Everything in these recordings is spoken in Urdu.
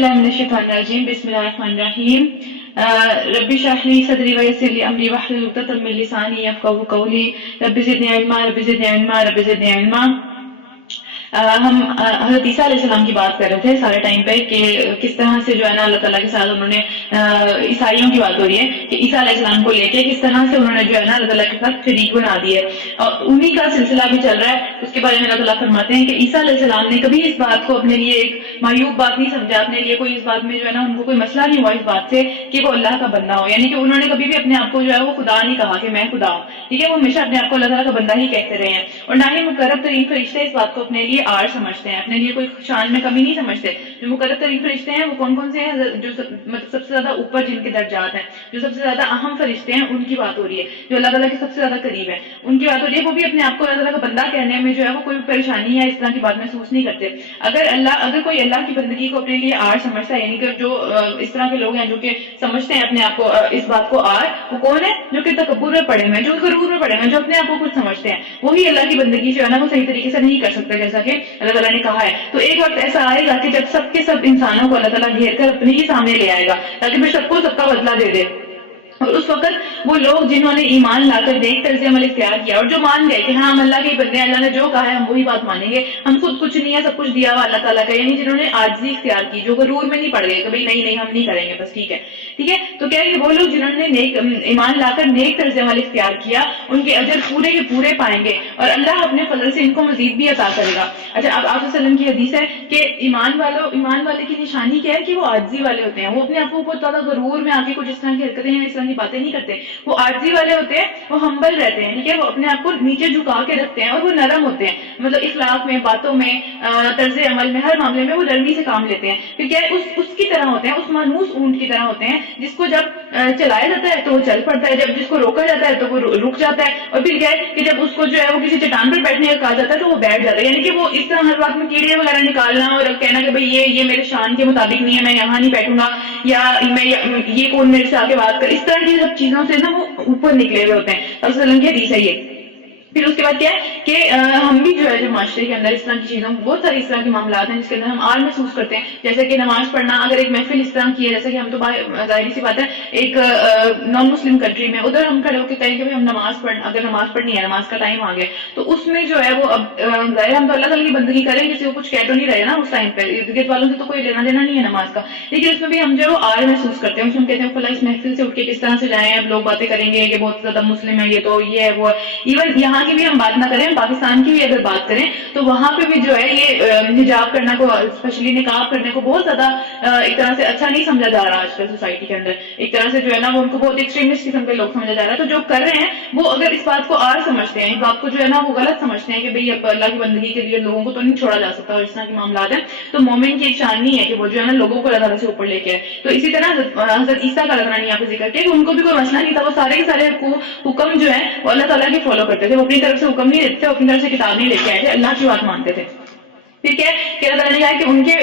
باللہ من الشیطان الرجیم بسم اللہ الرحمن الرحیم رب اشرح لی صدری ویسر لی امری واحلل عقدۃ من لسانی یفقهوا قولی رب زدنی علما رب زدنی علما رب زدنی علما۔ ہم حضرت عیسیٰ علیہ السلام کی بات کر رہے تھے سارے ٹائم پہ کہ کس طرح سے جو ہے نا اللہ تعالیٰ کے ساتھ انہوں نے عیسائیوں کی بات ہو رہی ہے کہ عیسیٰ علیہ السلام کو لے کے کس طرح سے انہوں نے جو ہے نا اللہ تعالیٰ کے ساتھ شریک بنا دی ہے، اور انہی کا سلسلہ بھی چل رہا ہے۔ اس کے بارے میں اللہ تعالیٰ فرماتے ہیں کہ عیسیٰ علیہ السلام نے کبھی اس بات کو اپنے لیے ایک معیوب بات نہیں سمجھا، اپنے لیے کوئی اس بات میں جو ہے نا ان کو کوئی مسئلہ نہیں ہوا اس بات سے کہ وہ اللہ کا بندہ ہو، یعنی کہ انہوں نے کبھی بھی اپنے آپ کو جو ہے وہ خدا نہیں کہا کہ میں خدا ہوں، ٹھیک ہے، وہ ہمیشہ اپنے آپ کو اللہ تعالیٰ کا بندہ ہی کہتے رہے ہیں، اور نہ ہی مقرب ترین فرشتے اس بات کو اپنے لیے آڑ سمجھتے ہیں، اپنے لیے کوئی شان میں کمی نہیں سمجھتے۔ جو مقرب ترین فرشتے ہیں وہ کون کون سے ہیں؟ جو سب سے زیادہ اوپر جن کے درجات ہیں، جو سب سے زیادہ اہم فرشتے ہیں ان کی بات ہو رہی ہے، جو اللہ تعالیٰ کے سب سے زیادہ قریب ہیں ان کی بات ہو رہی ہے۔ وہ بھی اپنے آپ کو اللہ تعالیٰ کا بندہ کہنے میں جو ہے وہ کوئی پریشانی یا اس طرح کی بات محسوس نہیں کرتے۔ اگر کوئی اللہ کی بندگی کو اپنے لیے آڑ سمجھتا ہے، یعنی کہ جو اس طرح کے لوگ ہیں جو کہ سمجھتے ہیں اپنے آپ کو اس بات کو آڑ، وہ کون ہے؟ جو کہ تکبر میں پڑے ہوئے ہیں، جو غرور میں پڑے ہوئے ہیں، جو اپنے آپ کو کچھ سمجھتے ہیں، وہی اللہ کی بندگی جو ہے نا وہ صحیح طریقے سے نہیں کر سکتا جیسا کہ اللہ تعالیٰ نے کہا ہے۔ تو ایک وقت ایسا آئے گا کہ جب سب کے سب انسانوں کو اللہ تعالیٰ گھیر کر اپنے ہی سامنے لے آئے گا تاکہ پھر سب کو سب کا بدلہ دے دے، اور اس وقت وہ لوگ جنہوں نے ایمان لا کر نیک طرز عمل اختیار کیا اور جو مان گئے کہ ہاں ہم اللہ کے بندے ہیں، اللہ نے جو کہا ہے ہم وہی بات مانیں گے، ہم خود کچھ نہیں ہے، سب کچھ دیا ہوا اللہ تعالیٰ کا، یعنی جنہوں نے عاجزی اختیار کی، جو غرور میں نہیں پڑ گئے کہ بھائی نہیں ہم نہیں کریں گے بس ٹھیک ہے، تو کیا ہے کہ وہ لوگ جنہوں نے ایمان لا کر نیک طرز عمل اختیار کیا ان کے اجر پورے کے پورے پائیں گے، اور اللہ اپنے فضل سے ان کو مزید بھی عطا کرے گا۔ اچھا، اب آپ صلی اللہ علیہ وسلم کی حدیث ہے کہ ایمان والے کی نشانی کیا ہے کہ وہ عاجزی والے ہوتے ہیں، وہ اپنے آپ کو بہت زیادہ غرور میں آ کے کچھ اس طرح کی حرکتیں ہیں، اس طرح کی باتیں نہیں کرتے، وہ عاجزی والے ہوتے ہیں، وہ ہمبل رہتے ہیں، ٹھیک ہے، وہ اپنے آپ کو نیچے جھکا کے رکھتے ہیں، اور وہ نرم ہوتے ہیں، مطلب اخلاق میں، باتوں میں، طرز عمل میں، ہر معاملے میں وہ نرمی سے کام لیتے ہیں۔ پھر کیا ہے، اس کی طرح ہوتے ہیں، اس مانوس اونٹ کی طرح ہوتے ہیں جس کو جب چلایا جاتا ہے تو وہ چل پڑتا ہے، جب جس کو روکا جاتا ہے تو وہ رک جاتا ہے، اور پھر کیا ہے کہ جب اس کو جو ہے وہ کسی چٹان پر بیٹھنے کا کہا جاتا ہے تو وہ بیٹھ جاتا ہے، یعنی کہ وہ اس طرح ہر بات میں کیڑے وغیرہ نکالنا اور کہنا کہ بھائی یہ میرے شان کے مطابق نہیں ہے، میں یہاں نہیں بیٹھوں گا، یا میں یہ کون میرے سے آگے بات کر، اس طرح کی سب چیزوں سے نا وہ اوپر نکلے ہوئے ہوتے ہیں، اور صلی اللہ علیہ وسلم کی حدیث ہے یہ۔ پھر اس کے بعد کیا ہے کہ ہم بھی جو ہے جو معاشرے کے اندر اس طرح کی چیزوں، بہت ساری اس طرح کے معاملات ہیں جس کے اندر ہم آڑ محسوس کرتے ہیں، جیسے کہ نماز پڑھنا، اگر ایک محفل اس طرح کی ہے، جیسے کہ ہم تو ظاہری سی بات ہے ایک نان مسلم کنٹری میں ادھر ہم کھڑے ہو کے کہیں کہ ہم اگر نماز پڑھنی ہے، نماز کا ٹائم آ گیا، تو اس میں جو ہے وہ اب ظاہر ہم تو اللہ تعالیٰ کی بندگی کریں، کسی کو کچھ کہہ تو نہیں رہے نا اس ٹائم پہ، ارد گرد والوں سے تو کوئی لینا دینا نہیں ہے نماز کا، لیکن اس میں بھی ہم جو ہے وہ آڑ محسوس کرتے ہیں، اس میں کہتے ہیں فلاں اس محفل سے اٹھ کے کس طرح سے جائیں، اب لوگ باتیں کریں گے کہ بہت زیادہ مسلم ہے، یہ تو یہ ہے وہ ہے، ایون یہاں کی بھی ہم بات نہ کریں، پاکستان کی بھی اگر بات کریں تو وہاں پہ بھی جو ہے یہ حجاب کرنا کو، اسپیشلی نقاب کرنے کو بہت زیادہ ایک طرح سے اچھا نہیں سمجھا جا رہا آج کل سوسائٹی کے اندر، ایک طرح سے جو ہے نا وہ ان کو بہت ایکسٹریمسٹ قسم کے لوگ سمجھا جا رہا ہے، تو جو کر رہے ہیں وہ اگر اس بات کو آڑ سمجھتے ہیں، اس بات کو جو ہے نا وہ غلط سمجھتے ہیں کہ بھئی اب اللہ کی بندگی کے لیے لوگوں کو تو نہیں چھوڑا جا سکتا، اور اس طرح کے معاملات ہیں، تو مومن کی ایک شان نہیں ہے کہ وہ جو ہے نا لوگوں کو اللہ تعالیٰ سے اوپر لے کے آئے۔ تو اسی طرح حضرت عیسیٰ کا اللہ تعالیٰ نے یہاں پہ ذکر کیا کہ ان کو بھی کوئی مسئلہ نہیں تھا، وہ سارے کے سارے حکم جو ہے وہ اللہ تعالیٰ کے فالو کرتے تھے، وہ اپنی طرف سے حکم نہیں دیتے تھے، اپنی طرف سے کتاب نہیں لے کے آئے تھے، اللہ کی بات مانتے تھے۔ پھر کیا ہے کہ اللہ تعالیٰ نے کہا کہ ان کے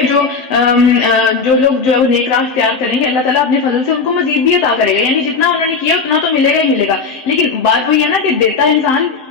جو لوگ جو ہے نیک راہ اختیار کریں گے، اللہ تعالیٰ اپنے فضل سے ان کو مزید بھی عطا کرے گا، یعنی جتنا انہوں نے کیا اتنا تو ملے گا ہی ملے گا، لیکن بات وہی ہے نا کہ دیتا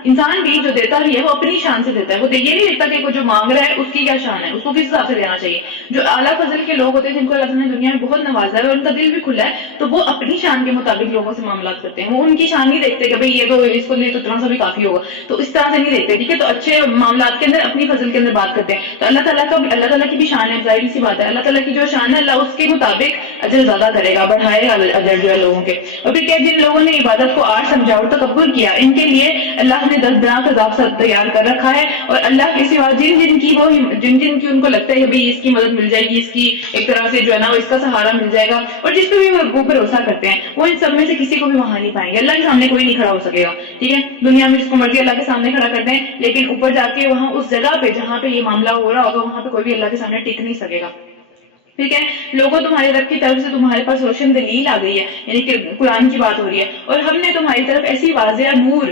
انسان بھی جو دیتا بھی ہے وہ اپنی شان سے دیتا ہے، وہ یہ نہیں دیکھتا کہ کوئی جو مانگ رہا ہے اس کی کیا شان ہے، اس کو کس حساب سے دینا چاہیے۔ جو اعلیٰ فضل کے لوگ ہوتے ہیں جن کو اللہ تعالیٰ نے دنیا میں بہت نوازا ہے اور ان کا دل بھی کھلا ہے، تو وہ اپنی شان کے مطابق لوگوں سے معاملات کرتے ہیں، وہ ان کی شان نہیں دیکھتے کہ بھئی یہ تو اس کو لیے تو اتنا سا بھی کافی ہوگا، تو اس طرح سے نہیں دیکھتے، ٹھیک ہے، تو اچھے معاملات کے اندر اپنی فضل کے اندر بات کرتے ہیں، تو اللہ تعالیٰ کی بھی شان ہے، ظاہری سی بات ہے، اللہ تعالیٰ کی جو شان ہے اللہ اس کے مطابق اجر زیادہ کرے گا، بڑھائے گا اجر جو ہے لوگوں کے۔ اور پھر کیا، جن لوگوں نے عبادت کو آڑ سمجھا اور تکبر کیا، ان کے لیے اللہ نے دردناک عذاب تیار کر رکھا ہے، اور اللہ کے سوا جن کی ان کو لگتا ہے کہ بھئی اس کی مدد مل جائے گی، اس کی ایک طرح سے جو ہے نا اس کا سہارا مل جائے گا، اور جس پہ بھی وہ بھروسہ کرتے ہیں وہ ان سب میں سے کسی کو بھی وہاں نہیں پائیں گے، اللہ کے سامنے کوئی نہیں کھڑا ہو سکے گا، ٹھیک ہے، دنیا میں جس کو مرضی اللہ کے سامنے کھڑا کر دیں، لیکن اوپر جا کے وہاں اس جگہ پہ جہاں پہ یہ معاملہ ہو رہا ہوگا وہاں پہ کوئی بھی اللہ کے سامنے ٹک نہیں سکے گا۔ ٹھیک ہے، لوگوں تمہاری رب کی طرف سے تمہارے پاس روشن دلیل آ گئی ہے، یعنی کہ قرآن کی بات ہو رہی ہے، اور ہم نے تمہاری طرف ایسی واضح نور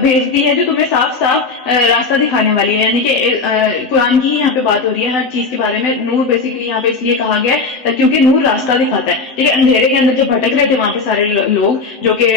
بھیج دی ہے جو تمہیں صاف صاف راستہ دکھانے والی ہے، یعنی کہ قرآن کی ہی یہاں پہ بات ہو رہی ہے ہر چیز کے بارے میں۔ نور بیسیکلی یہاں پہ اس لیے کہا گیا ہے کیونکہ نور راستہ دکھاتا ہے، ٹھیک ہے، اندھیرے کے اندر جو بھٹک رہے تھے وہاں پہ سارے لوگ، جو کہ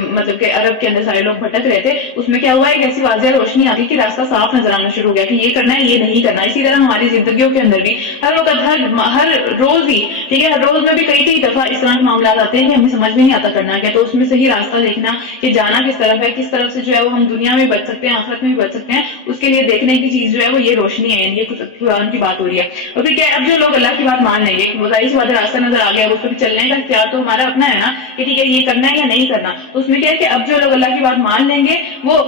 مطلب کہ عرب کے اندر سارے لوگ بھٹک رہے تھے، اس میں کیا ہوا ایک ایسی واضح روشنی آ گئی کہ راستہ صاف نظر آنا شروع ہو گیا کہ یہ کرنا ہے یہ نہیں کرنا۔ اسی طرح ہماری زندگیوں کے اندر بھی ہر وقت ہر ہر روز ہی، ٹھیک ہے، ہر روز میں بھی کئی دفعہ اس طرح کے معاملات آتے ہیں کہ ہمیں سمجھ میں نہیں آتا کرنا کیا، تو اس میں صحیح راستہ دیکھنا کہ جانا کس طرف ہے، کس طرف سے جو ہے وہ ہم دنیا میں بچ سکتے ہیں، آخرت میں بھی بچ سکتے ہیں، اس کے لیے دیکھنے کی چیز جو ہے وہ یہ روشنی ہے، یہ قرآن کی بات ہو رہی ہے۔ اور پھر کیا ہے، اب جو لوگ اللہ کی بات مان لیں گے، ظاہر سی بات ہے راستہ نظر آ گیا، اس پہ چلنے کا اختیار تو ہمارا اپنا ہے نا کہ ٹھیک ہے یہ کرنا ہے یا نہیں کرنا، تو اس میں کیا ہے کہ اب جو لوگ اللہ کی بات مان لیں گے وہ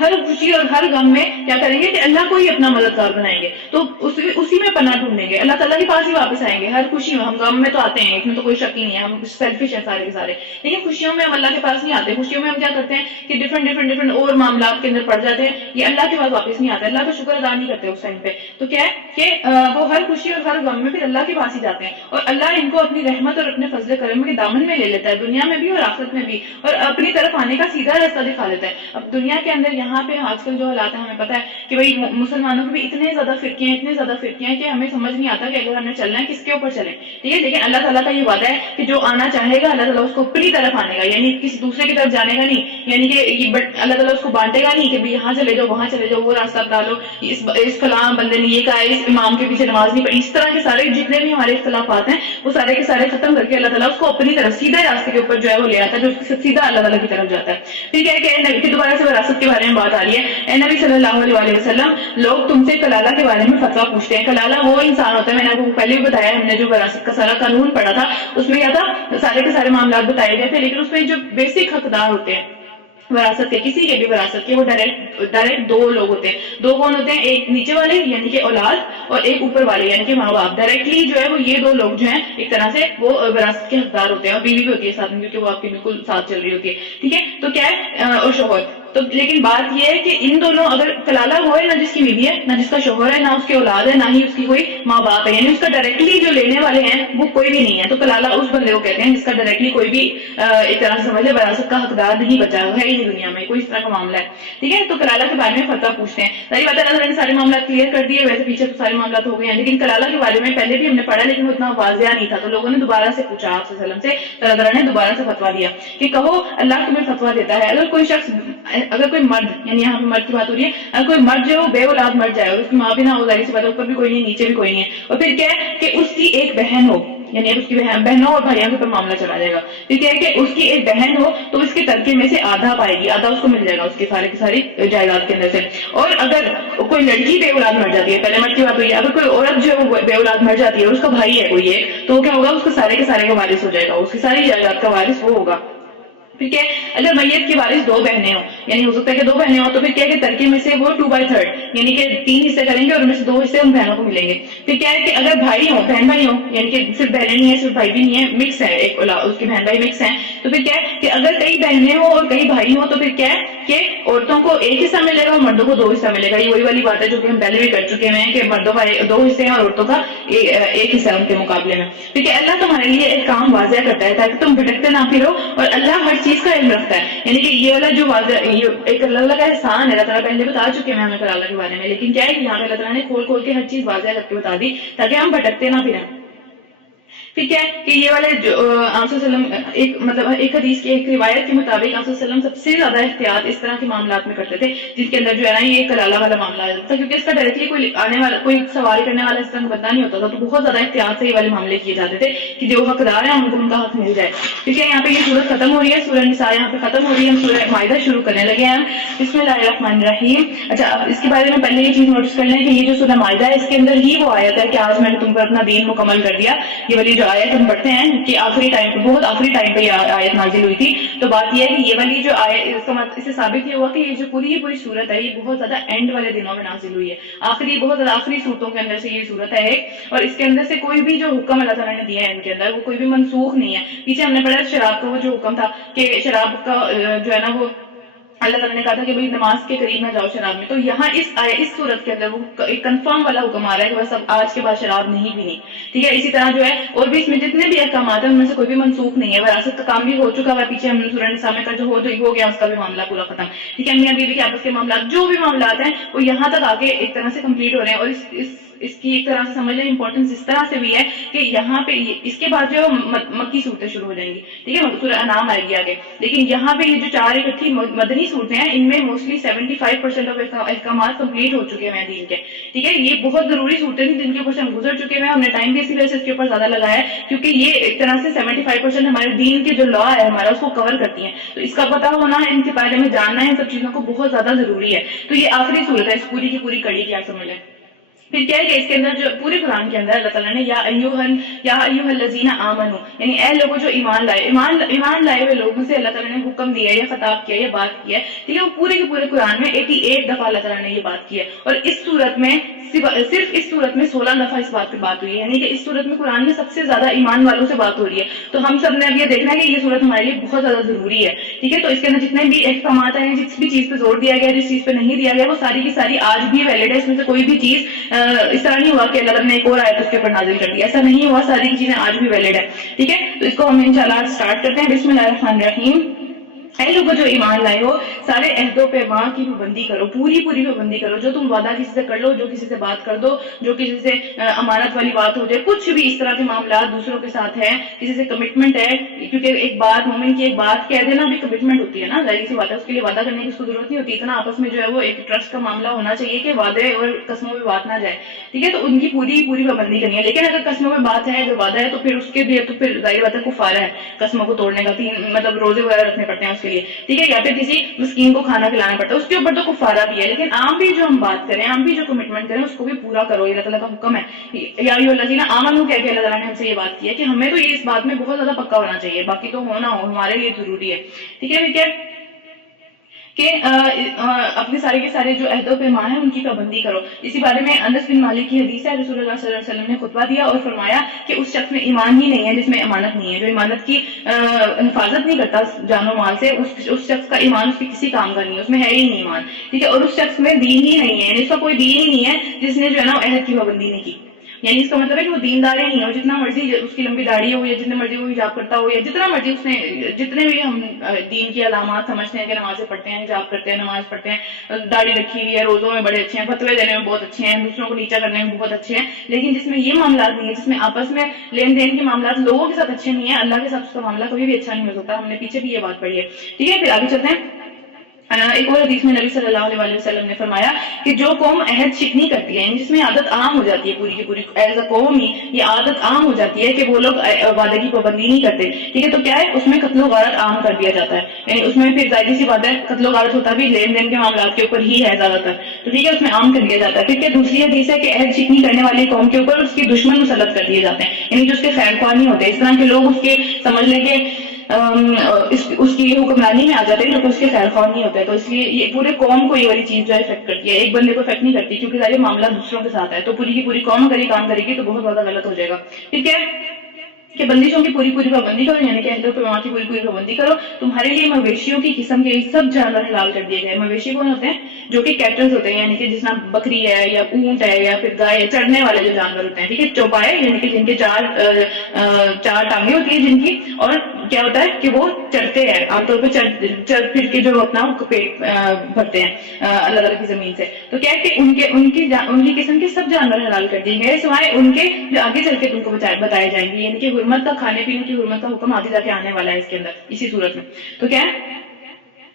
ہر خوشی اور ہر غم میں کیا کریں گے کہ اللہ کو ہی اپنا مددگار بنائیں گے، تو اسی میں پناہ ڈھونڈیں گے، اللہ تعالیٰ کے پاس ہی واپس آئیں گے۔ ہر خوشی میں، ہم غم میں تو آتے ہیں، اس میں تو کوئی شک ہی نہیں ہے، ہم سیلفش ہیں سارے کے سارے، لیکن خوشیوں میں ہم اللہ کے پاس نہیں آتے، خوشیوں میں ہم کیا کرتے ہیں کہ ڈفرنٹ اور معاملات کے اندر پڑ جاتے ہیں، یہ اللہ کے پاس واپس نہیں آتے، اللہ کا شکر ادا نہیں کرتے اس ٹائم پہ، تو کیا ہے کہ وہ ہر خوشی اور ہر غم میں پھر اللہ کے پاس ہی جاتے ہیں، اور اللہ ان کو اپنی رحمت اور اپنے فضل کرم کے دامن میں لے لیتا ہے، دنیا میں بھی اور آخرت میں بھی، اور اپنی طرف آنے کا سیدھا راستہ دکھا دیتا ہے۔ اب دنیا کے اندر یہاں پہ آج کل جو حالات ہیں ہمیں پتا ہے کہ بھائی مسلمانوں کے بھی اتنے زیادہ فرقے ہیں کہ ہمیں سمجھ نہیں آتا کہ اگر ہمیں چلنا ہے کس کے اوپر چلیں، ٹھیک ہے، لیکن اللہ تعالیٰ کا یہ وعدہ ہے کہ جو آنا چاہے گا اللہ تعالیٰ اس کو اپنی طرف آنے گا، یعنی کسی دوسرے کی طرف جانے کا نہیں، یعنی کہ اللہ تعالیٰ اس کو بانٹے گا نہیں کہ یہاں چلے جاؤ وہاں چلے جاؤ، وہ راستہ اپنا لو، اس فلاں بندے نے یہ کہا ہے، اس امام کے پیچھے نماز نہیں پڑھی، اس طرح کے سارے جتنے بھی ہمارے اختلافات ہیں وہ سارے کے سارے ختم کر کے اللہ تعالیٰ اس کو اپنی طرف سیدھے راستے کے اوپر جو ہے وہ لے آتا ہے، جو سیدھا اللہ تعالیٰ کی طرف جاتا ہے۔ ٹھیک ہے کہ دوبارہ سے وراثت کے بارے میں بات آ رہی ہے، اے نبی صلی اللہ علیہ وسلم، لوگ تم سے کلالہ کے بارے میں فتویٰ پوچھتے ہیں۔ کلالہ وہ انسان ہوتا ہے، میں نے آپ کو پہلے بھی بتایا، ہم نے جو وراثت کا سارا قانون پڑھا تھا اس میں کیا تھا، سارے کے سارے معاملات بتائے گئے تھے، لیکن اس میں جو بیسک حقدار ہوتے ہیں وراثت کے، کسی کے بھی وراثت کے، وہ ڈائریکٹ دو لوگ ہوتے ہیں۔ دو کون ہوتے ہیں؟ ایک نیچے والے یعنی کہ اولاد، اور ایک اوپر والے یعنی کہ ماں باپ۔ ڈائریکٹلی جو ہے وہ یہ دو لوگ جو ہیں ایک طرح سے وہ وراثت کے حقدار ہوتے ہیں، اور بیوی بھی ہوتی ہے ساتھ میں کیونکہ وہ آپ کی بالکل ساتھ چل رہی ہوتی ہے، ٹھیک ہے، تو کیا ہے، اور شوہر۔ تو لیکن بات یہ ہے کہ ان دونوں، اگر کلالہ وہ ہے نہ جس کی بیوی ہے، نہ جس کا شوہر ہے، نہ اس کی اولاد ہے، نہ ہی اس کی کوئی ماں باپ ہے، یعنی اس کا ڈائریکٹلی جو لینے والے ہیں وہ کوئی بھی نہیں ہے، تو کلالہ اس بندے کو کہتے ہیں جس کا ڈائریکٹلی کوئی بھی ایک طرح سے سمجھ لے وراثت کا حقدار نہیں بچا ہے ہی دنیا میں، کوئی اس طرح کا معاملہ ہے، ٹھیک ہے۔ تو کلالہ کے بارے میں فتویٰ پوچھتے ہیں، ساری بات اللہ نے سارے معاملات کلیئر کر دیے، ویسے پیچھے تو سارے معاملات ہو گئے ہیں، لیکن کلالہ کے بارے میں پہلے بھی ہم نے پڑھا لیکن وہ اتنا واضح نہیں تھا، تو لوگوں نے دوبارہ سے پوچھا آپ صلی اللہ علیہ وسلم سے، تو اللہ تعالیٰ نے دوبارہ سے فتویٰ دیا کہ کہو اللہ تمہیں فتویٰ دیتا ہے، اگر کوئی شخص، اگر کوئی مرد، یعنی یہاں پہ مرد کی بات ہو رہی ہے، اگر کوئی مرد جو بے اولاد مر جائے اور اس کی ماں بھی نہ ہو، ظاہر سی بات ہے اوپر بھی کوئی نہیں نیچے بھی کوئی نہیں ہے، اور پھر کیا ہے کہ اس کی ایک بہن ہو، یعنی اس کی بہنوں اور بھائیوں کے اوپر معاملہ چلا جائے گا، ٹھیک ہے، کہ اس کی ایک بہن ہو تو اس کے ترکے میں سے آدھا پائے گی، آدھا اس کو مل جائے گا اس کے سارے کی ساری جائیداد کے اندر سے۔ اور اگر کوئی لڑکی بے اولاد مر جاتی ہے، پہلے مرد کی بات ہوئی ہے، اگر کوئی عورت جو ہے بے اولاد مر جاتی ہے اور اس کا بھائی ہے کوئی ایک، تو کیا ہوگا، اس کو سارے کے سارے کا وارث ہو جائے گا، اس کی ساری جائیداد کا وارث وہ ہوگا، ٹھیک ہے۔ اگر میت کی وارث دو بہنیں ہوں، یعنی ہو سکتا ہے کہ دو بہنیں ہوں، تو پھر کیا ہے کہ ترکے میں سے وہ 2/3 یعنی کہ 3 حصے کریں گے اور ان میں سے 2 حصے ان بہنوں کو ملیں گے۔ پھر کیا ہے کہ اگر بھائی ہوں، بہن بھائی ہوں، یعنی کہ صرف بہنیں نہیں ہیں صرف بھائی بھی نہیں ہے، مکس ہے، ایک اس کے بہن بھائی مکس ہیں، تو پھر کیا ہے کہ اگر کئی بہنیں ہوں اور کئی بھائی ہوں، تو پھر کیا ہے کہ عورتوں کو ایک حصہ ملے گا اور مردوں کو 2 حصہ ملے گا۔ یہ وہی والی بات ہے جو کہ ہم پہلے بھی کر چکے ہیں کہ مردوں کا 2 حصے ہیں اور عورتوں کا ایک حصہ ان کے مقابلے میں، ٹھیک ہے۔ اللہ تمہارے لیے ایک کام واضح کرتا ہے تاکہ تم بھٹکتے نہ پھرو، اور اللہ ہر چیز کا علم رکھتا ہے، یعنی کہ یہ والا جو واضح ایک اللہ کا احسان ہے، اللہ تعالیٰ پہلے بتا چکے ہیں ہمیں اللہ کے بارے میں، لیکن کیا ہے کہ یہاں پہ اللہ تعالیٰ نے کھول کے ہر چیز واضح کر کے بتا دی تاکہ ہم بھٹکتے نہ پھریں۔ ٹھیک ہے کہ یہ والے جو آپ صلی اللہ علیہ وسلم ایک حدیث کی ایک روایت کے مطابق آپ صلی اللہ علیہ وسلم سب سے زیادہ احتیاط اس طرح کے معاملات میں کرتے تھے جن کے اندر جو ہے نا یہ کلالہ والا معاملہ آ جاتا تھا، کیونکہ اس کا ڈائریکٹلی کوئی آنے والا کوئی سوال کرنے والا اس طرح بندہ نہیں ہوتا تھا، تو بہت زیادہ احتیاط سے یہ والے معاملے کیے جاتے تھے کہ جو حقدار ہیں ان کو ان کا حق مل جائے۔ ٹھیک ہے، یہاں پہ یہ سورت ختم ہو رہی ہے، سورہ نساء یہاں پہ ختم ہو رہی ہے، ہم سورہ مائدہ شروع کرنے لگے ہیں۔ بسم اللہ الرحمن الرحیم۔ اچھا، اس کے بارے میں پہلے یہ چیز نوٹس کر لیں کہ یہ جو سورہ مائدہ ہے اس کے اندر ہی وہ آیت ہے کہ آج میں نے تم پر اپنا دین مکمل کر دیا، یہ والی جو آیت ہم پڑھتے ہیں کہ آخری ٹائم پہ، بہت آخری ٹائم پہ یہ آیت نازل ہوئی تھی، تو بات یہ ہے کہ یہ والی جو آیت اس سے ثابت یہ ہوا کہ یہ جو پوری صورت ہے یہ بہت زیادہ اینڈ والے دنوں میں نازل ہوئی ہے، بہت زیادہ آخری صورتوں کے اندر سے یہ صورت ہے ایک، اور اس کے اندر سے کوئی بھی جو حکم اللہ تعالیٰ نے دیا ہے ان کے اندر وہ کوئی بھی منسوخ نہیں ہے۔ پیچھے ہم نے پڑھا شراب کا وہ جو حکم تھا کہ شراب کا جو ہے نا وہ اللہ تعالیٰ نے کہا تھا کہ بھائی نماز کے قریب نہ جاؤ شراب میں، تو یہاں اس صورت کے اندر وہ ایک کنفرم والا حکم آ رہا ہے کہ بس اب آج کے بعد شراب نہیں پینی، ٹھیک ہے۔ اسی طرح جو ہے اور بھی اس میں جتنے بھی احکامات ہیں ان میں سے کوئی بھی منسوخ نہیں ہے، وراثت کا کام بھی ہو چکا ہے، پیچھے ہم سورہ نساء میں کا جو ہو گیا اس کا بھی معاملہ پورا ختم، ٹھیک ہے۔ میاں بیوی کے آپس کے معاملات جو بھی معاملات ہیں وہ یہاں تک آ کے ایک طرح سے کمپلیٹ ہو رہے ہیں، اور اس کی ایک طرح سے سمجھ لیں امپورٹنس اس طرح سے بھی ہے کہ یہاں پہ اس کے بعد جو ہے مکی صورتیں شروع ہو جائیں گی، ٹھیک ہے، سورہ انعام آئے گی آگے، لیکن یہاں پہ یہ جو 4 اکٹھی مدنی صورتیں ہیں ان میں موسٹلی 75% آف احکامات کمپلیٹ ہو چکے ہیں دین کے، ٹھیک ہے، یہ بہت ضروری صورتیں تھیں جن کے اوپر سے ہم گزر چکے ہیں، ہم نے ٹائم بھی اسی وجہ سے اس کے اوپر زیادہ لگایا ہے کیونکہ یہ ایک طرح سے 75% ہمارے دین کے جو لا ہے ہمارا اس کو کور کرتی ہیں، تو اس کا پتہ ہونا ان کے بارے میں جاننا ہے، ان سب چیزوں کو بہت زیادہ ضروری ہے۔ تو یہ آخری صورت ہے اس پوری کی پوری کڑی کی، آپ سمجھ لیں۔ پھر کیا ہے کہ اس کے اندر جو پورے قرآن کے اندر اللہ تعالیٰ نے یا ایھا الذین آمنو، یعنی اے لوگوں جو ایمان لائے، ایمان لائے ہوئے لوگوں سے اللہ تعالیٰ نے حکم دیا یا خطاب کیا یا بات کی ہے، ٹھیک ہے، وہ پورے کے پورے قرآن میں 88 دفعہ اللہ تعالیٰ نے یہ بات کی ہے، اور اس صورت میں صرف اس صورت میں 16 دفعہ اس بات پہ بات ہوئی ہے، یعنی کہ اس صورت میں قرآن میں سب سے زیادہ ایمان والوں سے بات ہو رہی ہے۔ تو ہم سب نے اب یہ دیکھنا ہے کہ یہ صورت ہمارے لیے بہت زیادہ ضروری ہے، ٹھیک ہے، تو اس کے اندر جتنے بھی احکامات ہیں، جس بھی چیز پہ زور دیا گیا، جس چیز پہ نہیں دیا گیا، وہ ساری کی ساری آج بھی ویلڈ ہے، اس میں سے کوئی بھی چیز اس طرح نہیں ہوا کہ اللہ تعالیٰ نے ایک اور آیت اس کے اوپر نازل کر دی، ایسا نہیں ہوا، ساری کی چیزیں آج بھی ویلڈ ہے، ٹھیک ہے۔ تو اس کو ہم انشاءاللہ اسٹارٹ کرتے ہیں۔ بسم اللہ الرحمن الرحیم۔ اے لوگوں جو ایمان لائے ہو، سارے عہد و پیمان کی پابندی کرو، پوری پابندی کرو، جو تم وعدہ کسی سے کر لو، جو کسی سے بات کر دو، جو کسی سے امانت والی بات ہو جائے، کچھ بھی اس طرح کے معاملات دوسروں کے ساتھ ہیں، کسی سے کمٹمنٹ ہے، کیونکہ ایک بات مومن کی ایک بات کہہ دینا بھی کمٹمنٹ ہوتی ہے نا، ظاہر سی بات ہے، اس کے لیے وعدہ کرنے کی اس کو ضرورت نہیں ہوتی، اتنا آپس میں جو ہے وہ ایک ٹرسٹ کا معاملہ ہونا چاہیے کہ وعدے اور قسموں میں بات نہ جائے، ٹھیک ہے، تو ان کی پوری پابندی کرنی ہے، لیکن اگر قسموں میں بات ہے، جو وعدہ ہے، تو پھر اس کے لیے تو پھر ظاہر بات ہے کفارہ ہے قسموں کو توڑنے کا، مطلب روزے وغیرہ رکھنے پڑتے ہیں اس کے لیے، ٹھیک ہے، یا پھر کسی مسکین کو کھانا کھلانا پڑتا ہے، اس کے اوپر تو کفارہ بھی ہے، لیکن عام بھی جو ہم بات کریں، عام بھی جو کمٹمنٹ کریں، اس کو بھی پورا کرو، یہ اللہ تعالیٰ کا حکم ہے۔ یا ایھا الذین آمنوا کہہ کے اللہ تعالیٰ نے ہم سے یہ بات کی ہے کہ ہمیں تو یہ اس بات میں بہت زیادہ پکا ہونا چاہیے، باقی تو ہونا ہو ہمارے لیے ضروری ہے، ٹھیک ہے کہ اپنے سارے کے سارے جو عہد و پیمان ہیں ان کی پابندی کرو۔ اسی بارے میں انس بن مالک کی حدیث ہے، رسول اللہ صلی اللہ علیہ وسلم نے خطبہ دیا اور فرمایا کہ اس شخص میں ایمان ہی نہیں ہے جس میں امانت نہیں ہے، جو امانت کی حفاظت نہیں کرتا جان و مال سے، اس شخص کا ایمان اس کے کسی کام کا نہیں ہے، اس میں ہے ہی نہیں ایمان، ٹھیک ہے، اور اس شخص میں دین ہی نہیں ہے، یعنی اس کا کوئی دین ہی نہیں ہے جس نے جو ہے نا عہد کی پابندی نہیں کی، یعنی اس کا مطلب ہے کہ وہ دیندار ہی نہیں ہو، جتنا مرضی اس کی لمبی داڑھی ہو یا جتنے مرضی وہ حجاب کرتا ہو یا جتنا مرضی اس نے جتنے بھی ہم دین کی علامات سمجھتے ہیں کہ نمازیں پڑھتے ہیں، حجاب کرتے ہیں، نماز پڑھتے ہیں، داڑھی رکھی ہوئی ہے، روزوں میں بڑے اچھے ہیں، فتوے دینے میں بہت اچھے ہیں، دوسروں کو نیچا کرنے میں بہت اچھے ہیں، لیکن جس میں یہ معاملات نہیں ہے، جس میں آپس میں لین دین کے معاملات لوگوں کے ساتھ اچھے نہیں ہیں، اللہ کے ساتھ اس کا معاملہ کبھی بھی اچھا نہیں ہو سکتا، ہم نے پیچھے بھی یہ بات پڑھی ہے، ٹھیک ہے۔ پھر آگے چلتے ہیں۔ ایک اور حدیث میں نبی صلی اللہ علیہ وسلم نے فرمایا کہ جو قوم عہد شکنی کرتی ہے، یعنی جس میں عادت عام ہو جاتی ہے، پوری کی پوری ایز اے قوم ہی یہ عادت عام ہو جاتی ہے کہ وہ لوگ وعدے کی پابندی نہیں کرتے، ٹھیک ہے، تو کیا ہے اس میں قتل و غارت عام کر دیا جاتا ہے، یعنی اس میں پھر ظاہر سی بات ہے قتل و غارت ہوتا بھی لین دین کے معاملات کے اوپر ہی ہے زیادہ تر، تو ٹھیک ہے اس میں عام کر دیا جاتا ہے۔ پھر کیا دوسری حدیث ہے کہ عہد شکنی کرنے والی قوم کے اوپر اس کے دشمن مسلط کر دیے جاتے ہیں، یعنی جو اس کے خیر خواہ نہیں ہوتے، اس طرح کے لوگ اس کے سمجھ لیں کہ اس کی حکمرانی میں آ جاتے ہیں لیکن اس کے خیر خواہ نہیں ہوتے، تو اس لیے یہ پورے قوم کو یہ والی چیز جو ہے افیکٹ کرتی ہے، ایک بندے کو افیکٹ نہیں کرتی، کیونکہ سارے معاملہ دوسروں کے ساتھ ہے، تو پوری کی پوری قوم اگر یہ کام کرے گی تو بہت زیادہ غلط ہو جائے گا، ٹھیک ہے، کہ بندشوں کی پوری پابندی کرو، یعنی کہ عہد و پیمان کی پوری پابندی کرو۔ تمہارے لیے مویشیوں کی قسم کے سب جانور حلال کر دیے گئے۔ مویشی کون ہوتے ہیں؟ جو کہ کیٹلز ہوتے ہیں، یعنی کہ جس طرح بکری ہے یا اونٹ ہے یا پھر گائے ہے، چڑھنے والے جو جانور ہوتے ہیں، ٹھیک ہے، چوپائے یعنی کہ جن کے چار ٹانگیں ہوتی ہیں جن کی، اور کیا ہوتا ہے کہ وہ چڑھتے ہیں، عام طور پہ چل پھر کے جو اپنا پیٹ بھرتے ہیں اللہ تعالیٰ کی زمین سے، تو کیا ہے کہ ان کی قسم کے سب جانور حلال کر دیے گئے سوائے ان کے جو آگے چل کے تم کو بتائے جائیں گے، یعنی کہ حرمت کا کھانے پینے کی حرمت کا حکم آگے جا کے آنے والا ہے اس کے اندر اسی صورت میں، تو کیا ہے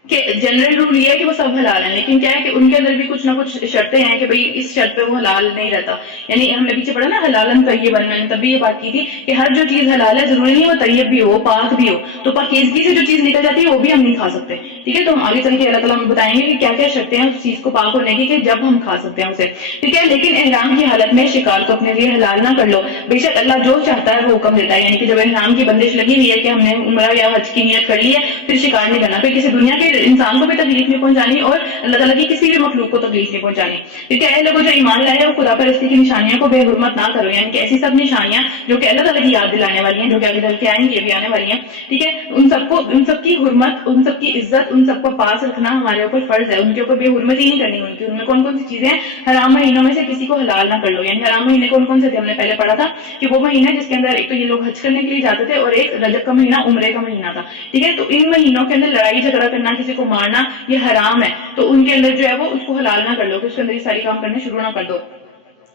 کہ جنرل رول یہ ہے کہ وہ سب حلال ہیں، لیکن کیا ہے کہ ان کے اندر بھی کچھ نہ کچھ شرطیں ہیں کہ بھئی اس شرط پہ وہ حلال نہیں رہتا، یعنی ہم نے پیچھے پڑھا نا حلالن طیبن، میں نے تب بھی یہ بات کی تھی کہ ہر جو چیز حلال ہے ضروری نہیں وہ طیب بھی ہو، پاک بھی ہو، تو پاکیزگی سے جو چیز نکل جاتی ہے وہ بھی ہم نہیں کھا سکتے، ٹھیک ہے، تو ہم آگے چل کے اللہ تعالیٰ ہمیں بتائیں گے کہ کیا کیا شرطیں ہیں اس چیز کو پاک ہونے کی کہ جب ہم کھا سکتے ہیں اسے، ٹھیک ہے، لیکن احرام کی حالت میں شکار کو اپنے لیے حلال نہ کر لو، بے شک اللہ جو چاہتا ہے وہ حکم دیتا ہے، یعنی کہ جب احرام کی بندش لگی ہوئی ہے کہ ہم نے عمرہ یا حج کی نیت کر لی ہے پھر شکار نہیں کرنا، پھر کسی دنیا کے انسان کو بھی تکلیف نہیں پہنچانی اور اللہ تعالیٰ کی کسی بھی مخلوق کو تکلیف نہیں پہنچانی، کیونکہ اے لوگوں جو ایمان لائے وہ خدا پرستی کی نشانیوں کو بے حرمت نہ کرو، یعنی کہ ایسی سب نشانیاں جو کہ اللہ تعالیٰ کی یاد دلانے والی ہیں، جو کہ آگے چل کے آئیں گی بھی آنے والی ہیں، ٹھیک ہے، ان سب کی حرمت، ان سب کی عزت، ان سب کو پاس رکھنا ہمارے اوپر فرض ہے، ان کے اوپر بے حرمتی نہیں کرنی، ان میں کون کون سی چیزیں ہیں، حرام مہینوں میں سے کسی کو حلال نہ کر لو، یعنی حرام مہینے کون کون سے تھے ہم نے پہلے پڑھا تھا کہ وہ مہینہ جس کے اندر ایک تو یہ لوگ حج کرنے کے لیے جاتے تھے اور ایک رجب کا مہینہ عمرے کا مہینہ تھا، ٹھیک ہے، تو ان مہینوں کے اندر لڑائی جھگڑا کرنا، کسی کو مارنا یہ حرام ہے، تو ان کے اندر جو ہے وہ اس کو حلال نہ کر لو کہ اس کے اندر یہ ساری کام کرنے شروع نہ کر دو،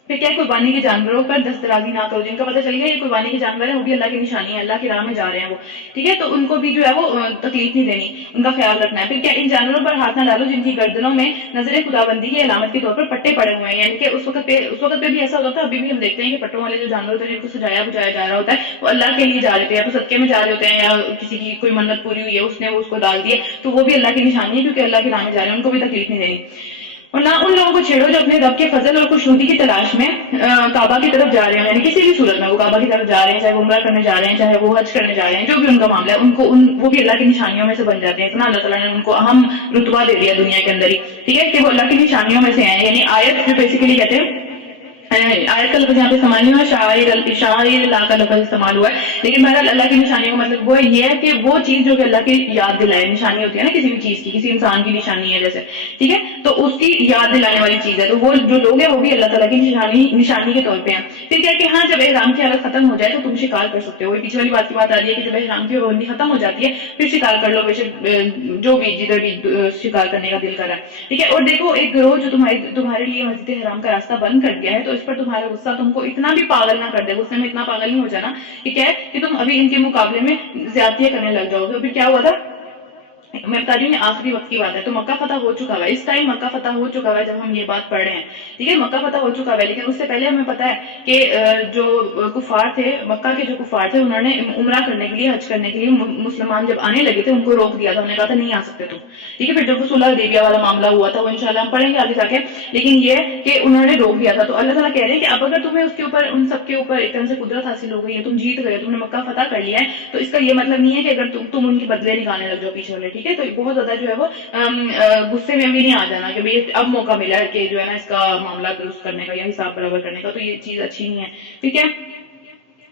پھر کیا قربانی کے جانوروں پر دسترازی نہ کرو، جن کا پتہ چل گیا یہ قربانی کے جانور ہیں وہ بھی اللہ کی نشانی ہے، اللہ کی راہ میں جا رہے ہیں وہ، ٹھیک ہے، تو ان کو بھی جو ہے وہ تکلیف نہیں دینی، ان کا خیال رکھنا ہے۔ پھر کیا ان جانوروں پر ہاتھ نہ ڈالو جن کی گردنوں میں نظر خداوندی کی علامت کے طور پر پٹے پڑے ہوئے ہیں، یعنی کہ اس وقت پہ بھی ایسا ہوتا تھا، ابھی بھی ہم دیکھتے ہیں کہ پٹوں والے جو جانور ہوتے ہیں جن کو سجایا بجایا جا رہا ہوتا ہے وہ اللہ کے لیے جا رہے تھے، یا تو صدقے میں جا رہے ہوتے ہیں، یا کسی کی کوئی منت پوری ہوئی ہے اس نے وہ اس کو ڈال دیے، تو وہ بھی اللہ کی نشانی ہے کیونکہ اللہ کی راہ میں جا رہے ہیں، ان کو بھی تکلیف نہیں دینی۔ اور نہ ان لوگوں کو چھیڑو جو اپنے رب کے فضل اور خوشنودی کی تلاش میں کعبہ کی طرف جا رہے ہیں، یعنی کسی بھی صورت میں وہ کعبہ کی طرف جا رہے ہیں، چاہے وہ عمرہ کرنے جا رہے ہیں، چاہے وہ حج کرنے جا رہے ہیں، جو بھی ان کا معاملہ ہے وہ بھی اللہ کی نشانیوں میں سے بن جاتے ہیں، اتنا اللہ تعالیٰ نے ان کو اہم رتبہ دے دیا دنیا کے اندر ہی، ٹھیک ہے، کہ وہ اللہ کی نشانیوں میں سے ہیں۔ یعنی آیت جو بیسیکلی کہتے ہیں، آیت کا لفظ یہاں پہ استعمال نہیں ہوا، شاعر اللہ کا لفظ استعمال ہوا ہے، لیکن بہرحال اللہ کی نشانیوں کا مطلب وہ یہ ہے کہ وہ چیز جو کہ اللہ کی یاد دلائے، نشانی ہوتی ہے نا کسی بھی چیز کی، کسی انسان کی نشانی ہے جیسے، ٹھیک ہے، تو اس کی یاد دلانے والی چیز ہے، تو وہ جو لوگ ہیں وہ بھی اللہ تعالیٰ کی نشانی کے طور پہ ہیں۔ پھر کیا کہ ہاں جب احرام کی حالت ختم ہو جائے تو تم شکار کر سکتے ہو، وہ پیچھے والی بات کی بات آ رہی ہے کہ جب احرام کی پابندی ختم ہو جاتی ہے پھر شکار کر لو، بے شک جو بھی جدھر بھی شکار کرنے کا دل کر رہا ہے، ٹھیک ہے۔ اور دیکھو ایک گروہ جو تمہارے لیے مسجد حرام کا راستہ بند کر دیا ہے تو اس پر تمہارا غصہ تم کو اتنا بھی پاگل نہ کر دے، غصے میں اتنا پاگل نہیں ہو جانا کہ کیا ہے کہ تم ابھی ان کے مقابلے میں زیادتیاں کرنے لگ جاؤ گے۔ پھر کیا ہوا تھا، میں بتا رہی ہوں آخری وقت کی بات ہے، تو مکہ فتح ہو چکا ہے، اس ٹائم مکہ فتح ہو چکا ہے جب ہم یہ بات پڑھ رہے ہیں، ٹھیک ہے، مکہ فتح ہو چکا ہے، لیکن اس سے پہلے ہمیں پتا ہے کہ جو کفار تھے، مکہ کے جو کفار تھے، انہوں نے عمرہ کرنے کے لیے، حج کرنے کے لیے مسلمان جب آنے لگے تھے ان کو روک دیا تھا، انہوں نے کہا تھا نہیں آ سکتے تم، ٹھیک ہے۔ پھر جب صلح حدیبیہ والا معاملہ ہوا تھا وہ انشاءاللہ ہم پڑھیں گے آگے جا کے، لیکن یہ کہ انہوں نے روک دیا تھا، تو اللہ تعالیٰ کہہ رہے ہیں کہ اب اگر تمہیں اس کے اوپر، ان سب کے اوپر ایک طرح سے قدرت حاصل ہو گئی ہے، تم جیت گئے، تم نے مکہ فتح کر لیا ہے، تو اس کا یہ مطلب نہیں ہے کہ اگر تم ان کی بدلے نکالنے لگ جاؤ پیچھے والے، ٹھیک ہے، تو بہت زیادہ جو ہے وہ غصے میں بھی نہیں آ جانا کہ بھئی اب موقع ملا ہے کہ جو ہے نا اس کا معاملہ درست کرنے کا یا حساب برابر کرنے کا، تو یہ چیز اچھی نہیں ہے، ٹھیک ہے،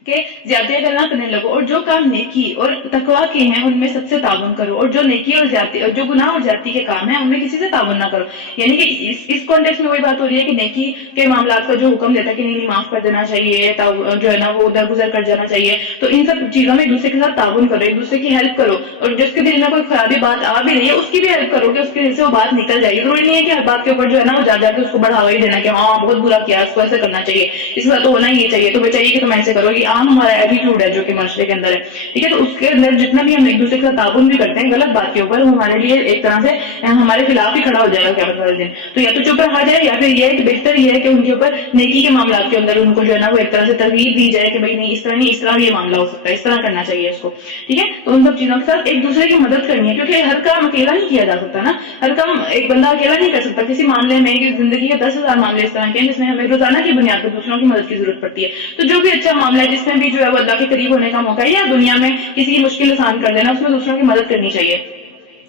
کہ زیادتی اگر نہ کرنے لگو، اور جو کام نیکی اور تقویٰ کے ہیں ان میں سب سے تعاون کرو، اور جو نیکی اور زیادتی، جو گناہ اور زیادتی کے کام ہیں ان میں کسی سے تعاون نہ کرو، یعنی کہ اس کانٹیکس میں وہی بات ہو رہی ہے کہ نیکی کے معاملات کا جو حکم دیتا ہے کہ نہیں معاف کر دینا چاہیے، جو ہے نا وہ درگزر کر جانا چاہیے، تو ان سب چیزوں میں ایک دوسرے کے ساتھ تعاون کرو، ایک دوسرے کی ہیلپ کرو، اور جس کے دل میں کوئی خرابی بات آ بھی رہی ہے اس کی بھی ہیلپ کرو کہ اس کے دل سے وہ بات نکل جائے گی، ضروری نہیں ہے کہ ہر بات کے اوپر جو ہے نا وہ جا کے اس کو بڑھاوا ہی دینا کہ ہاں بہت برا کیا، اس کو ایسے کرنا چاہیے، اس کا تو ہونا ہی چاہیے، تو چاہیے کہ تم ایسے کرو، یہ عام ہمارا ایٹیٹیوڈ ہے جو کہ معاشرے کے اندر ہے، ٹھیک ہے، تو اس کے اندر جتنا بھی ہم ایک دوسرے کا تعاون بھی کرتے ہیں غلط بات کے اوپر، وہ ہمارے لیے ایک طرح سے ہمارے خلاف ہی کھڑا ہو جائے گا قیامت والے دن، تو یا تو چپ رہا جائے یا پھر یہ کہ بہتر یہ ہے کہ ان کے اوپر نیکی کے معاملات کے اندر ان کو جو ہے نا وہ ایک طرح سے ترغیب دی جائے کہ بھائی نہیں اس طرح نہیں، اس طرح یہ معاملہ ہو سکتا ہے، اس طرح کرنا چاہیے اس کو، ٹھیک ہے، تو ان سب چیزوں کے ساتھ ایک دوسرے کی مدد کرنی ہے، کیونکہ ہر کام اکیلا نہیں کیا جا سکتا نا، ہر کام ایک بندہ اکیلا نہیں کر سکتا، کسی معاملے میں زندگی کے 10,000 معاملے اس طرح کے ہیں جس میں ہمیں روزانہ کی بنیاد پر دوسروں کی مدد کی ضرورت پڑتی ہے، تو جو بھی اچھا معاملہ ہے جس میں بھی جو ہے وہ اللہ کے قریب ہونے کا موقع ہے یا دنیا میں کسی کی مشکل آسان کر دینا، اس میں دوسروں کی مدد کرنی چاہیے،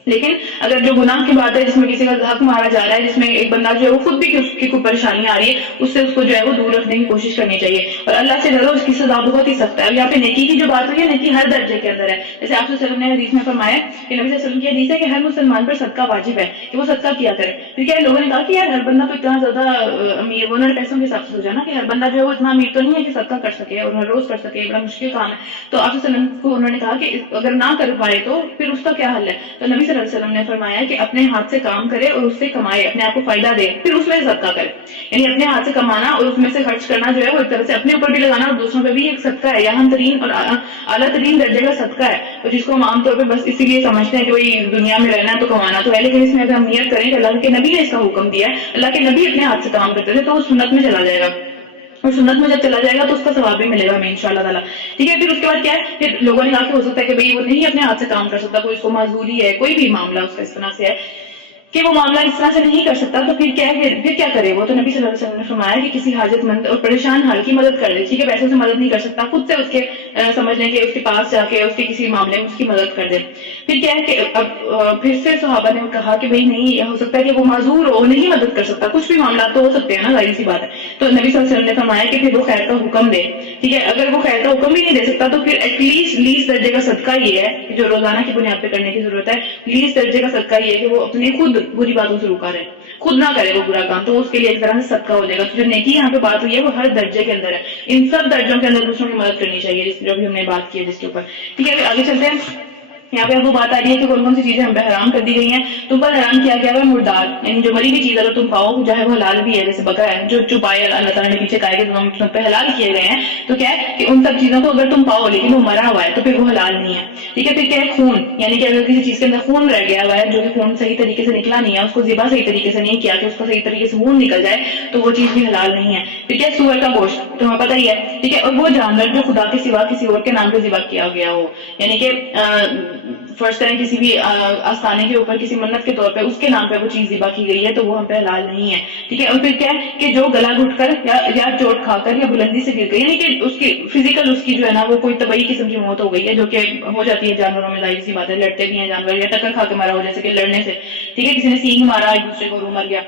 لیکن اگر جو گناہ کی بات ہے جس میں کسی کا حق مارا جا رہا ہے، جس میں ایک بندہ جو ہے وہ خود بھی اس کی کوئی پریشانی آ رہی ہے، اس سے اس کو جو ہے وہ دور رکھنے کی کوشش کرنی چاہیے، اور اللہ سے ڈرو، اس کی سزا بہت ہی سخت ہے۔ اب یہاں پہ نیکی کی جو بات ہوئی ہے، نیکی ہر درجے کے اندر ہے، جیسے آپ صلی اللہ علیہ وسلم نے حدیث میں فرمایا کہ نبی صلی اللہ علیہ وسلم کی حدیث ہے کہ ہر مسلمان پر صدقہ واجب ہے کہ وہ صدقہ کیا کرے، پھر کیا لوگوں نے کہا کہ یار ہر بندہ تو اتنا زیادہ امیر، انہوں نے پیسوں کے حساب سے سوچا نا کہ ہر بندہ جو ہے وہ اتنا امیر تو نہیں ہے کہ صدقہ کر سکے اور ہر روز کر سکے، بڑا مشکل کام ہے، تو آپ صلی اللہ علیہ وسلم کو انہوں نے کہا کہ اگر نہ کر پائے تو پھر اس کا کیا حل ہے، تو نبی صلی اللہ علیہ وسلم نے فرمایا کہ اپنے ہاتھ سے کام کرے اور اس سے کمائے، اپنے آپ کو فائدہ دے، پھر اس میں صدقہ کرے، یعنی اپنے ہاتھ سے کمانا اور اس میں سے خرچ کرنا جو ہے وہ ایک طرح سے اپنے اوپر بھی لگانا اور دوسروں پہ بھی ایک صدقہ ہے، یہاں ترین اور اعلیٰ ترین درجے کا صدقہ ہے، اور جس کو ہم عام طور پہ بس اسی لیے سمجھتے ہیں کہ وہی دنیا میں رہنا ہے تو کمانا تو ہے، لیکن اس میں اگر ہم نیت کریں کہ اللہ کے نبی نے اس کا حکم دیا ہے، اللہ کے نبی اپنے ہاتھ سے کام کرتے تھے، تو وہ سنت میں چلا جائے گا، اور سنت میں جب چلا جائے گا تو اس کا ثواب بھی ملے گا ہمیں انشاءاللہ تعالیٰ، ٹھیک ہے۔ پھر اس کے بعد کیا ہے، پھر لوگوں نے کہا کہ ہو سکتا ہے کہ بھئی وہ نہیں اپنے ہاتھ سے کام کر سکتا، کوئی اس کو معذوری ہے، کوئی بھی معاملہ اس کا اس طرح سے ہے کہ وہ معاملہ اس طرح سے نہیں کر سکتا، تو پھر کیا ہے، پھر کیا کرے وہ، تو نبی صلی اللہ علیہ وسلم نے فرمایا کہ کسی حاجت مند اور پریشان حال کی مدد کر دے، ٹھیک ہے، پیسوں سے مدد نہیں کر سکتا، خود سے اس کے سمجھ لیں کہ اس کے پاس جا کے اس کے کسی معاملے میں اس کی مدد کر دے، پھر کیا ہے کہ اب پھر سے صحابہ نے کہا کہ بھئی نہیں، ہو سکتا ہے کہ وہ معذور ہو، نہیں مدد کر سکتا، کچھ بھی معاملات تو ہو سکتے ہیں نا، ظاہر سی بات ہے، تو نبی صلی اللہ علیہ وسلم نے فرمایا کہ پھر وہ خیر کا حکم دے، ٹھیک ہے، اگر وہ خیر کا حکم بھی نہیں دے سکتا تو پھر ایٹ لیسٹ درجے کا صدقہ یہ ہے کہ جو روزانہ کی بنیاد پہ کرنے کی ضرورت ہے، لیسٹ درجے کا صدقہ یہ ہے کہ وہ اپنے خود بری باتوں سے روکا رہے، خود نہ کرے وہ برا کام، تو اس کے لیے ایک طرح سے صدقہ ہو جائے گا، تو جو نیکی یہاں پہ بات ہوئی ہے وہ ہر درجے کے اندر ہے، ان سب درجوں کے اندر دوسروں کی مدد کرنی چاہیے، جو بھی ہم نے بات کی ہے جس کے اوپر، ٹھیک ہے، آگے چلتے ہیں۔ یہاں پہ اب وہ بات آ رہی ہے کہ کون کون سی چیزیں ہم پہ حرام کر دی گئی ہیں. تم پر حرام کیا گیا ہے مردار، یعنی جو مری ہوئی چیز اگر تم پاؤ چاہے وہ حلال بھی ہے، جیسے بکرا ہے جو چپائے اللہ تعالیٰ نے پیچھے کہا کہ تم پہ حلال کیے گئے ہیں، تو کیا ہے کہ ان سب چیزوں کو اگر تم پاؤ لیکن وہ مرا ہوا ہے تو پھر وہ حلال نہیں ہے. ٹھیک ہے. پھر کیا ہے خون، یعنی کہ اگر کسی چیز کے اندر خون رہ گیا ہوا ہے جو کہ خون صحیح طریقے سے نکلا نہیں ہے، اس کو ذبح صحیح طریقے سے نہیں کیا کہ اس کو صحیح طریقے سے خون نکل جائے، تو وہ چیز بھی حلال نہیں ہے. پھر کیا سور کا گوشت تمہیں پتہ ہی ہے. ٹھیک ہے. اور وہ جانور جو خدا کے سوا کسی اور کے نام پہ ذبح کیا گیا ہو، یعنی کہ فرض کریں کسی بھی آستانے کے اوپر کسی منت کے طور پہ اس کے نام پہ وہ چیز ذبح کی گئی ہے تو وہ ہم پہ حلال نہیں ہے. ٹھیک ہے. اور پھر کیا ہے کہ جو گلا گھٹ کر یا چوٹ کھا کر یا بلندی سے گر گئی، یعنی کہ اس کی فزیکل اس کی جو ہے نا وہ کوئی طبعی قسم کی موت ہو گئی ہے، جو کہ ہو جاتی ہے جانوروں میں، ظاہر سی بات ہے، لڑتے بھی ہیں جانور، یا ٹکر کھا کے مارا ہو جیسے کہ لڑنے سے. ٹھیک ہے. کسی نے سینگ مارا ایک دوسرے کو، وہ مر گیا.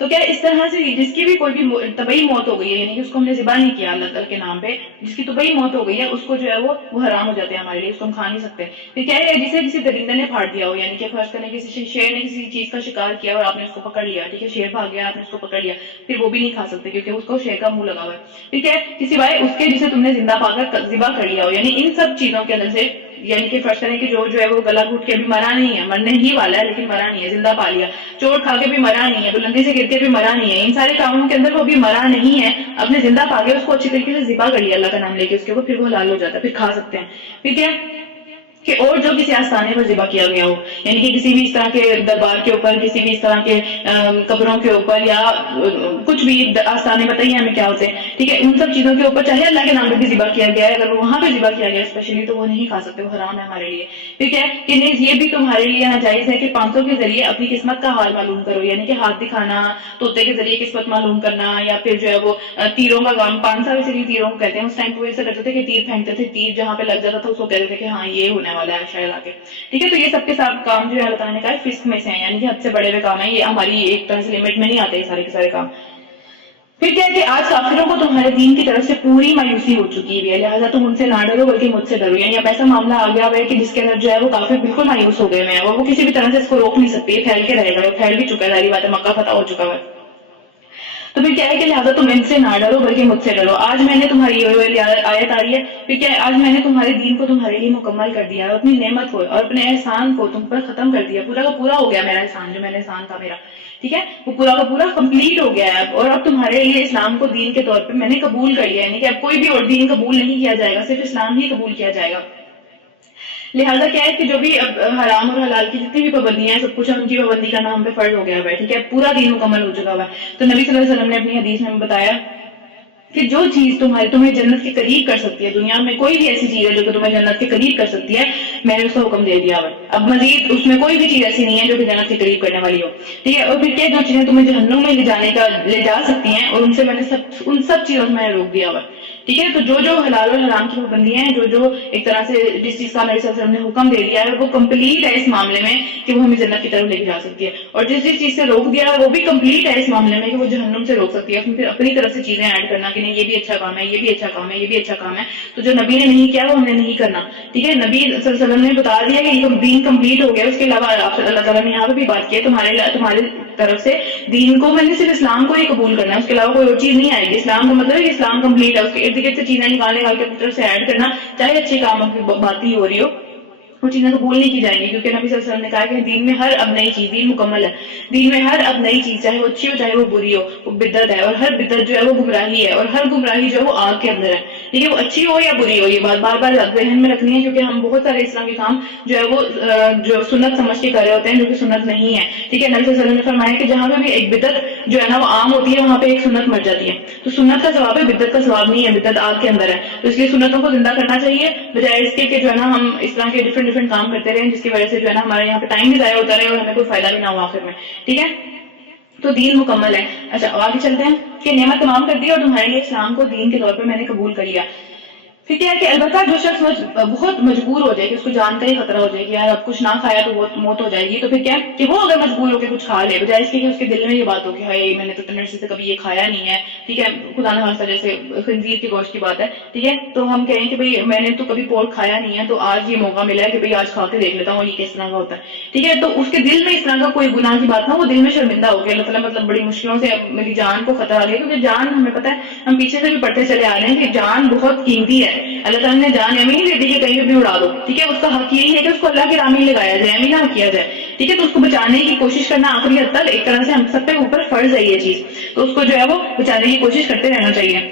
تو کیا اس طرح سے جس کی بھی کوئی بھی طبعی موت ہو گئی ہے، یعنی کہ اس کو ہم نے ذبح نہیں کیا اللہ تعالیٰ کے نام پہ، جس کی طبعی موت ہو گئی ہے اس کو جو ہے وہ حرام ہو جاتے ہیں ہمارے لیے، اس کو ہم کھا نہیں سکتے. پھر کیا ہے جسے کسی درندے نے پھاڑ دیا ہو، یعنی کہ فرض کریں کسی شیر نے کسی چیز کا شکار کیا اور آپ نے اس کو پکڑ لیا. ٹھیک ہے. شیر بھاگ گیا، آپ نے اس کو پکڑ لیا، پھر وہ بھی نہیں کھا سکتے کیونکہ اس کو شیر کا منہ لگا ہوا ہے. ٹھیک ہے. کسی بھائی اس کے جسے تم نے زندہ پا کر ذبح کر لیا ہو، یعنی ان سب چیزوں کے اندر سے، یعنی کہ فرض کریں کہ جو ہے وہ گلا گھٹ کے بھی مرا نہیں ہے، مرنے ہی والا ہے لیکن مرا نہیں ہے، زندہ پا لیا، چوٹ کھا کے بھی مرا نہیں ہے، بلندی سے گر کے بھی مرا نہیں ہے، ان سارے کاموں کے اندر وہ بھی مرا نہیں ہے، اپنے زندہ پا کے اس کو اچھی طریقے سے ذبح کر لیا اللہ کا نام لے کے اس کے اوپر، پھر وہ حلال ہو جاتا ہے، پھر کھا سکتے ہیں. ٹھیک ہے. کہ اور جو کسی آستانے پر ذبح کیا گیا ہو، یعنی کہ کسی بھی اس طرح کے دربار کے اوپر، کسی بھی اس طرح کے قبروں کے اوپر، یا کچھ بھی آستانے بتائیے ہمیں کیا ہوتے ہیں. ٹھیک ہے. ان سب چیزوں کے اوپر چاہے اللہ کے نام پہ بھی ذبح کیا گیا ہے، اگر وہاں پہ ذبح کیا گیا اسپیشلی تو وہ نہیں کھا سکتے، وہ حرام ہے ہمارے لیے. ٹھیک ہے. کہ یہ بھی تمہارے لیے ناجائز ہے کہ پانسوں کے ذریعے اپنی قسمت کا حال معلوم کرو، یعنی کہ ہاتھ دکھانا، طوطے کے ذریعے قسمت معلوم کرنا، یا پھر جو ہے وہ تیروں کا کام. پانسا ویسے بھی تیروں کو کہتے ہیں، اس ٹائم وہ ایسا کرتے تھے کہ تیر پھینکتے تھے، تیر جہاں پہ لگ جاتا تھا اس کو کہتے تھے کہ ہاں یہ ہونے والا ہے شاید آگے. ٹھیک ہے. تو یہ سب کے ساتھ کام جو ہے اللہ تعالیٰ نے کہا ہے فسق میں سے ہیں، یعنی کہ حد سے بڑے ہوئے کام ہیں، یہ ہماری ایک طرح سے لمٹ میں نہیں آتے یہ سارے کے سارے کام. پھر کیا ہے کہ آج کافروں کو تمہارے دین کی طرف سے پوری مایوسی ہو چکی ہے، لہٰذا تم ان سے نہ ڈرو بلکہ مجھ سے ڈرو. یعنی اب ایسا معاملہ آ گیا ہوا ہے کہ جس کے اندر جو ہے وہ کافر بالکل مایوس ہو گئے ہیں، اور وہ کسی بھی طرح سے اس کو روک نہیں سکتے، یہ پھیل کے رہے گا، وہ پھیل بھی چکا ہے، ساری بات ہے، مکہ فتح ہو چکا ہے. تو پھر کیا ہے کہ لہٰذا تم ان سے نہ ڈرو بلکہ مجھ سے ڈرو. آج میں نے تمہاری آیت آ رہی ہے. پھر کیا ہے آج میں نے تمہارے دین کو تمہارے لیے مکمل کر دیا، اور اپنی نعمت کو اور اپنے احسان کو تم پر ختم کر دیا، پورا کا پورا ہو گیا میرا احسان، جو میں نے احسان تھا میرا. ٹھیک ہے. وہ پورا کا پورا کمپلیٹ ہو گیا ہے، اور اب تمہارے لیے اسلام کو دین کے طور پہ میں نے قبول کر لیا، یعنی کہ اب کوئی بھی اور دین قبول نہیں کیا جائے گا، صرف اسلام ہی قبول کیا جائے گا. لہٰذا کیا ہے کہ جو بھی اب حرام اور حلال کی جتنی بھی پابندیاں ہیں سب کچھ ان کی پابندی کا نام پہ فرض ہو گیا ہوا ہے. ٹھیک ہے. پورا دین مکمل ہو چکا ہوا ہے. تو نبی صلی اللہ علیہ وسلم نے اپنی حدیث میں بتایا کہ جو چیز تمہیں جنت کے قریب کر سکتی ہے، دنیا میں کوئی بھی ایسی چیز ہے جو کہ تمہیں جنت کے قریب کر سکتی ہے، میں نے اس کا حکم دے دیا ہوا ہے. اب مزید اس میں کوئی بھی چیز ایسی نہیں ہے جو کہ جنت کے قریب کرنے والی ہو. ٹھیک ہے. اور پھر کیا جو چیزیں تمہیں جہنم میں لے جا سکتی ہیں، اور ان سے میں نے ان سب چیزوں سے میں نے روک دیا ہوا ہے. ٹھیک ہے. تو جو حلال اور حرام کی پابندیاں ہیں، جو ایک طرح سے جس چیز کا نبی صلی اللہ علیہ وسلم نے حکم دے دیا ہے وہ کمپلیٹ ہے اس معاملے میں کہ وہ ہمیں جنت کی طرف لے کے جا سکتی ہے، اور جس چیز سے روک دیا ہے وہ بھی کمپلیٹ ہے اس معاملے میں کہ وہ جہنم سے روک سکتی ہے. پھر اپنی طرف سے چیزیں ایڈ کرنا کہ نہیں یہ بھی اچھا کام ہے، یہ بھی اچھا کام ہے، یہ بھی اچھا کام ہے. تو جو نبی نے نہیں کیا وہ ہم نے نہیں کرنا. ٹھیک ہے. نبی صلی اللہ علیہ وسلم نے بتا دیا کہ یہ دین کمپلیٹ ہو گیا. اس کے علاوہ اللہ تعالیٰ نے یہاں پہ بھی بات کی ہے تمہارے طرف سے دین کو میں نے صرف اسلام کو ہی قبول کرنا ہے، اس کے علاوہ کوئی اور چیز نہیں آئے گی. اسلام کا مطلب ہے کہ اسلام کمپلیٹ ہے، اس کے ارد گرد سے چیزیں نکال کے اپنی طرف سے ایڈ کرنا، چاہے اچھے کاموں کی بات ہی ہو رہی ہو، وہ چیزیں قبول نہیں کی جائیں گی. کیونکہ نبی صلی اللہ علیہ وسلم نے کہا کہ دین میں ہر اب نئی چیز، دین مکمل ہے، دین میں ہر اب نئی چیز چاہے وہ اچھی ہو چاہے وہ بری ہو وہ بدعت ہے، اور ہر بدعت جو ہے وہ گمراہی ہے، اور ہر گمراہی جو ہے وہ آگ کے اندر ہے. ٹھیک ہے. وہ اچھی ہو یا بری ہو، یہ بات بار بار ذہن میں رکھنی ہے، کیونکہ ہم بہت سارے اسلام کے کام جو ہے وہ جو سنت سمجھ کے کر رہے ہوتے ہیں جو کہ سنت نہیں ہے. ٹھیک ہے. نبی صلی اللہ علیہ وسلم نے فرمایا کہ جہاں پہ بھی ایک بدعت جو ہے نا وہ عام ہوتی ہے وہاں پہ ایک سنت مر جاتی ہے. تو سنت کا ثواب ہے، بدعت کا ثواب نہیں ہے، بدعت آگ کے اندر ہے. تو اس لیے سنتوں کو زندہ کرنا چاہیے بجائے اس کے کہ جو ہے نا ہم اس طرح کے ڈفرینٹ کام کرتے رہیں جس کی وجہ سے جو ہے نا ہمارے یہاں پہ ٹائم بھی ضائع ہوتا رہے اور ہمیں کوئی فائدہ بھی نہ ہو آخر میں. ٹھیک ہے. تو دین مکمل ہے. اچھا آگے چلتے ہیں کہ نعمت تمام کر دی اور تمہارے لیے اسلام کو دین کے طور پہ میں نے قبول کر لیا. پھر کیا ہے کہ البتہ جو شخص بہت مجبور ہو جائے کہ اس کو جان کا ہی خطرہ ہو جائے کہ یار اب کچھ نہ کھایا تو بہت موت ہو جائے گی، تو پھر کیا کہ وہ اگر مجبور ہو کے کچھ کھا لے بجائے اس کے کہ اس کے دل میں یہ بات ہو کہ ہائے میں نے تو اتنے عرصے سے کبھی یہ کھایا نہیں ہے. ٹھیک ہے. خدا نہ خواستہ جیسے خنزیر کے گوشت کی بات ہے. ٹھیک ہے. تو ہم کہیں کہ بھئی میں نے تو کبھی پورک کھایا نہیں ہے تو آج یہ موقع ملا ہے کہ بھئی آج کھا کے دیکھ لیتا ہوں یہ کس طرح کا ہوتا ہے. ٹھیک ہے. تو اس کے دل میں اس طرح کا کوئی گناہ کی بات نہ، وہ دل میں شرمندہ ہو گیا اللہ تعالیٰ مطلب بڑی مشکلوں سے اب میری جان کو خطرہ آ گیا، کیونکہ جان ہمیں پتہ ہے ہم پیچھے سے بھی پڑھتے چلے آ رہے ہیں کہ جان بہت قیمتی ہے. اللہ تعالیٰ نے جان امی نہیں دیتی کہ کہیں بھی اڑا دو، ٹھیک ہے، اس کا حق یہی ہے کہ اس کو اللہ کی راہ میں لگایا جائے، امی نہ کیا جائے، ٹھیک ہے، تو اس کو بچانے کی کوشش کرنا آخری حد تک ایک طرح سے ہم سب کے اوپر فرض ہے یہ چیز، تو اس کو جو ہے وہ بچانے کی کوشش کرتے رہنا چاہیے۔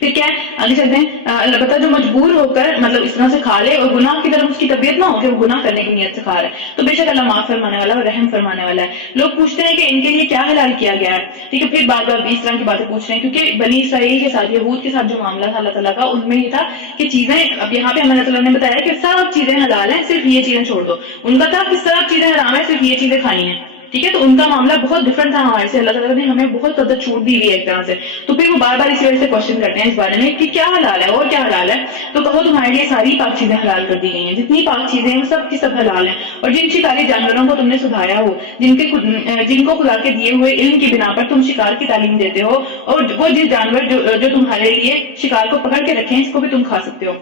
پھر کیا ہے آگے چلتے ہیں، البتہ جو مجبور ہو کر مطلب اس طرح سے کھا لے اور گناہ کی طرف اس کی طبیعت نہ ہو کہ وہ گناہ کرنے کی نیت سے کھا رہا ہے، تو بے شک اللہ معاف فرمانے والا اور رحم فرمانے والا ہے۔ لوگ پوچھتے ہیں کہ ان کے لیے کیا حلال کیا گیا ہے، ٹھیک ہے، پھر بار بار اس طرح کی باتیں پوچھ رہے ہیں، کیونکہ بنی اسرائیل کے ساتھ، یہود کے ساتھ جو معاملہ تھا اللہ تعالیٰ کا، ان میں یہ تھا کہ چیزیں، اب یہاں پہ اللہ تعالیٰ نے بتایا کہ سب چیزیں حلال ہیں، صرف یہ چیزیں چھوڑ دو، ان کا تھا کہ سب چیزیں حرام ہیں، صرف یہ چیزیں کھانی ہیں، ٹھیک ہے، تو ان کا معاملہ بہت ڈفرنٹ تھا ہمارے سے، اللہ تعالیٰ نے ہمیں بہت زیادہ چھوٹ دی ہوئی ہے ایک طرح سے، تو پھر وہ بار بار اسی وجہ سے کوشچن کرتے ہیں اس بارے میں کہ کیا حلال ہے اور کیا حلال ہے، تو کہو تمہارے لیے ساری پاک چیزیں حلال کر دی گئی ہیں، جتنی پاک چیزیں ہیں وہ سب کی سب حلال ہیں، اور جن شکاری جانوروں کو تم نے سدھایا ہو، جن کو خدا کے دیے ہوئے علم کی بنا پر تم شکار کی تعلیم دیتے ہو، اور وہ جس جانور جو تمہارے لیے شکار کو پکڑ کے رکھے ہیں، اس کو بھی تم کھا سکتے ہو،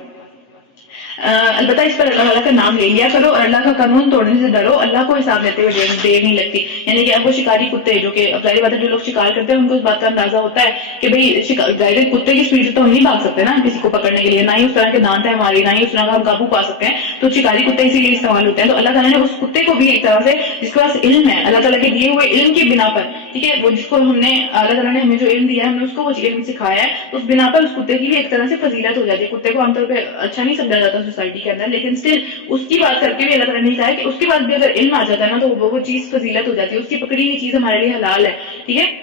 البتہ اس پر اللہ تعالیٰ کا نام لے لیا کرو اور اللہ کا قانون توڑنے سے ڈرو، اللہ کو حساب لیتے ہوئے دیر نہیں لگتی، یعنی کہ اب وہ شکاری کتے جو کہ اب ظاہر بات ہے جو لوگ شکار کرتے ہیں ان کو اس بات کا اندازہ ہوتا ہے کہ بھئی ظاہر کتے کی اسپیڈ سے تو ہم نہیں بھاگ سکتے نا کسی کو پکڑنے کے لیے، نہ ہی اس طرح کے دانت ہیں ہمارے، نہ ہی اس طرح کا ہم قابو پا سکتے ہیں، تو شکاری کتے اسی لیے استعمال ہوتے ہیں، تو اللہ تعالیٰ نے اس کتے کو بھی ایک طرح سے جس کے پاس علم ہے اللہ تعالیٰ کے دیے ہوئے علم کی بنا پر، ٹھیک ہے، وہ جس کو ہم نے اللہ تعالیٰ نے ہمیں جو علم دیا ہے ہم نے اس کو وہ علم سکھایا ہے، تو اس بنا پر اس کتے کی بھی ایک طرح سے فضیلت ہو جاتی ہے۔ کتے کو عام طور پہ اچھا نہیں سمجھا جاتا سوسائٹی کے اندر، لیکن اسٹل اس کی بات کر کے بھی اللہ تعالیٰ نے کہا ہے کہ اس کے بعد بھی اگر علم آ جاتا ہے نا تو وہ چیز فضیلت ہو جاتی ہے، اس کی پکڑی ہوئی چیز ہمارے لیے حلال ہے، ٹھیک ہے،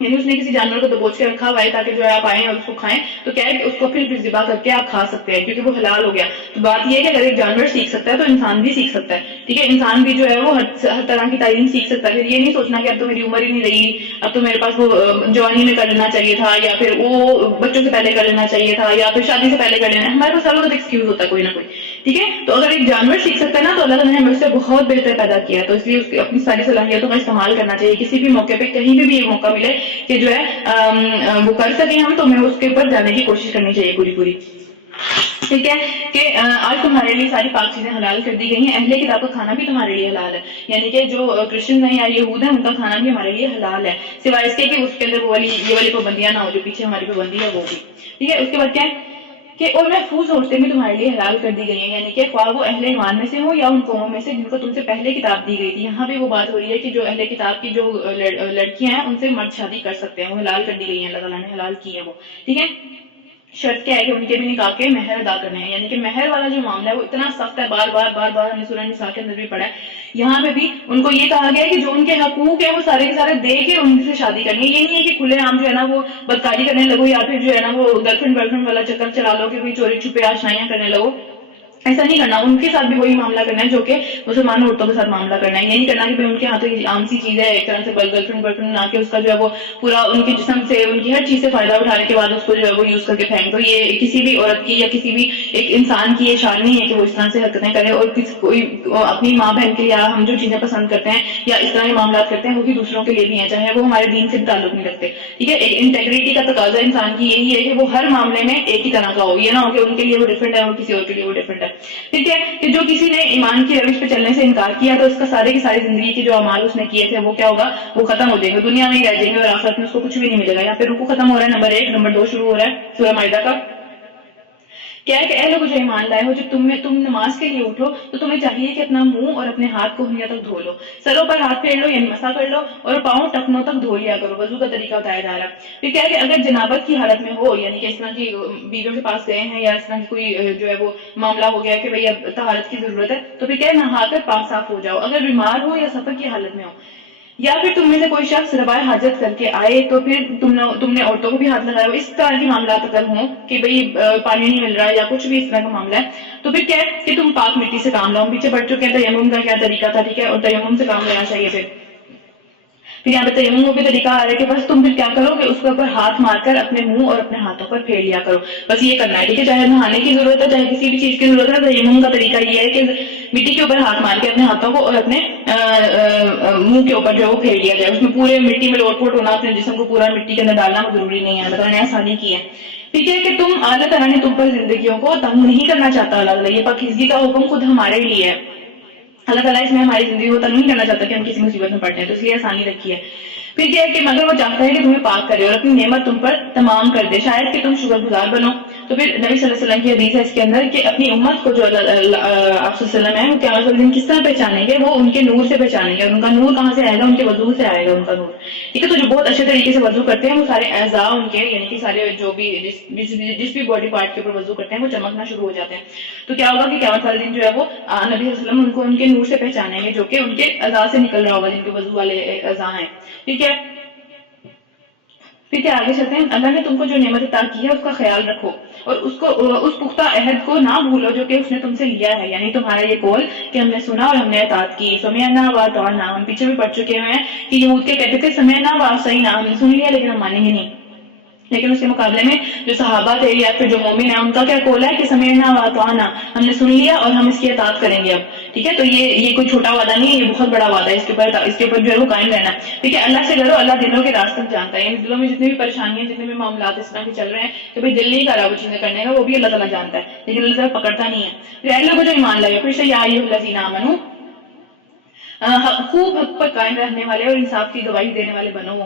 یعنی اس نے کسی جانور کو دبوچ کے رکھا ہوا ہے تاکہ جو ہے آپ آئیں اور اس کو کھائیں، تو کیا ہے کہ اس کو پھر ذبح کر کے آپ کھا سکتے ہیں کیونکہ وہ حلال ہو گیا۔ تو بات یہ ہے کہ اگر ایک جانور سیکھ سکتا ہے تو انسان بھی سیکھ سکتا ہے، ٹھیک ہے، انسان بھی جو ہے وہ ہر طرح کی تعلیم سیکھ سکتا ہے، پھر یہ نہیں سوچنا کہ اب تو میری عمر ہی نہیں رہی، اب تو میرے پاس وہ جوانی میں کر لینا چاہیے تھا، یا پھر وہ بچوں سے پہلے کر لینا چاہیے تھا، یا پھر شادی سے پہلے کر لینا، ہمارے پاس سب ایکسکیوز ہوتا ہے کوئی نہ کوئی، ٹھیک ہے، تو اگر ایک جانور سیکھ سکتا ہے نا تو اللہ تعالیٰ نے ہمیں اس سے بہت بہتر پیدا کیا ہے، تو اس لیے اس کی اپنی ساری صلاحیتوں کا استعمال کرنا چاہیے، کسی بھی موقع پہ کہیں بھی یہ موقع ملے کہ جو ہے وہ کر سکیں ہم، تو ہمیں اس کے اوپر جانے کی کوشش کرنی چاہیے پوری، ٹھیک ہے، کہ آج تمہارے لیے ساری پاک چیزیں حلال کر دی گئی ہیں، اہل کتاب کا کھانا بھی تمہارے لیے حلال ہے، یعنی کہ جو کرسچن ہیں یا یہود ہیں ان کا کھانا بھی ہمارے لیے حلال ہے، سوائے اس کے کہ اس کے اندر یہ والی پابندیاں نہ ہو جو پیچھے ہماری پابندی ہے وہ بھی، ٹھیک ہے، اس کے بعد کیا ہے کہ اور محفوظ عورتیں بھی تمہارے لیے حلال کر دی گئی ہیں، یعنی کہ خواہ وہ اہل ایمان میں سے ہوں یا ان قوموں میں سے جن کو تم سے پہلے کتاب دی گئی تھی، یہاں بھی وہ بات ہو رہی ہے کہ جو اہل کتاب کی جو لڑکیاں ہیں ان سے مرد شادی کر سکتے ہیں، وہ حلال کر دی گئی ہیں، اللہ تعالیٰ نے حلال کی ہے وہ، ٹھیک ہے، شرط کیا ہے کہ ان کے بھی نکاح کے مہر ادا کرنے ہیں، یعنی کہ مہر والا جو معاملہ ہے وہ اتنا سخت ہے، بار بار ہم نے سورہ نساء کے اندر بھی پڑھا ہے، یہاں پہ بھی ان کو یہ کہا گیا ہے کہ جو ان کے حقوق ہے وہ سارے کے سارے دے کے ان سے شادی کرنی ہے، یہ نہیں ہے کہ کھلے عام جو ہے نا وہ بدکاری کرنے لگو یا پھر جو ہے نا وہ گرل فرینڈ والا چکر چلا لو کہ کوئی چوری چھپے آشنائیاں کرنے لگو، ایسا نہیں کرنا، ان کے ساتھ بھی وہی معاملہ کرنا ہے جو کہ مسلمان عورتوں کے ساتھ معاملہ کرنا ہے، یہ نہیں کرنا کہ ان کے ہاتھوں عام سی چیز ہے ایک طرح سے گرل فرینڈ نہ کہ اس کا جو ہے وہ پورا ان کے جسم سے ان کی ہر چیز سے فائدہ اٹھانے کے بعد اس کو جو ہے وہ یوز کر کے پھینک دو، یہ کسی بھی عورت کی یا کسی بھی ایک انسان کی یہ شان نہیں ہے کہ وہ اس طرح سے حرکتیں کرے، اور کوئی اپنی ماں بہن کے لیے ہم جو چیزیں پسند کرتے ہیں یا اس طرح کے معاملات کرتے ہیں وہ بھی دوسروں کے لیے بھی ہیں، چاہے وہ ہمارے دین سے تعلق نہیں رکھتے، ٹھیک ہے، ایک انٹیگریٹی کا تقاضا انسان کی یہی ہے کہ وہ ہر معاملے میں ایک ہی طرح کا ہو، یہ نہ ہو کہ ان کے لیے وہ ڈفرینٹ ہے اور کسی اور کے لیے وہ ڈفرینٹ ہے، ٹھیک ہے، کہ جو کسی نے ایمان کی روش پہ چلنے سے انکار کیا تو اس کا ساری کی ساری زندگی کے جو اعمال اس نے کیے تھے وہ کیا ہوگا، وہ ختم ہو جائیں گے، دنیا میں ہی رہ جائیں گے اور آخرت میں اس کو کچھ بھی نہیں ملے گا۔ یہاں پہ رکوع ختم ہو رہا ہے نمبر 1، نمبر 2 شروع ہو رہا ہے سورہ مائدہ کا، کیا ہے کہ اے لوگ جو ایمان لائے ہو، جب تم نماز کے لیے اٹھو تو تمہیں چاہیے کہ اپنا منہ اور اپنے ہاتھ کو ہنیہ تک دھو لو، سروں پر ہاتھ پھیر لو یعنی مسح کر لو، اور پاؤں ٹخنوں تک دھو لیا کرو، وضو کا طریقہ بتایا جا رہا ہے۔ پھر کیا ہے کہ اگر جنابت کی حالت میں ہو، یعنی کہ اس طرح کی بیویوں کے پاس گئے ہیں یا اس طرح کی کوئی جو ہے وہ معاملہ ہو گیا کہ بھئی اب طہارت کی ضرورت ہے، تو پھر کیا ہے نہا کر پاک صاف ہو جاؤ، اگر بیمار ہو یا سفر کی حالت میں ہو، یا پھر تم میں سے کوئی شخص روائے حاجت کر کے آئے تو پھر تم نے عورتوں کو بھی ہاتھ لگایا ہو، اس طرح کے معاملات اگر ہوں کہ بھئی پانی نہیں مل رہا یا کچھ بھی اس طرح کا معاملہ ہے، تو پھر کیا ہے کہ تم پاک مٹی سے کام لاؤ، پیچھے بڑھ چکے ہیں تیمم کا کیا طریقہ تھا، ٹھیک ہے، اور تیمم سے کام لینا چاہیے۔ پھر یہاں پہ تیمم کا بھی طریقہ آ رہا ہے کہ بس تم پھر کیا کرو کہ اس کے اوپر ہاتھ مار کر اپنے منہ اور اپنے ہاتھوں پر پھیر لیا کرو، بس یہ کرنا ہے، ٹھیک ہے، چاہے نہانے کی ضرورت ہے چاہے کسی بھی چیز کی ضرورت ہے، تیمم کا طریقہ یہ ہے کہ مٹی کے اوپر ہاتھ مار کے اپنے ہاتھوں کو اور اپنے منہ کے اوپر جو ہے وہ پھیر لیا جائے، اس میں پورے مٹی میں لوٹ پوٹ ہونا، اپنے جسم کو پورا مٹی کے اندر ڈالنا وہ ضروری نہیں ہے، اللہ تعالیٰ نے آسانی کی ہے، ٹھیک ہے، کہ تم اللہ تعالیٰ نے تم پر زندگیوں کو تنگ نہیں کرنا چاہتا، اللہ تعالیٰ یہ پاکیزگی کا حکم خود ہمارے لیے ہے، اللہ تعالیٰ اس میں ہماری زندگی کو تنگ نہیں کرنا چاہتا کہ ہم کسی مصیبت میں پڑتے ہیں، تو اس لیے آسانی رکھی ہے۔ پھر کیا ہے کہ مگر وہ چاہتا ہے کہ تمہیں پاک کرے اور اپنی نعمت تم پر تمام کر دے، شاید کہ تم شکر گزار بنو، تو پھر نبی صلی اللہ علیہ وسلم کی حدیث ہے اس کے اندر کہ اپنی امت کو جو آپ صلی اللہ علیہ وسلم ہے وہ قیامت والے دن کس طرح پہچانیں گے، وہ ان کے نور سے پہچانیں گے. اور ان کا نور کہاں سے آئے گا؟ ان کے وضو سے آئے گا ان کا نور. ٹھیک ہے، تو جو بہت اچھے طریقے سے وضو کرتے ہیں وہ سارے اعضاء ان کے، یعنی کہ سارے جو بھی جس بھی باڈی پارٹ کے اوپر وضو کرتے ہیں وہ چمکنا شروع ہو جاتے ہیں. تو کیا ہوگا کہ قیامت والے دن جو ہے وہ نبی صلی اللہ علیہ وسلم ان کو ان کے نور سے پہچانیں گے، جو کہ ان کے اعضاء سے نکل رہا ہوگا، جن کے وضو والے اعضاء ہیں. ٹھیک ہے، پھر کیا آگے چلتے ہیں. اللہ نے تم کو جو نعمت عطا کی ہے اس کا خیال رکھو اور اس پختہ عہد کو نہ بھولو جو کہ اس نے تم سے لیا ہے، یعنی تمہارا یہ قول کہ ہم نے سنا اور ہم نے اطاعت کی. سمعنا واطعنا، ہم پیچھے بھی پڑھ چکے ہیں کہ یہود کے کہتے تھے سمعنا وعصینا، ہم نے سن لیا لیکن ہم مانیں گے نہیں. لیکن اس کے مقابلے میں جو صحابہ تھے یا پھر جو مومن ہیں ان کا کیا قول ہے کہ سمعنا واطعنا، ہم نے سن لیا اور ہم اس کی اطاعت کریں گے اب. ٹھیک ہے، تو یہ کوئی چھوٹا وعدہ نہیں ہے، یہ بہت بڑا وعدہ ہے. اس کے اوپر جو ہے وہ قائم رہنا. ٹھیک ہے، اللہ سے ڈرو، اللہ دلوں کے راز تک جانتا ہے. یعنی دلوں میں جتنی بھی پریشانیاں، جتنے بھی معاملات اس طرح کے چل رہے ہیں کہ بھائی دل نہیں کر رہا وہ چیزیں کرنے کا، وہ بھی اللہ تعالیٰ جانتا ہے، لیکن اللہ تعالیٰ پکڑتا نہیں ہے. پھر اے لوگوں جو ایمان لائے، پھر سے یا ایھا الذین آمنو، خوب حق پر قائم رہنے والے اور انصاف کی گواہی دینے والے بنو.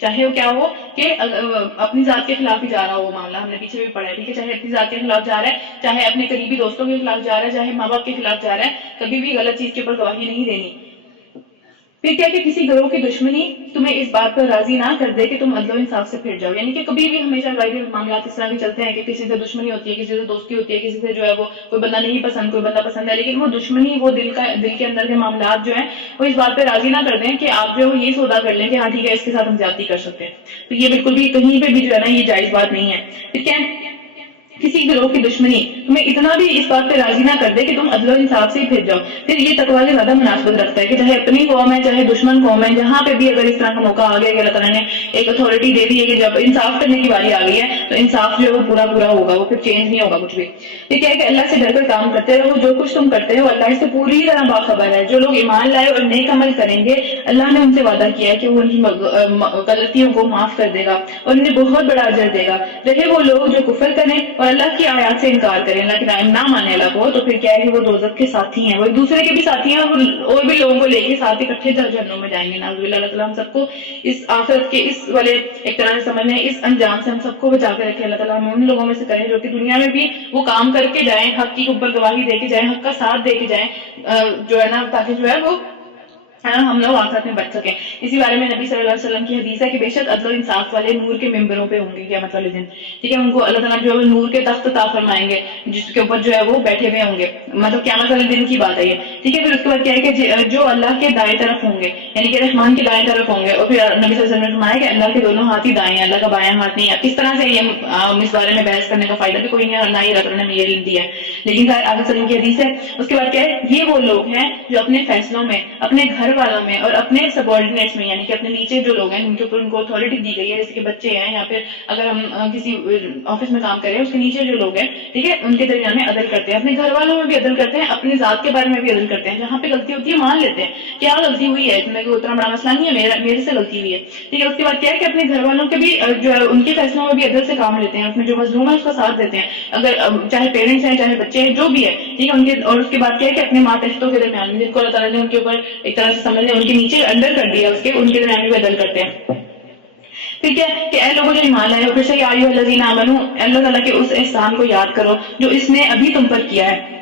چاہے وہ کیا ہو کہ اپنی ذات کے خلاف ہی جا رہا ہو معاملہ، ہم نے پیچھے بھی پڑھا ہے. ٹھیک ہے، چاہے اپنی ذات کے خلاف جا رہا ہے، چاہے اپنے قریبی دوستوں کے خلاف جا رہا ہے، چاہے ماں باپ کے خلاف جا رہا ہے، کبھی بھی غلط چیز کے اوپر گواہی نہیں دینی. پھر کیا کہ کسی گروہ کی دشمنی تمہیں اس بات پر راضی نہ کر دے کہ تم عدل و انصاف سے پھر جاؤ. یعنی کہ کبھی بھی ہمیشہ ظاہری معاملات اس طرح کے چلتے ہیں کہ کسی سے دشمنی ہوتی ہے، کسی سے دوستی ہوتی ہے، کسی سے جو ہے وہ کوئی بندہ نہیں پسند، کوئی بندہ پسند ہے، لیکن وہ دشمنی، وہ دل کے اندر کے معاملات جو ہیں وہ اس بات پہ راضی نہ کر دیں کہ آپ جو ہے وہ یہ سودا کر لیں کہ ہاں ٹھیک ہے اس کے ساتھ ہم زیادتی کر سکتے ہیں. تو یہ بالکل بھی کہیں پہ بھی جو ہے نا یہ جائز بات نہیں ہے. ٹھیک ہے، کسی گروہ کی دشمنی تمہیں اتنا بھی اس بات پہ راضی نہ کر دے کہ تم عدل و انصاف سے ہی پھر جاؤ. پھر یہ تقویٰ سے زیادہ مناسبت رکھتا ہے کہ چاہے اپنی قوم ہے چاہے دشمن قوم ہے، جہاں پہ بھی اگر اس طرح کا موقع آ گیا کہ اللہ تعالیٰ نے ایک اتھارٹی دے دی ہے کہ جب انصاف کرنے کی باری آ گئی ہے تو انصاف جو ہے وہ پورا ہوگا، وہ پھر چینج نہیں ہوگا کچھ بھی. یہ کیا ہے کہ اللہ سے ڈر کر کام کرتے رہو، جو کچھ تم کرتے ہو اللہ اس سے پوری طرح باخبر ہے. جو لوگ ایمان لائے اور نیک عمل کریں گے اللہ نے ان سے وعدہ کیا ہے کہ وہ ان کی غلطیوں کو معاف کر دے گا اور انہیں بہت بڑا اجر دے گا. رہے وہ لوگ جو کفر کریں اور اللہ کی آیات سے انکار کریں، اللہ کی رائم نہ مانے اللہ کو، تو پھر کیا ہے کہ وہ دوزخ کے ساتھی ہیں، وہ ایک دوسرے کے بھی ساتھی ہیں اور بھی لوگوں کو لے کے ساتھ اکٹھے جہنم میں جائیں گے. نعوذ باللہ، اللہ تعالیٰ ہم سب کو اس آخرت کے اس والے ایک طرح سے سمجھنے اس انجام سے ہم سب کو بچا کے رکھے. اللہ تعالیٰ ہم ان لوگوں میں سے کریں جو کہ دنیا میں بھی وہ کام کر کے جائیں، حق کی اوپر گواہی دے کے جائیں، حق کا ساتھ دے کے جائیں، جو ہے نا تاکہ جو ہے وہ ہم لوگ آخرت میں بچ سکیں. اسی بارے میں نبی صلی اللہ علیہ وسلم کی حدیث ہے کہ بے شک عدل و انصاف والے نور کے ممبروں پہ ہوں گے قیامت والے دن. ٹھیک ہے، ان کو اللہ تعالیٰ جو ہے نور کے تخت عطا فرمائیں گے جس کے اوپر جو ہے وہ بیٹھے ہوئے ہوں گے، مطلب قیامت والے دن کی بات ہے یہ. ٹھیک ہے، پھر اس کے بعد کیا ہے کہ جو اللہ کے دائیں طرف ہوں گے، یعنی کہ رحمان کی دائیں طرف ہوں گے. اور پھر نبی صلی اللہ علیہ وسلم نے فرمایا کہ اللہ کے دونوں ہاتھ ہی دائیں ہیں، اللہ کا بایاں ہاتھ نہیں ہے. کس طرح سے یہ اس بارے میں بحث کرنے کا فائدہ بھی کوئی نہیں ہے، نہ ہی اللہ تعالیٰ نے یہ دی ہے، لیکن آگے وسلم کی حدیث ہے. اس کے بعد کیا ہے، یہ وہ لوگ ہیں جو اپنے فیصلوں میں، اپنے گھر والوں میں اور اپنے سبارڈینیٹس میں، یعنی کہ اپنے نیچے جو لوگ ہیں جن کے اوپر ان کو اتھارٹی دی گئی ہے، جیسے کہ بچے ہیں یا پھر اگر ہم کسی آفس میں کام کر رہے ہیں اس کے نیچے جو لوگ ہیں، ٹھیک ہے، ان کے درمیان میں عدل کرتے ہیں، اپنے گھر والوں میں بھی عدل کرتے ہیں، اپنی ذات کے بارے میں بھی عدل کرتے ہیں. جہاں پہ غلطی ہوتی ہے مان لیتے ہیں کیا غلطی ہوئی ہے، میں اتنا بڑا مسئلہ نہیں ہے، میرے سے غلطی ہوئی ہے. ٹھیک ہے، اس کے بعد کیا ہے کہ اپنے گھر والوں کے بھی جو ہے ان کے فیصلوں میں بھی عدل سے کام لیتے ہیں، اس میں جو مظلوم ہے اس کا ساتھ دیتے ہیں، اگر چاہے پیرنٹس ہیں چاہے بچے ہیں جو بھی ہے. ٹھیک ہے، ان کے اور اس کے بعد کیا ہے کہ اپنے ماتحتوں کے درمیان میں جن کو اللہ تعالیٰ نے ان کے اوپر ایک طرح سے سمجھ لیں ان کے نیچے انڈر کر دیا، اس کے ان کے درمیان میں بھی عدل کرتے ہیں. ٹھیک ہے کہ اے لوگوں جو ایمان لائے ہو، پھر سے یا ایھا الذین آمنو، اللہ تعالیٰ کے اس احسان کو یاد کرو جو اس نے ابھی تم پر کیا ہے.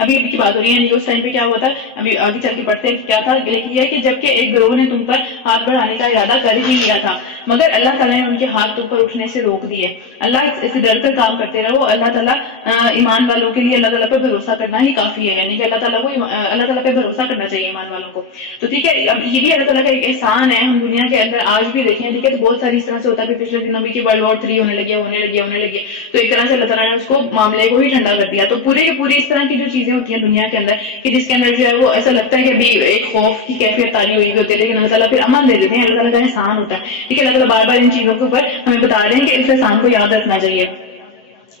ابھی کی بات ہو رہی ہے، یعنی اس ٹائم پہ کیا ہوا تھا، ابھی آگے چل کے پڑھتے ہیں کیا تھا. لیکن یہ کہ جبکہ ایک گروہ نے تم پر ہاتھ بڑھانے کا ارادہ کر ہی لیا تھا مگر اللہ تعالیٰ نے ان کے ہاتھ تم پر اٹھنے سے روک دیے. اللہ اسے ڈر کر کام کرتے رہو. اللہ تعالیٰ ایمان والوں کے لیے اللہ تعالیٰ پہ بھروسہ کرنا ہی کافی ہے، یعنی کہ اللہ تعالیٰ پہ بھروسہ کرنا چاہیے ایمان والوں کو. تو ٹھیک ہے، اب یہ بھی اللہ تعالیٰ کا ایک احسان ہے. ہم دنیا کے اندر آج بھی دیکھیں، ٹھیک ہے، تو بہت ساری اس طرح سے ہوتا ہے کہ پچھلے دنوں بھی کہ ورلڈ وار 3 ہونے لگے، تو ایک طرح سے اللہ تعالیٰ نے اس کو معاملے کو ہی ٹھنڈا کر دیا. تو پوری اس طرح کی جو چیزیں ہوتی ہیں دنیا کے اندر کہ جس کے اندر جو ہے وہ ایسا لگتا ہے کہ ابھی ایک خوف کی کیفیت تاری ہوئی ہوتی ہے، لیکن اللہ تعالیٰ پھر امن دے دیتے ہیں. اللہ تعالیٰ کا احسان ہوتا ہے. ٹھیک ہے، اللہ تعالیٰ بار بار ان چیزوں کے اوپر ہمیں بتا رہے ہیں کہ اس احسان کو یاد رکھنا چاہیے.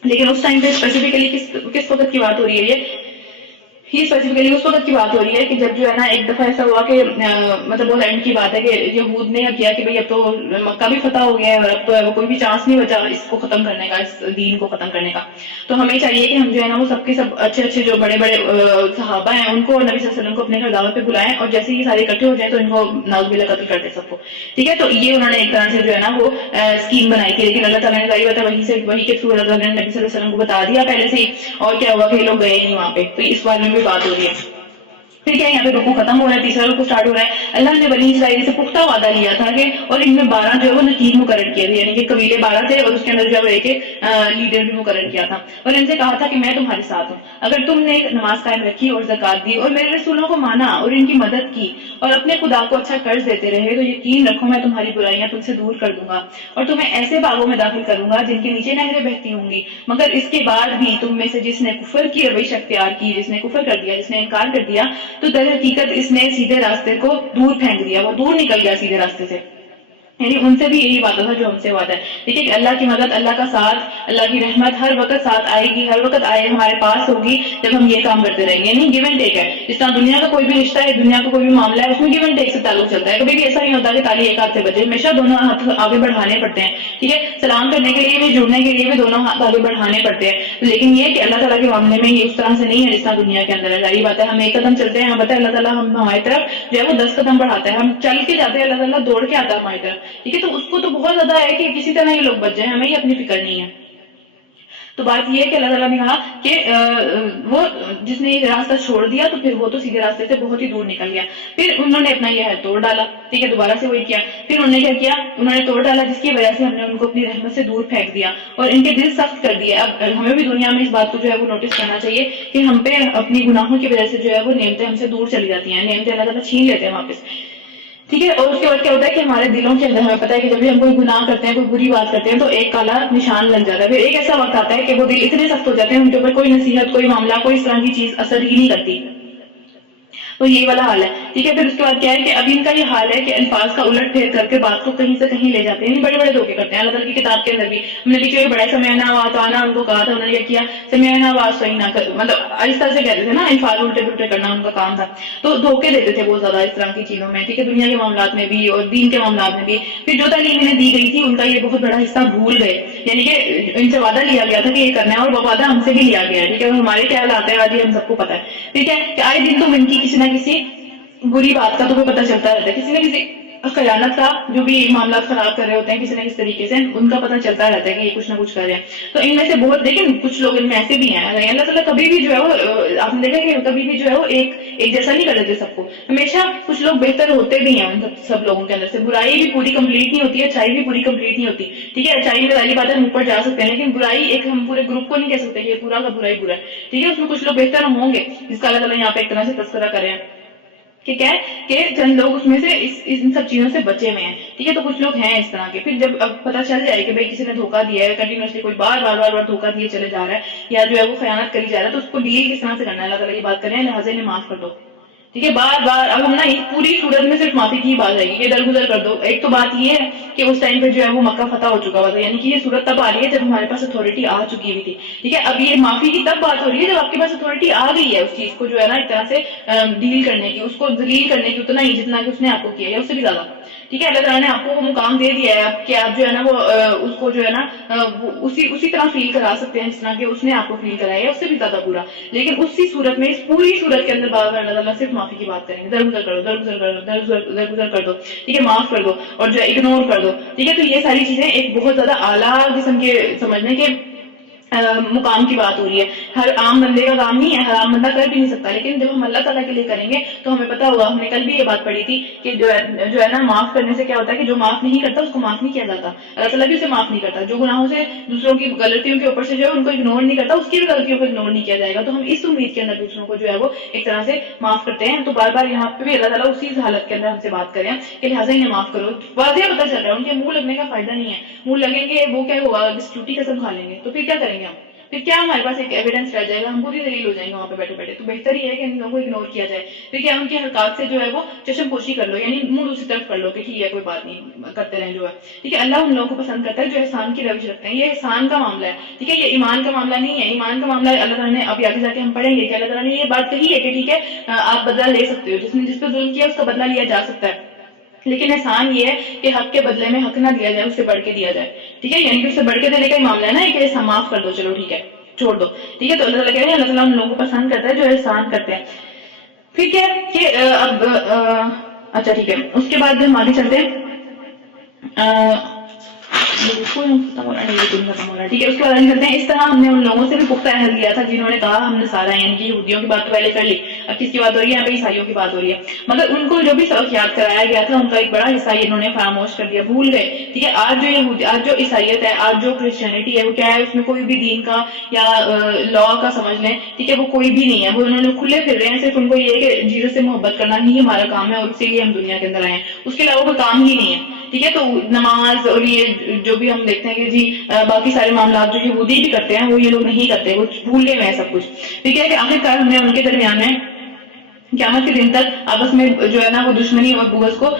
لیکن اس ٹائم پہ اسپیسیفکلی کس وقت کی بات ہو رہی ہے، یہ اسپیسیفکلی اس وقت کی بات ہو رہی ہے کہ جب جو ہے نا ایک دفعہ ایسا ہوا کہ مطلب بہت اینڈ کی بات ہے کہ یہود نے کیا کہ بھئی اب تو مکہ بھی فتح ہو گیا ہے اور اب تو کوئی بھی چانس نہیں بچا اس کو ختم کرنے کا، اس دین کو ختم کرنے کا. تو ہمیں چاہیے کہ ہم جو ہے نا وہ سب کے سب اچھے اچھے جو بڑے بڑے صحابہ ہیں ان کو نبی صلی اللہ علیہ وسلم کو اپنے گھر دعوت پہ بلائیں، اور جیسے یہ سارے اکٹھے ہو جائیں تو ان کو نعوذ باللہ قتل کر دیں سب کو. ٹھیک ہے، تو یہ انہوں نے ایک طرح سے جو ہے نا وہ اسکیم بنائی تھی، لیکن اللہ تعالیٰ نے ظاہر بات ہے وہی کے تھرو اللہ تعالیٰ نے نبی صلی اللہ علیہ وسلم کو بتا دیا پہلے سے ہی، اور کیا ہوا کہ یہ لوگ گئے نہیں وہاں پہ. تو اس بارے میں بھی بات ہو رہی ہے. پھر کیا یہاں پہ رکوع ختم ہو رہا ہے، تیسرا رکوع اسٹارٹ ہو رہا ہے. اللہ نے بنی اسرائیل سے پختہ وعدہ لیا تھا کہ، اور ان میں 12 جو ہے وہ نقیب مقرر کیے تھے، یعنی کہ قبیلے 12 تھے اور اس کے اندر جو ہے وہ ایک لیڈر بھی مقرر کیا تھا، اور ان سے کہا تھا کہ میں تمہارے ساتھ ہوں. اگر تم نے نماز قائم رکھی اور زکات دی اور میرے رسولوں کو مانا اور ان کی مدد کی اور اپنے خدا کو اچھا قرض دیتے رہے، تو یقین رکھو میں تمہاری برائیاں تم سے دور کر دوں گا اور تمہیں ایسے باغوں میں داخل کروں گا جن کے نیچے نہریں بہتی ہوں گی. مگر اس کے بعد بھی تم میں سے جس نے کفر کی روش اختیار کی، جس نے کفر کر دیا، جس نے انکار کر دیا، تو در حقیقت اس نے سیدھے راستے کو دور پھینک دیا، وہ دور نکل گیا سیدھے راستے سے. یعنی ان سے بھی یہی بات تھا جو ہم سے ہوا تھا. دیکھیے کہ اللہ کی مدد، اللہ کا ساتھ، اللہ کی رحمت ہر وقت ساتھ آئے گی، ہر وقت ہمارے پاس ہوگی جب ہم یہ کام کرتے رہیں گے. یعنی گیو اینڈ ٹیک ہے. جس طرح دنیا کا کوئی بھی رشتہ ہے، دنیا کا کوئی بھی معاملہ ہے، اس میں گیو اینڈ ٹیک سے تعلق چلتا ہے. کبھی بھی ایسا نہیں ہوتا کہ تالی ایک ہاتھ سے بجے، ہمیشہ دونوں ہاتھ آگے بڑھانے پڑتے ہیں. ٹھیک ہے، سلام کرنے کے لیے بھی، جڑنے کے لیے بھی دونوں ہاتھ آگے بڑھانے پڑتے ہیں. لیکن یہ کہ اللہ تعالیٰ کے معاملے میں یہ اس طرح سے نہیں ہے جس طرح دنیا کے اندر ہے. ظاہر بات ہے ہم ایک قدم چلتے ہیں، ہم پتہ ہے اللہ تعالیٰ ہماری طرف جو ہے وہ 10 قدم بڑھاتا ہے. ہم چل کے جاتے ہیں، اللہ تعالیٰ دوڑ کے آتا ہے ہماری طرف. ٹھیک ہے، تو اس کو تو بہت زیادہ ہے کہ کسی طرح یہ لوگ بچ جائیں، ہمیں یہ اپنی فکر نہیں ہے. تو بات یہ ہے کہ اللہ تعالیٰ نے کہا کہ وہ جس نے یہ راستہ چھوڑ دیا تو پھر وہ تو سیدھے راستے سے بہت ہی دور نکل گیا. پھر انہوں نے اپنا یہ ہے توڑ ڈالا. ٹھیک ہے، دوبارہ سے وہی کیا. پھر انہوں نے کیا کیا، انہوں نے توڑ ڈالا جس کی وجہ سے ہم نے ان کو اپنی رحمت سے دور پھینک دیا اور ان کے دل سخت کر دیے. اب ہمیں بھی دنیا میں اس بات کو جو ہے وہ نوٹس کرنا چاہیے کہ ہم پہ اپنی گناہوں کی وجہ سے جو ہے وہ نعمتیں ہم سے دور چلی جاتی ہیں، نعمتیں اللہ تعالیٰ چھین لیتے ہیں واپس. ٹھیک ہے، اور اس کے بعد کیا ہوتا ہے کہ ہمارے دلوں کے اندر ہمیں پتا ہے کہ جب بھی ہم کوئی گناہ کرتے ہیں، کوئی بری بات کرتے ہیں، تو ایک کالا نشان لگ جاتا ہے. پھر ایک ایسا وقت آتا ہے کہ وہ دل اتنے سخت ہو جاتے ہیں، ان کے اوپر کوئی نصیحت، کوئی معاملہ، کوئی اس طرح کی چیز اثر ہی نہیں کرتی. تو یہ والا حال ہے. ٹھیک ہے، پھر اس کے بعد کیا ہے کہ اب ان کا یہ حال ہے کہ الفاظ کا الٹ پھیر کر کے بات کو کہیں سے کہیں لے جاتے ہیں. بڑے بڑے دھوکے کرتے ہیں. اللہ تعالیٰ کی کتاب کے اندر بھی ہم نے پیچھے بڑا سمیعنا واطعنا ان کو کہا تھا، انہوں نے کیا کیا، سمیعنا وعصینا، مطلب اس طرح سے کہتے تھے نا، الفاظ الٹے پلٹے کرنا ان کا کام تھا. تو دھوکے دیتے تھے بہت زیادہ اس طرح کی چیزوں میں. ٹھیک ہے، دنیا کے معاملات میں بھی اور دین کے معاملات میں بھی. پھر جو تعلیم انہیں دی گئی تھی ان کا یہ بہت بڑا حصہ بھول گئے. یعنی کہ ان سے وعدہ لیا گیا تھا کہ یہ کرنا ہے، اور وہ وعدہ ہم سے بھی لیا گیا ہے. ٹھیک ہے، ہمارے کیا حالات ہے آج یہ ہم سب کو پتا ہے. ٹھیک ہے، کہ آئے دن تم ان کی کسی نہ کسی بری بات کا تمہیں پتہ چلتا رہتا ہے، کسی نہ کسی خیانت کا، جو بھی معاملات خراب کر رہے ہوتے ہیں کسی نہ کسی طریقے سے ان کا پتہ چلتا رہتا ہے کہ یہ کچھ نہ کچھ کر رہے ہیں. تو ان میں سے بہت، لیکن کچھ لوگ ان میں ایسے بھی ہیں. اللہ تعالیٰ کبھی بھی جو ہے وہ، آپ نے دیکھا کہ کبھی بھی جو ہے وہ ایک جیسا نہیں کر دیتے سب کو. ہمیشہ کچھ لوگ بہتر ہوتے بھی ہیں ان سب لوگوں کے اندر سے. برائی بھی پوری کمپلیٹ نہیں ہوتی ہے، اچھائی بھی پوری کمپلیٹ نہیں ہوتی. ٹھیک ہے، اچھائی میں ظاہری بات ہے ہم اوپر جا سکتے ہیں، لیکن برائی ایک ہم پورے گروپ کو نہیں کہہ سکتے کہ پورا کا پورا ہی برا ہے. ٹھیک ہے، اس میں کچھ لوگ بہتر ہوں گے جس کا اللہ تعالیٰ یہاں پہ ایک طرح سے تذکرہ کرے ہیں. ٹھیک ہے، کہ چند لوگ اس میں سے ان سب چیزوں سے بچے ہوئے ہیں. ٹھیک ہے، تو کچھ لوگ ہیں اس طرح کے. پھر جب اب پتہ چل جائے کہ بھائی کسی نے دھوکہ دیا ہے، کنٹینیوسلی کوئی بار بار بار بار دھوکہ دیے چلے جا رہا ہے، یا جو ہے وہ خیانت کری جا رہا ہے، تو اس کو ڈیل کس طرح سے کرنا ہے. اللہ تعالیٰ کی بات کریں ہیں، لہٰذا انہیں معاف کر دو. ٹھیک ہے، بار بار اب ہم نا اس پوری صورت میں صرف معافی کی بات آئے گی کہ درگزر کر دو. ایک تو بات یہ ہے کہ اس ٹائم پہ جو ہے وہ مکہ فتح ہو چکا ہوا تھا، یعنی کہ یہ صورت تب آ رہی ہے جب ہمارے پاس اتھارٹی آ چکی ہوئی تھی. ٹھیک ہے، اب یہ معافی کی تب بات ہو رہی ہے جب آپ کے پاس اتھارٹی آ گئی ہے اس چیز کو جو ہے نا ایک طرح سے ڈیل کرنے کی، اس کو ذلیل کرنے کی، اتنا ہی جتنا کہ اس نے آپ کو کیا ہے، اس سے بھی زیادہ. ٹھیک ہے، اللہ تعالیٰ نے آپ کو وہ مقام دے دیا ہے کہ آپ جو ہے نا وہ اس کو جو ہے نا اسی طرح فیل کرا سکتے ہیں جس طرح کہ اس نے آپ کو فیل کرایا ہے، اس سے بھی زیادہ برا. لیکن اسی صورت میں، اس پوری صورت کے اندر بار بار اللہ تعالیٰ صرف معافی کی بات کریں گے. درگزر کر دو، درگزر کر دو، درگزر کر دو. ٹھیک ہے، معاف کر دو اور جو ہے اگنور کر دو. ٹھیک ہے، تو یہ ساری چیزیں ایک بہت زیادہ اعلیٰ قسم کے سمجھنے کے مقام کی بات ہو رہی ہے. ہر عام بندے کا کام نہیں ہے، ہر عام بندہ کر بھی نہیں سکتا. لیکن جب ہم اللہ تعالیٰ کے لیے کریں گے تو ہمیں پتا ہوگا، ہم نے کل بھی یہ بات پڑھی تھی کہ جو ہے نا معاف کرنے سے کیا ہوتا ہے کہ جو معاف نہیں کرتا اس کو معاف نہیں کیا جاتا. اللہ تعالیٰ بھی اسے معاف نہیں کرتا. جو گناہوں سے، دوسروں کی غلطیوں کے اوپر سے جو ہے ان کو اگنور نہیں کرتا، اس کی بھی غلطیوں کو اگنور نہیں کیا جائے گا. تو ہم اس امید کے اندر دوسروں کو جو ہے وہ ایک طرح سے معاف کرتے ہیں. تو بار بار یہاں پہ بھی اللہ تعالیٰ اسی حالت کے اندر ہم سے بات کریں کہ لہٰذا انہیں معاف کرو. واضح پتہ چل رہا ہے ان کے منہ لگنے کا فائدہ نہیں ہے. منہ لگیں گے وہ کیا ہوگا، جس ٹوٹی قسم کھا لیں گے. تو پھر کیا کریں گے ہم؟ پھر کیا ہمارے پاس ایک ایویڈنس رہ جائے گا, ہم خود ہی دلیل ہو جائیں گے وہاں پہ بیٹھے بیٹھے. تو بہتر یہ ہے کہ ان لوگوں کو اگنور کیا جائے. پھر کیا ان کی حرکات سے جو ہے وہ چشم پوشی کر لو, یعنی منہ دوسری طرف کر لو کہ ٹھیک ہے کوئی بات نہیں, کرتے رہیں جو ہے. ٹھیک ہے, اللہ ان لوگوں کو پسند کرتا ہے جو احسان کی روش رکھتے ہیں. یہ احسان کا معاملہ ہے, ٹھیک ہے, یہ ایمان کا معاملہ نہیں ہے. ایمان کا معاملہ اللہ تعالیٰ نے اب آگے جا کے ہم پڑھیں گے کہ اللہ تعالیٰ نے یہ بات کہی ہے کہ ٹھیک ہے آپ بدلہ لے سکتے ہو, جس نے جس پہ ظلم کیا اس کا بدلہ لیا جا سکتا ہے, لیکن احسان یہ ہے کہ حق کے بدلے میں حق نہ دیا جائے, اس سے بڑھ کے دیا جائے. ٹھیک ہے, یعنی کہ اس سے بڑھ کے دینے کا ہی معاملہ ہے نا کہ ایسا معاف کر دو, چلو ٹھیک ہے چھوڑ دو. ٹھیک ہے, تو اللہ تعالیٰ کہہ رہے ہیں اللہ تعالیٰ ان لوگوں کو پسند کرتا ہے جو احسان کرتے ہیں. پھر کیا کہ اب اچھا ٹھیک ہے, اس کے بعد ہم آگے چلتے ہیں. ختم ہو رہا ہے, ٹھیک ہے, اس کے بعد چلتے ہیں. اس طرح ہم نے ان لوگوں سے بھی پختہ عہد لیا تھا جنہوں نے کہا ہم نصارہ ہیں, یعنی کہ یہودیوں کی بات تو پہلے کر لی, اب کس کی بات ہو رہی ہے, یہاں پہ عیسائیوں کی بات ہو رہی ہے. مگر ان کو جو بھی سبق یاد کرایا گیا تھا ان کا ایک بڑا حصہ انہوں نے فراموش کر دیا, بھول گئے. ٹھیک ہے, آج جو عیسائیت ہے, آج جو کرسچینٹی ہے, وہ کیا ہے, اس میں کوئی بھی دین کا یا لا کا سمجھ لیں, ٹھیک ہے, وہ کوئی بھی نہیں ہے. وہ انہوں نے کھلے پھر رہے ہیں, صرف ان کو یہ ہے کہ جیسس سے محبت کرنا ہی ہمارا کام ہے اور اسی لیے ہم دنیا کے اندر آئے ہیں, اس کے علاوہ کوئی کام ہی نہیں ہے. ٹھیک ہے, تو نماز اور یہ جو بھی ہم دیکھتے ہیں کہ جی باقی سارے معاملات جو یہودی بھی کرتے ہیں وہ یہ لوگ نہیں کرتے, وہ بھول گئے ہیں سب کچھ. ٹھیک ہے, کہ آخرکار ہم نے ان کے درمیان میں قیامت کے دن تک آپس میں جو ہے نا وہ دشمنی اور بغض کو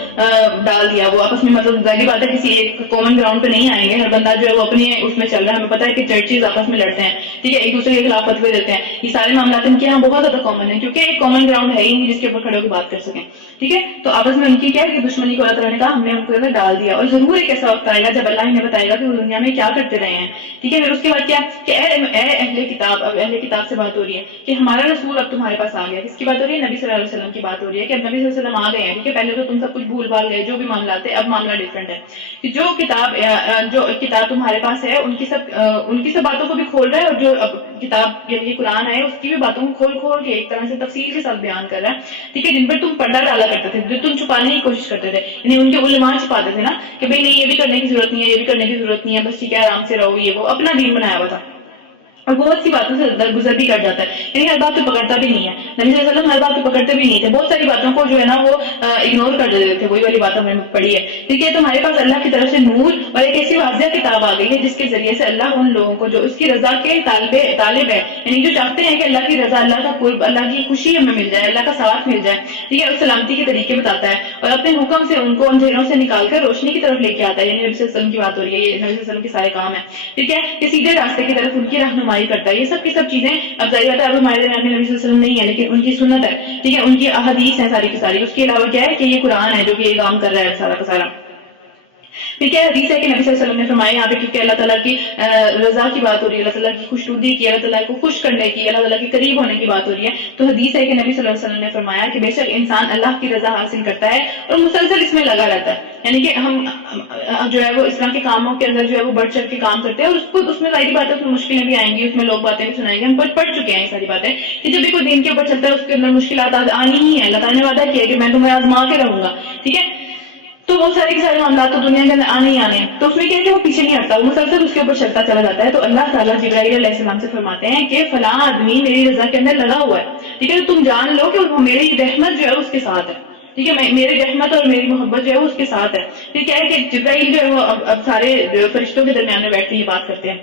ڈال دیا. وہ آپس میں مطلب ظاہری بات ہے کسی ایک کامن گراؤنڈ پہ نہیں آئیں گے, ہر بندہ جو ہے وہ اپنے اس میں چل رہا ہے. ہمیں پتا ہے کہ چرچز آپس میں لڑتے ہیں, ٹھیک ہے, ایک دوسرے کے خلاف فتوے دیتے ہیں. یہ سارے معاملات ان کے یہاں بہت زیادہ کامن ہیں کیونکہ ایک کامن گراؤنڈ ہے ہی نہیں جس کے اوپر کھڑے ہو کے بات کر سکیں. ٹھیک ہے, تو آپس میں ان کی کیا ہے کہ دشمنی کو اللہ تعالیٰ نے کہا ہم نے ان کو ڈال دیا. اور ضرور ایک ایسا وقت آئے گا جب اللہ انہیں بتائے گا کہ وہ دنیا میں کیا کرتے رہے ہیں. ٹھیک ہے, پھر اس کے بعد کیا کہ اے اہل کتاب, اب اہل کتاب سے بات ہو رہی ہے کہ ہمارا رسول اب تمہارے پاس آ گیا. کس کی بات ہو رہی ہے, نبی صلی اللہ علیہ وسلم کی بات ہو رہی ہے کہ اب نبی صلی اللہ علیہ وسلم آ گئے ہیں. ٹھیک ہے, پہلے تو تم سب کچھ بھول بھال گئے, جو بھی معاملات ہے, اب معاملہ ڈفرینٹ ہے کہ جو کتاب تمہارے پاس ہے ان کی سب باتوں کو بھی کھول رہا ہے, اور جو کتاب یعنی قرآن ہے اس کی بھی باتوں کو کھول کے ایک طرح سے تفصیل کے ساتھ بیان کر رہا ہے. ٹھیک ہے, جن پر تم پردہ ڈالا کرتے تھے, جو تم چھپانے کی کوشش کرتے تھے, یعنی ان کے علماء چھپاتے تھے نا کہ بھئی نہیں یہ بھی کرنے کی ضرورت نہیں ہے, یہ بھی کرنے کی ضرورت نہیں ہے, بس ٹھیک ہے آرام سے رہو, یہ وہ اپنا دین بنایا ہوا تھا. اور بہت سی باتوں سے درگزر بھی کر جاتا ہے, یعنی ہر بات پہ پکڑتا بھی نہیں ہے. نبی صلی اللہ علیہ وسلم ہر بات پہ پکڑتے بھی نہیں تھے, بہت ساری باتوں کو جو ہے نا وہ اگنور کر دیتے تھے. وہی والی بات ہم نے پڑھی ہے. ٹھیک ہے, تو ہمارے پاس اللہ کی طرف سے نور اور ایک ایسی واضح کتاب آ گئی ہے جس کے ذریعے سے اللہ ان لوگوں کو جو اس کی رضا کے طالب ہے, یعنی جو چاہتے ہیں کہ اللہ کی رضا, اللہ کا قرب, اللہ کی خوشی ہمیں مل جائے, اللہ کا ساتھ مل جائے, ٹھیک ہے, اس سلامتی کے طریقے بتاتا ہے اور اپنے حکم سے ان کو اندھیروں سے نکال کر روشنی کی طرف لے کے آتا ہے. یعنی نبی صلی اللہ علیہ وسلم کی بات ہو رہی ہے, یہ نبی صلی اللہ علیہ وسلم کے سارے کام ہیں. ٹھیک ہے, کہ سیدھے راستے کی طرف ان کی رہنمائی کرتا ہے. یہ سب چیزیں اب ظاہر بات ہے اب ہمارے درمیان میں نبی صلی اللہ علیہ وسلم نہیں ہے, لیکن ان کی سنت ہے. ٹھیک ہے, ان کی احادیث ہیں ساری کی ساری. اس کے علاوہ کیا ہے کہ یہ قرآن ہے جو کہ یہ کام کر رہا ہے سارا کا سارا. پھر کیا حدیث ہے کہ نبی صلی اللہ علیہ وسلم نے فرمایا یہاں پہ کیونکہ اللہ تعالیٰ کی رضا کی بات ہو رہی ہے, اللہ تعالیٰ کی خوشنودی کی, اللہ تعالیٰ کو خوش کرنے کی, اللہ تعالیٰ کے قریب ہونے کی بات ہو رہی ہے. تو حدیث ہے کہ نبی صلی اللہ علیہ وسلم نے فرمایا کہ بے شک انسان اللہ کی رضا حاصل کرتا ہے اور مسلسل اس میں لگا رہتا ہے. یعنی کہ ہم جو ہے وہ اس طرح کے کاموں کے اندر جو ہے وہ بڑھ چڑھ کے کام کرتے ہیں, اور اس میں ظاہری بات ہے اس میں مشکلیں بھی آئیں گی, اس میں لوگ باتیں بھی سنائیں گے. ہم پڑھ چکے ہیں یہ ساری باتیں کہ جب بھی کوئی دین کے اوپر چلتا ہے اس کے اندر مشکلات آنی ہی ہے. اللہ تعالیٰ نے وعدہ کیا کہ میں تمہیں آزما کے رہوں گا. ٹھیک ہے, تو وہ سارے کے سارے معاملات تو دنیا کے اندر آنے ہی آنے ہیں. تو اس میں کیا ہے کہ وہ پیچھے نہیں ہٹتا, وہ مسلسل اس کے اوپر چلتا چلا جاتا ہے. تو اللہ تعالیٰ جبرائیل علیہ السلام سے فرماتے ہیں کہ فلاں آدمی میری رضا کے اندر لگا ہوا ہے. ٹھیک ہے, تو تم جان لو کہ میری رحمت جو ہے اس کے ساتھ ہے. ٹھیک ہے, میری رحمت اور میری محبت جو ہے وہ اس کے ساتھ ہے. پھر کیا ہے کہ جبرائیل جو ہے وہ اب سارے فرشتوں کے درمیان میں بیٹھ کے یہ بات کرتے ہیں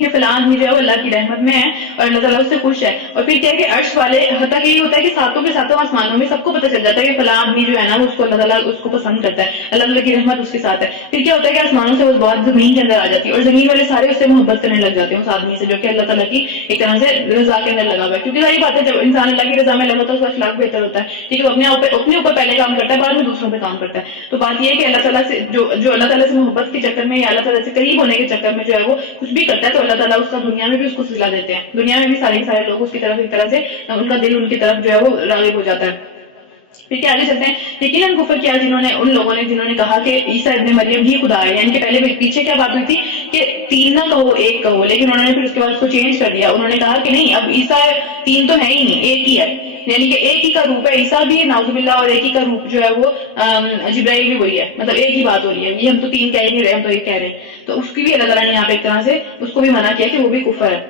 کہ فلاں آدمی جو ہے وہ اللہ کی رحمت میں ہے اور اللہ تعالیٰ اس سے خوش ہے. اور پھر کیا ہے کہ عرش والے حتیٰ کہ یہ ہوتا ہے کہ ساتوں کے ساتوں آسمانوں میں سب کو پتہ چل جاتا ہے کہ فلاں آدمی جو ہے نا اس کو اللہ تعالیٰ اس کو پسند کرتا ہے, اللہ تعالیٰ کی رحمت اس کے ساتھ ہے. پھر کیا ہوتا ہے کہ آسمانوں سے وہ بات زمین کے اندر آ جاتی ہے اور زمین والے سارے اس سے محبت کرنے لگ جاتے ہیں اس آدمی سے جو کہ اللہ تعالیٰ کی ایک طرح سے رضا کے اندر لگا ہوا ہے. کیونکہ ساری بات ہے جب انسان اللہ کی رضا میں لگا تو اس کا اخلاق بہتر ہوتا ہے. ٹھیک ہے, وہ اپنے اوپر پہلے کام کرتا ہے, بعد میں دوسروں پہ کام کرتا ہے. تو بات یہ ہے کہ اللہ تعالیٰ سے جو اللہ تعالیٰ سے محبت کے چکر میں یا اللہ تعالیٰ سے قریب ہونے کے چکر میں جو ہے وہ کچھ بھی کرتا ہے تو اللہ تعالیٰ اس کا دنیا میں بھی اس کو سلا دیتے ہیں. دنیا میں بھی سارے لوگ اس کی طرف ایک طرح سے ان کا دل ان کی طرف جو ہے وہ راغب ہو جاتا ہے. پھر کیا آگے چلتے ہیں. یقیناً کفر کیا ان لوگوں نے جنہوں نے کہا کہ عیسیٰ ابن مریم ہی خدا ہے. یعنی کہ پہلے پیچھے کیا بات ہوئی تھی کہ تین نہ کہو ایک کہو, لیکن انہوں نے پھر اس کے بعد اس کو چینج کر دیا. انہوں نے کہا کہ نہیں, اب عیسیٰ تین تو ہے ہی نہیں, ایک ہی ہے. یعنی کہ ایک ہی کا روپ ہے عیسیٰ بھی نعوذ باللہ, اور ایک ہی کا روپ جو ہے وہ جبرائیل بھی وہی ہے. مطلب ایک ہی بات ہو رہی ہے. یہ ہم تو تین کہہ نہیں رہے, ہم تو یہ کہہ رہے ہیں. تو اس کی بھی اللہ تعالیٰ نے یہاں پہ ایک طرح سے اس کو بھی منع کیا کہ وہ بھی کفر ہے.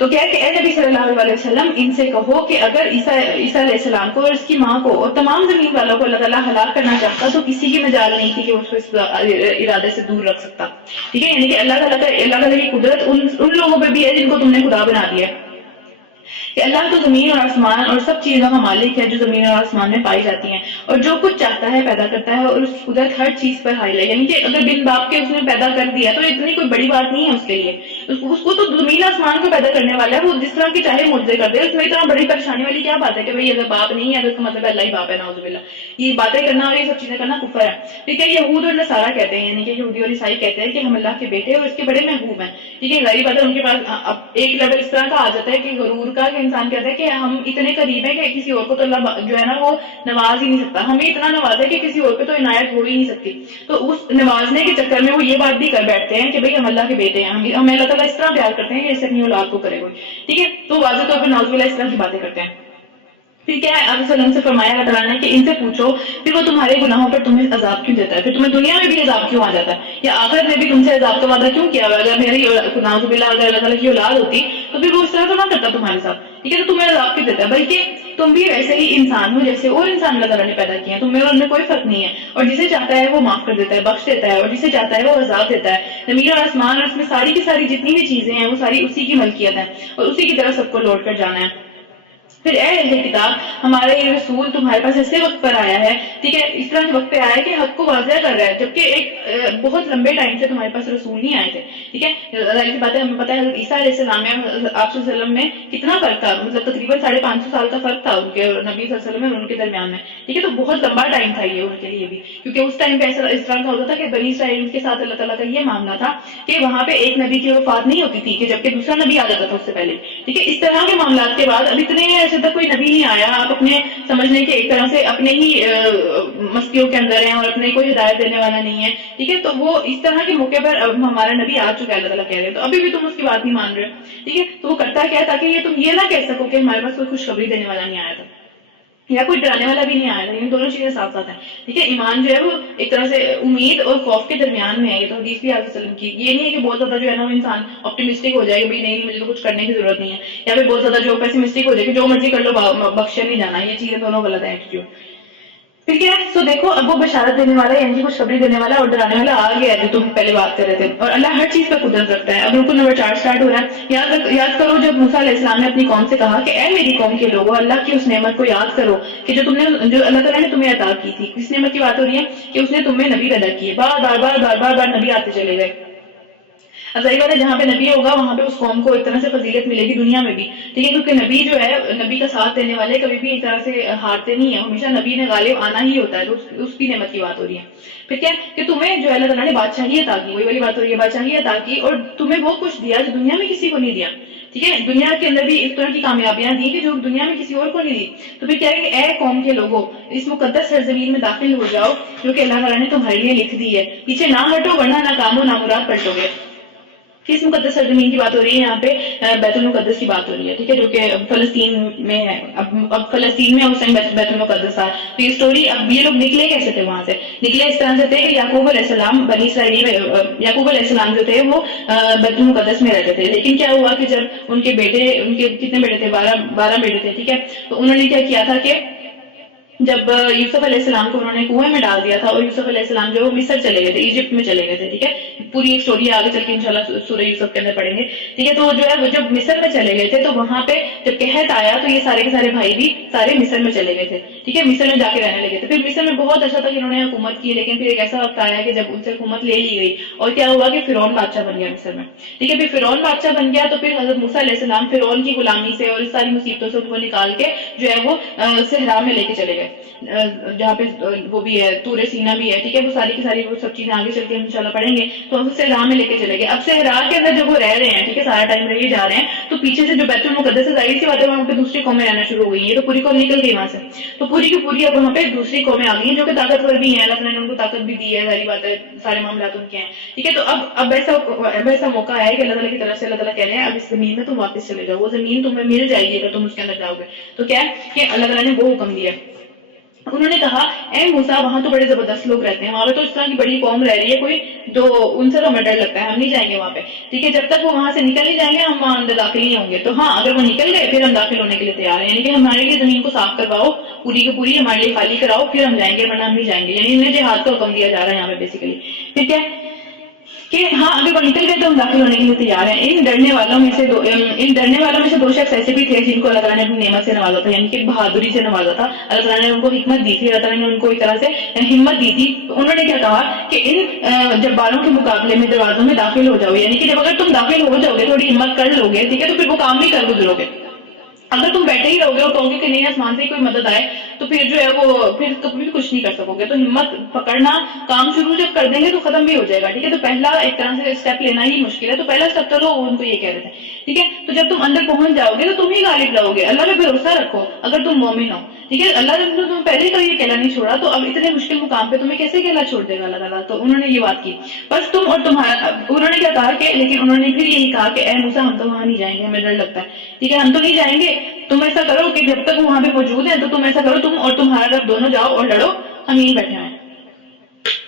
تو کیا کہ اے نبی صلی اللہ علیہ وسلم ان سے کہو کہ اگر عیسیٰ علیہ السلام کو اور اس کی ماں کو اور تمام زمین والوں کو اللہ تعالیٰ ہلاک کرنا چاہتا تو کسی کی مجال نہیں تھی کہ اس کو اس ارادے سے دور رکھ سکتا. ٹھیک ہے، یعنی کہ اللہ تعالیٰ کی قدرت ان لوگوں پہ بھی ہے جن کو تم نے خدا بنا دیا. کہ اللہ تو زمین اور آسمان اور سب چیزوں کا مالک ہے جو زمین اور آسمان میں پائی جاتی ہیں، اور جو کچھ چاہتا ہے پیدا کرتا ہے، اور اس قدرت ہر چیز پر حائل ہے. یعنی کہ اگر بن باپ کے اس نے پیدا کر دیا تو اتنی کوئی بڑی بات نہیں ہے اس کے لیے. اس کو تو زمین آسمان کو پیدا کرنے والا ہے، وہ جس طرح کی چاہے معجزے کر دے. اس میں اتنا بڑی پریشانی والی کیا بات ہے کہ بھئی اگر باپ نہیں ہے تو اس کا مطلب اللہ ہی باپ ہے، نعوذ باللہ. یہ باتیں کرنا اور یہ سب چیزیں کرنا کفر ہے. ٹھیک ہے، یہود اور نصارہ کہتے ہیں، یعنی کہ یہودی اور عیسائی کہتے ہیں کہ ہم اللہ کے بیٹے اور اس کے بڑے محبوب ہیں. ٹھیک ہے، ظاہری بات ہے ان کے پاس ایک لیول اس طرح کا آ جاتا ہے کہ غرور کا، کہ انسان کہتا ہے کہ ہم اتنے قریب ہیں کہ کسی اور کو تو اللہ جو ہے نا وہ نواز ہی نہیں سکتا. ہمیں اتنا نوازا کہ کسی اور پہ تو عنایت ہو ہی نہیں سکتی. تو اس نوازنے کے چکر میں وہ یہ بات بھی کر بیٹھتے ہیں کہ بھئی ہم اللہ کے بیٹے ہیں، ہمیں اللہ تعالیٰ اس طرح پیار کرتے ہیں کہ اسے اپنی اولاد کو کرے کوئی. ٹھیک ہے، تو واضح طور پر نعوذ باللہ اس طرح کی باتیں کرتے ہیں. پھر کیا ہے، آپ صلی اللہ علیہ وسلم سے فرمایا اللہ تعالیٰ نے کہ ان سے پوچھو پھر وہ تمہارے گناہوں پر تمہیں عذاب کیوں دیتا ہے، پھر تمہیں دنیا میں بھی عذاب کیوں آ جاتا ہے، یا آخرت میں بھی تم سے عذاب کا وعدہ کیوں کیا ہوا. اگر میری نعوذ باللہ اگر اللہ تعالیٰ کی اولاد ہوتی تو پھر وہ اس طرح تو نہ کرتا تمہارے ساتھ. ٹھیک ہے، تو تمہیں عذاب کیوں دیتا ہے، بلکہ تم بھی ویسے ہی انسان ہو جیسے اور انسان اللہ تعالیٰ نے پیدا کیے ہیں. تم میں اور ان میں کوئی فرق نہیں ہے، اور جسے چاہتا ہے وہ معاف کر دیتا ہے، بخش دیتا ہے، اور جسے چاہتا ہے وہ عذاب دیتا ہے. زمین اور آسمان اور اس میں ساری کی ساری جتنی بھی چیزیں ہیں وہ ساری اسی کی ملکیت ہے، اور اسی کی طرف سب کو لوٹ کر جانا ہے. پھر اے اہل کتاب، ہمارا یہ رسول تمہارے پاس ایسے وقت پر آیا ہے. ٹھیک ہے، اس طرح کے وقت پہ آیا ہے کہ حق کو واضح کر رہا ہے، جبکہ ایک بہت لمبے ٹائم سے تمہارے پاس رسول نہیں آئے تھے. ٹھیک ہے، ظاہر سی بات ہے، ہمیں پتہ ہے حضرت عیسیٰ علیہ السلام میں آپ صلی اللہ علیہ وسلم میں کتنا فرق تھا، مطلب تقریباً 550 سال کا فرق تھا ان کے نبی صلی اللہ علیہ وسلم اور ان کے درمیان میں. ٹھیک ہے، تو بہت لمبا ٹائم تھا یہ ان کے لیے بھی، کیونکہ اس ٹائم پہ ایسا اس طرح کا ہوتا تھا کہ بنی اسرائیل کے ساتھ اللہ تعالیٰ کا یہ معاملہ تھا کہ وہاں پہ ایک نبی کی وفات نہیں ہوتی تھی کہ جبکہ دوسرا نبی آ جاتا تھا اس سے پہلے. ٹھیک ہے، اس طرح کے معاملات کے بعد اب اتنے ایسے تک کوئی نبی نہیں آیا. آپ اپنے سمجھنے کے ایک طرح سے اپنے ہی مستیوں کے اندر ہیں اور اپنے کوئی ہدایت دینے والا نہیں ہے. ٹھیک ہے، تو وہ اس طرح کے موقع پر اب ہمارا نبی آ چکا ہے، اللہ تعالیٰ کہہ رہے ہیں، تو ابھی بھی تم اس کی بات نہیں مان رہے. ٹھیک ہے، تو وہ کرتا کیا ہے تاکہ یہ تم یہ نہ کہہ سکو کہ ہمارے پاس کوئی خوشخبری دینے والا نہیں آیا تھا یا کوئی ڈرانے والا بھی نہیں آیا تھا. یہ دونوں چیزیں ساتھ ساتھ ہیں. ٹھیک ہے، ایمان جو ہے وہ ایک طرح سے امید اور خوف کے درمیان میں ہے. یہ تو حدیث بھی آپ وسلم کی، یہ نہیں ہے کہ بہت زیادہ جو ہے نا وہ انسان آپٹیمسٹک ہو جائے کہ بھائی نہیں مجھے تو کچھ کرنے کی ضرورت نہیں ہے، یا پھر بہت زیادہ جو پیسیمسٹک ہو جائے کہ جو مرضی کر لو بخشے نہیں جانا. یہ چیزیں دونوں غلط ہیں ایٹیٹیوڈ. پھر کیا ہے، سو دیکھو اب وہ بشارت دینے والا یعنی خوشخبری دینے والا اور ڈرانے والا آ گیا ہے جو تم پہلے بات کر رہے تھے. اور اللہ ہر چیز پر قدرت رکھتا ہے. اب رکو نمبر 4 اسٹارٹ ہو رہا ہے. یاد کرو جب موسیٰ علیہ السلام نے اپنی قوم سے کہا کہ اے میری قوم کے لوگوں، اللہ کی اس نعمت کو یاد کرو کہ جو اللہ تعالیٰ نے تمہیں عطا کی تھی. اس نعمت کی بات ہو رہی ہے کہ اس نے تمہیں نبی پیدا کیے. بار نبی آتے چلے گئے. اب ظاہر بات ہے جہاں پہ نبی ہوگا وہاں پہ اس قوم کو ایک طرح سے فضیلت ملے گی دنیا میں بھی. ٹھیک ہے، کیونکہ نبی جو ہے، نبی کا ساتھ دینے والے کبھی بھی ایک طرح سے ہارتے نہیں ہیں، ہمیشہ نبی نے غالب آنا ہی ہوتا ہے. تو اس کی نعمت کی بات ہو رہی ہے. پھر کیا کہ تمہیں جو اللہ تعالیٰ نے بادشاہی عطا کی، وہی والی بات ہو رہی ہے، بادشاہی عطا کی اور تمہیں وہ کچھ دیا جو دنیا میں کسی کو نہیں دیا. ٹھیک ہے، دنیا کے اندر بھی اس طرح کی کامیابیاں دی کہ جو دنیا میں کسی اور کو نہیں دی. تو پھر کیا ہے کہ اے قوم کے لوگوں، اس مقدس سرزمین میں داخل ہو جاؤ جو کہ اللہ تعالیٰ نے تمہارے لیے لکھ دی ہے. پیچھے نہ ہٹو ورنہ ناکام و نامراد پلٹو گے. کس مقدس سرزمین کی بات ہو رہی ہے یہاں پہ؟ بیت المقدس کی بات ہو رہی ہے. ٹھیک ہے، جو کہ فلسطین میں ہے. اب فلسطین میں اس ٹائم بیت المقدس تھا. تو یہ سٹوری، اب یہ لوگ نکلے کیسے تھے وہاں سے؟ نکلے اس طرح سے تھے کہ یعقوب علیہ السلام بنی اسرائیل میں، یعقوب علیہ السلام جو تھے وہ بیت المقدس میں رہتے تھے. لیکن کیا ہوا کہ جب ان کے بیٹے، ان کے کتنے بیٹے تھے؟ 12 بیٹے تھے. ٹھیک ہے، تو انہوں نے کیا کیا تھا کہ جب یوسف علیہ السلام کو انہوں نے کنویں میں ڈال دیا تھا اور یوسف علیہ السلام جو مصر چلے گئے تھے، ایجپٹ میں چلے گئے تھے. ٹھیک ہے، پوری ایک سٹوری آگے چل کے انشاءاللہ سورہ یوسف کے اندر پڑھیں گے. ٹھیک ہے، تو جو ہے وہ جب مصر میں چلے گئے تھے تو وہاں پہ جب قحط آیا تو یہ سارے کے سارے بھائی بھی سارے مصر میں چلے گئے تھے. ٹھیک ہے، مصر میں جا کے رہنے لگے تھے. پھر مصر میں بہت اچھا تھا کہ انہوں نے حکومت کی، لیکن پھر ایک ایسا وقت آیا کہ جب ان سے حکومت لے لی گئی اور کیا ہوا کہ فرعون بادشاہ بن گیا مصر میں. ٹھیک ہے، پھر فرعون بادشاہ بن گیا تو پھر حضرت موسیٰ علیہ السلام فرعون کی غلامی سے اور اس ساری مصیبتوں سے ان کو نکال کے جو ہے وہ صحرا میں لے کے چلے گئے، جہاں پہ وہ بھی ہے طور سینا بھی ہے. ٹھیک ہے، وہ ساری کی ساری وہ سب چیزیں آگے چل کے انشاءاللہ پڑھیں گے. تو ہم صحرا میں لے کے چلے گئے. اب صحرا کے اندر جب وہ رہ رہے ہیں، ٹھیک ہے، سارا ٹائم رہے جا رہے ہیں، تو پیچھے سے جو بیت المقدس ہے ظاہر سی بات ہے وہاں پہ دوسری قومیں رہنا شروع ہو گئی ہیں. تو پوری قوم نکل گئی وہاں سے. تو پوری کی پوری اب وہاں پہ دوسری قومیں آ گئی ہیں جو کہ طاقتور بھی ہیں. اللہ تعالیٰ نے ان کو طاقت بھی دی ہے، ظاہری بات ہے سارے معاملات ان کے ہیں. ٹھیک ہے، تو اب ایسا موقع ہے کہ اللہ تعالیٰ کی طرف سے اللہ تعالیٰ کہہ رہے ہیں اب اس زمین میں تم واپس چلے جاؤ. وہ زمین تمہیں مل جائے گی اگر تم اس کے اندر جاؤ گے. تو کیا ہے کہ اللہ تعالیٰ نے وہ حکم دیا. انہوں نے کہا اے موسیٰ وہاں تو بڑے زبردست لوگ رہتے ہیں، وہاں پہ تو اس طرح کی بڑی قوم رہ رہی ہے کوئی جو ان سے تو ہمیں ڈر لگتا ہے، ہم نہیں جائیں گے وہاں پہ، ٹھیک ہے، جب تک وہ وہاں سے نکل نہیں جائیں گے ہم وہاں اندر داخل نہیں ہوں گے۔ تو ہاں اگر وہ نکل گئے پھر ہم داخل ہونے کے لیے تیار ہیں، یعنی کہ ہمارے لیے زمین کو صاف کرواؤ پوری کی پوری، ہمارے لیے خالی کراؤ، پھر ہم جائیں گے ورنہ ہم نہیں جائیں گے، یعنی انہیں جہاد کا حکم دیا جا رہا ہے یہاں پہ بیسیکلی، ٹھیک ہے کہ ہاں اگر وہ نکل گئے تو ہم داخل ہونے کے لیے تیار ہیں۔ ان ڈرنے والوں میں سے دو شخص ایسے بھی تھے جن کو اللہ تعالیٰ نے اپنی نعمت سے نوازا تھا، یعنی کہ بہادری سے نوازا تھا، اللہ تعالیٰ نے ان کو حکمت دی تھی، اللہ تعالیٰ نے ان کو ایک طرح سے ہمت دی تھی۔ تو انہوں نے کیا کہا کہ ان جباروں کے مقابلے میں دروازوں میں داخل ہو جاؤ، یعنی کہ جب اگر تم داخل ہو جاؤ گے تھوڑی ہمت کر لو گے، ٹھیک ہے، تو پھر وہ کام بھی کر گزرو گے۔ اگر تم بیٹھے ہی رہو گے اور کہو گے کہ نہیں آسمان سے ہی کوئی مدد آئے تو پھر جو ہے وہ پھر کبھی بھی کچھ نہیں کر سکو گے۔ تو ہمت پکڑنا، کام شروع جب کر دیں گے تو ختم بھی ہو جائے گا، ٹھیک ہے۔ تو پہلا ایک طرح سے اسٹیپ لینا ہی مشکل ہے، تو پہلا اسٹیپ تو لو، ان کو یہ کہہ رہے تھے، ٹھیک ہے۔ تو جب تم اندر پہنچ جاؤ گے تو تم ہی غالب رہو گے، اللہ پہ بھروسہ رکھو اگر تم مومن ہو، ٹھیک ہے۔ اللہ نے تمہیں پہلے کبھی یہ کہلا نہیں چھوڑا، تو اب اتنے مشکل مقام پہ تمہیں کیسے کہلا چھوڑ دے گا اللہ تعالیٰ؟ تو انہوں نے یہ بات کی، بس تم اور تمہارا، انہوں نے کیا کہا کہ لیکن انہوں نے پھر یہی کہا کہ اے موسیٰ ہم تو وہاں نہیں جائیں گے، ہمیں ڈر لگتا ہے، ٹھیک ہے، ہم تو نہیں جائیں گے، تم ایسا کرو کہ جب تک وہ وہاں پہ موجود ہیں تو تم ایسا کرو تم اور تمہارا رب دونوں جاؤ اور لڑو، ہم یہیں بیٹھے ہیں،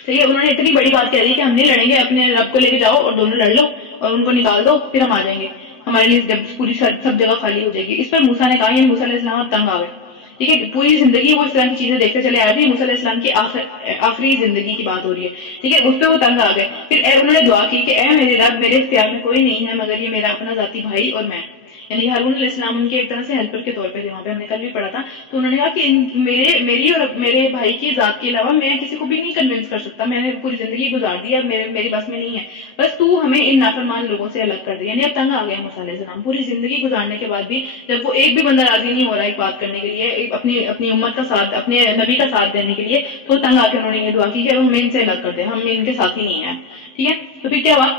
ٹھیک ہے۔ انہوں نے اتنی بڑی بات کہہ دی کہ ہم نہیں لڑیں گے، اپنے رب کو لے کے جاؤ اور دونوں لڑ لو اور ان کو نکال دو، پھر ہم آ جائیں گے، ہمارے لیے جب پوری سب جگہ خالی ہو جائے گی۔ اس پر موسیٰ نے کہا، یعنی موسیٰ علیہ السلام اب تنگ آ گئے، ٹھیک ہے، پوری زندگی وہ اس طرح کی چیزیں دیکھتے چلے آئے تھے، موسیٰ علیہ السلام کی آخری زندگی کی بات ہو رہی ہے، ٹھیک ہے، اس پہ وہ تنگ آ گئے۔ پھر انہوں نے دعا کی کہ اے میرے رب، میرے اختیار میں کوئی نہیں ہے مگر یہ میرا اپنا ذاتی بھائی اور میں، یعنی ہارون علیہ السلام ان کے ایک طرح سے ہیلپر کے طور پہ تھے، وہاں پہ ہم نے کل بھی پڑھا تھا۔ تو انہوں نے کہا کہ میری اور میرے بھائی کی ذات کے علاوہ میں کسی کو بھی نہیں کنونس کر سکتا، میں نے پوری زندگی گزار دی، اب میری بس میں نہیں ہے، بس تو ہمیں ان نافرمان لوگوں سے الگ کر دے، یعنی اب تنگ آ گئے موسیٰ علیہ السلام پوری زندگی گزارنے کے بعد بھی، جب وہ ایک بھی بندہ راضی نہیں ہو رہا ایک بات کرنے کے لیے، اپنی امت کا ساتھ، اپنے نبی کا ساتھ دینے کے لیے، تو تنگ آ کے انہوں نے یہ دعا کی کہ ہمیں ان سے الگ کر دے، ہم ان کے ساتھ ہی نہیں ہیں، ٹھیک ہے۔ تو پھر کیا ہوا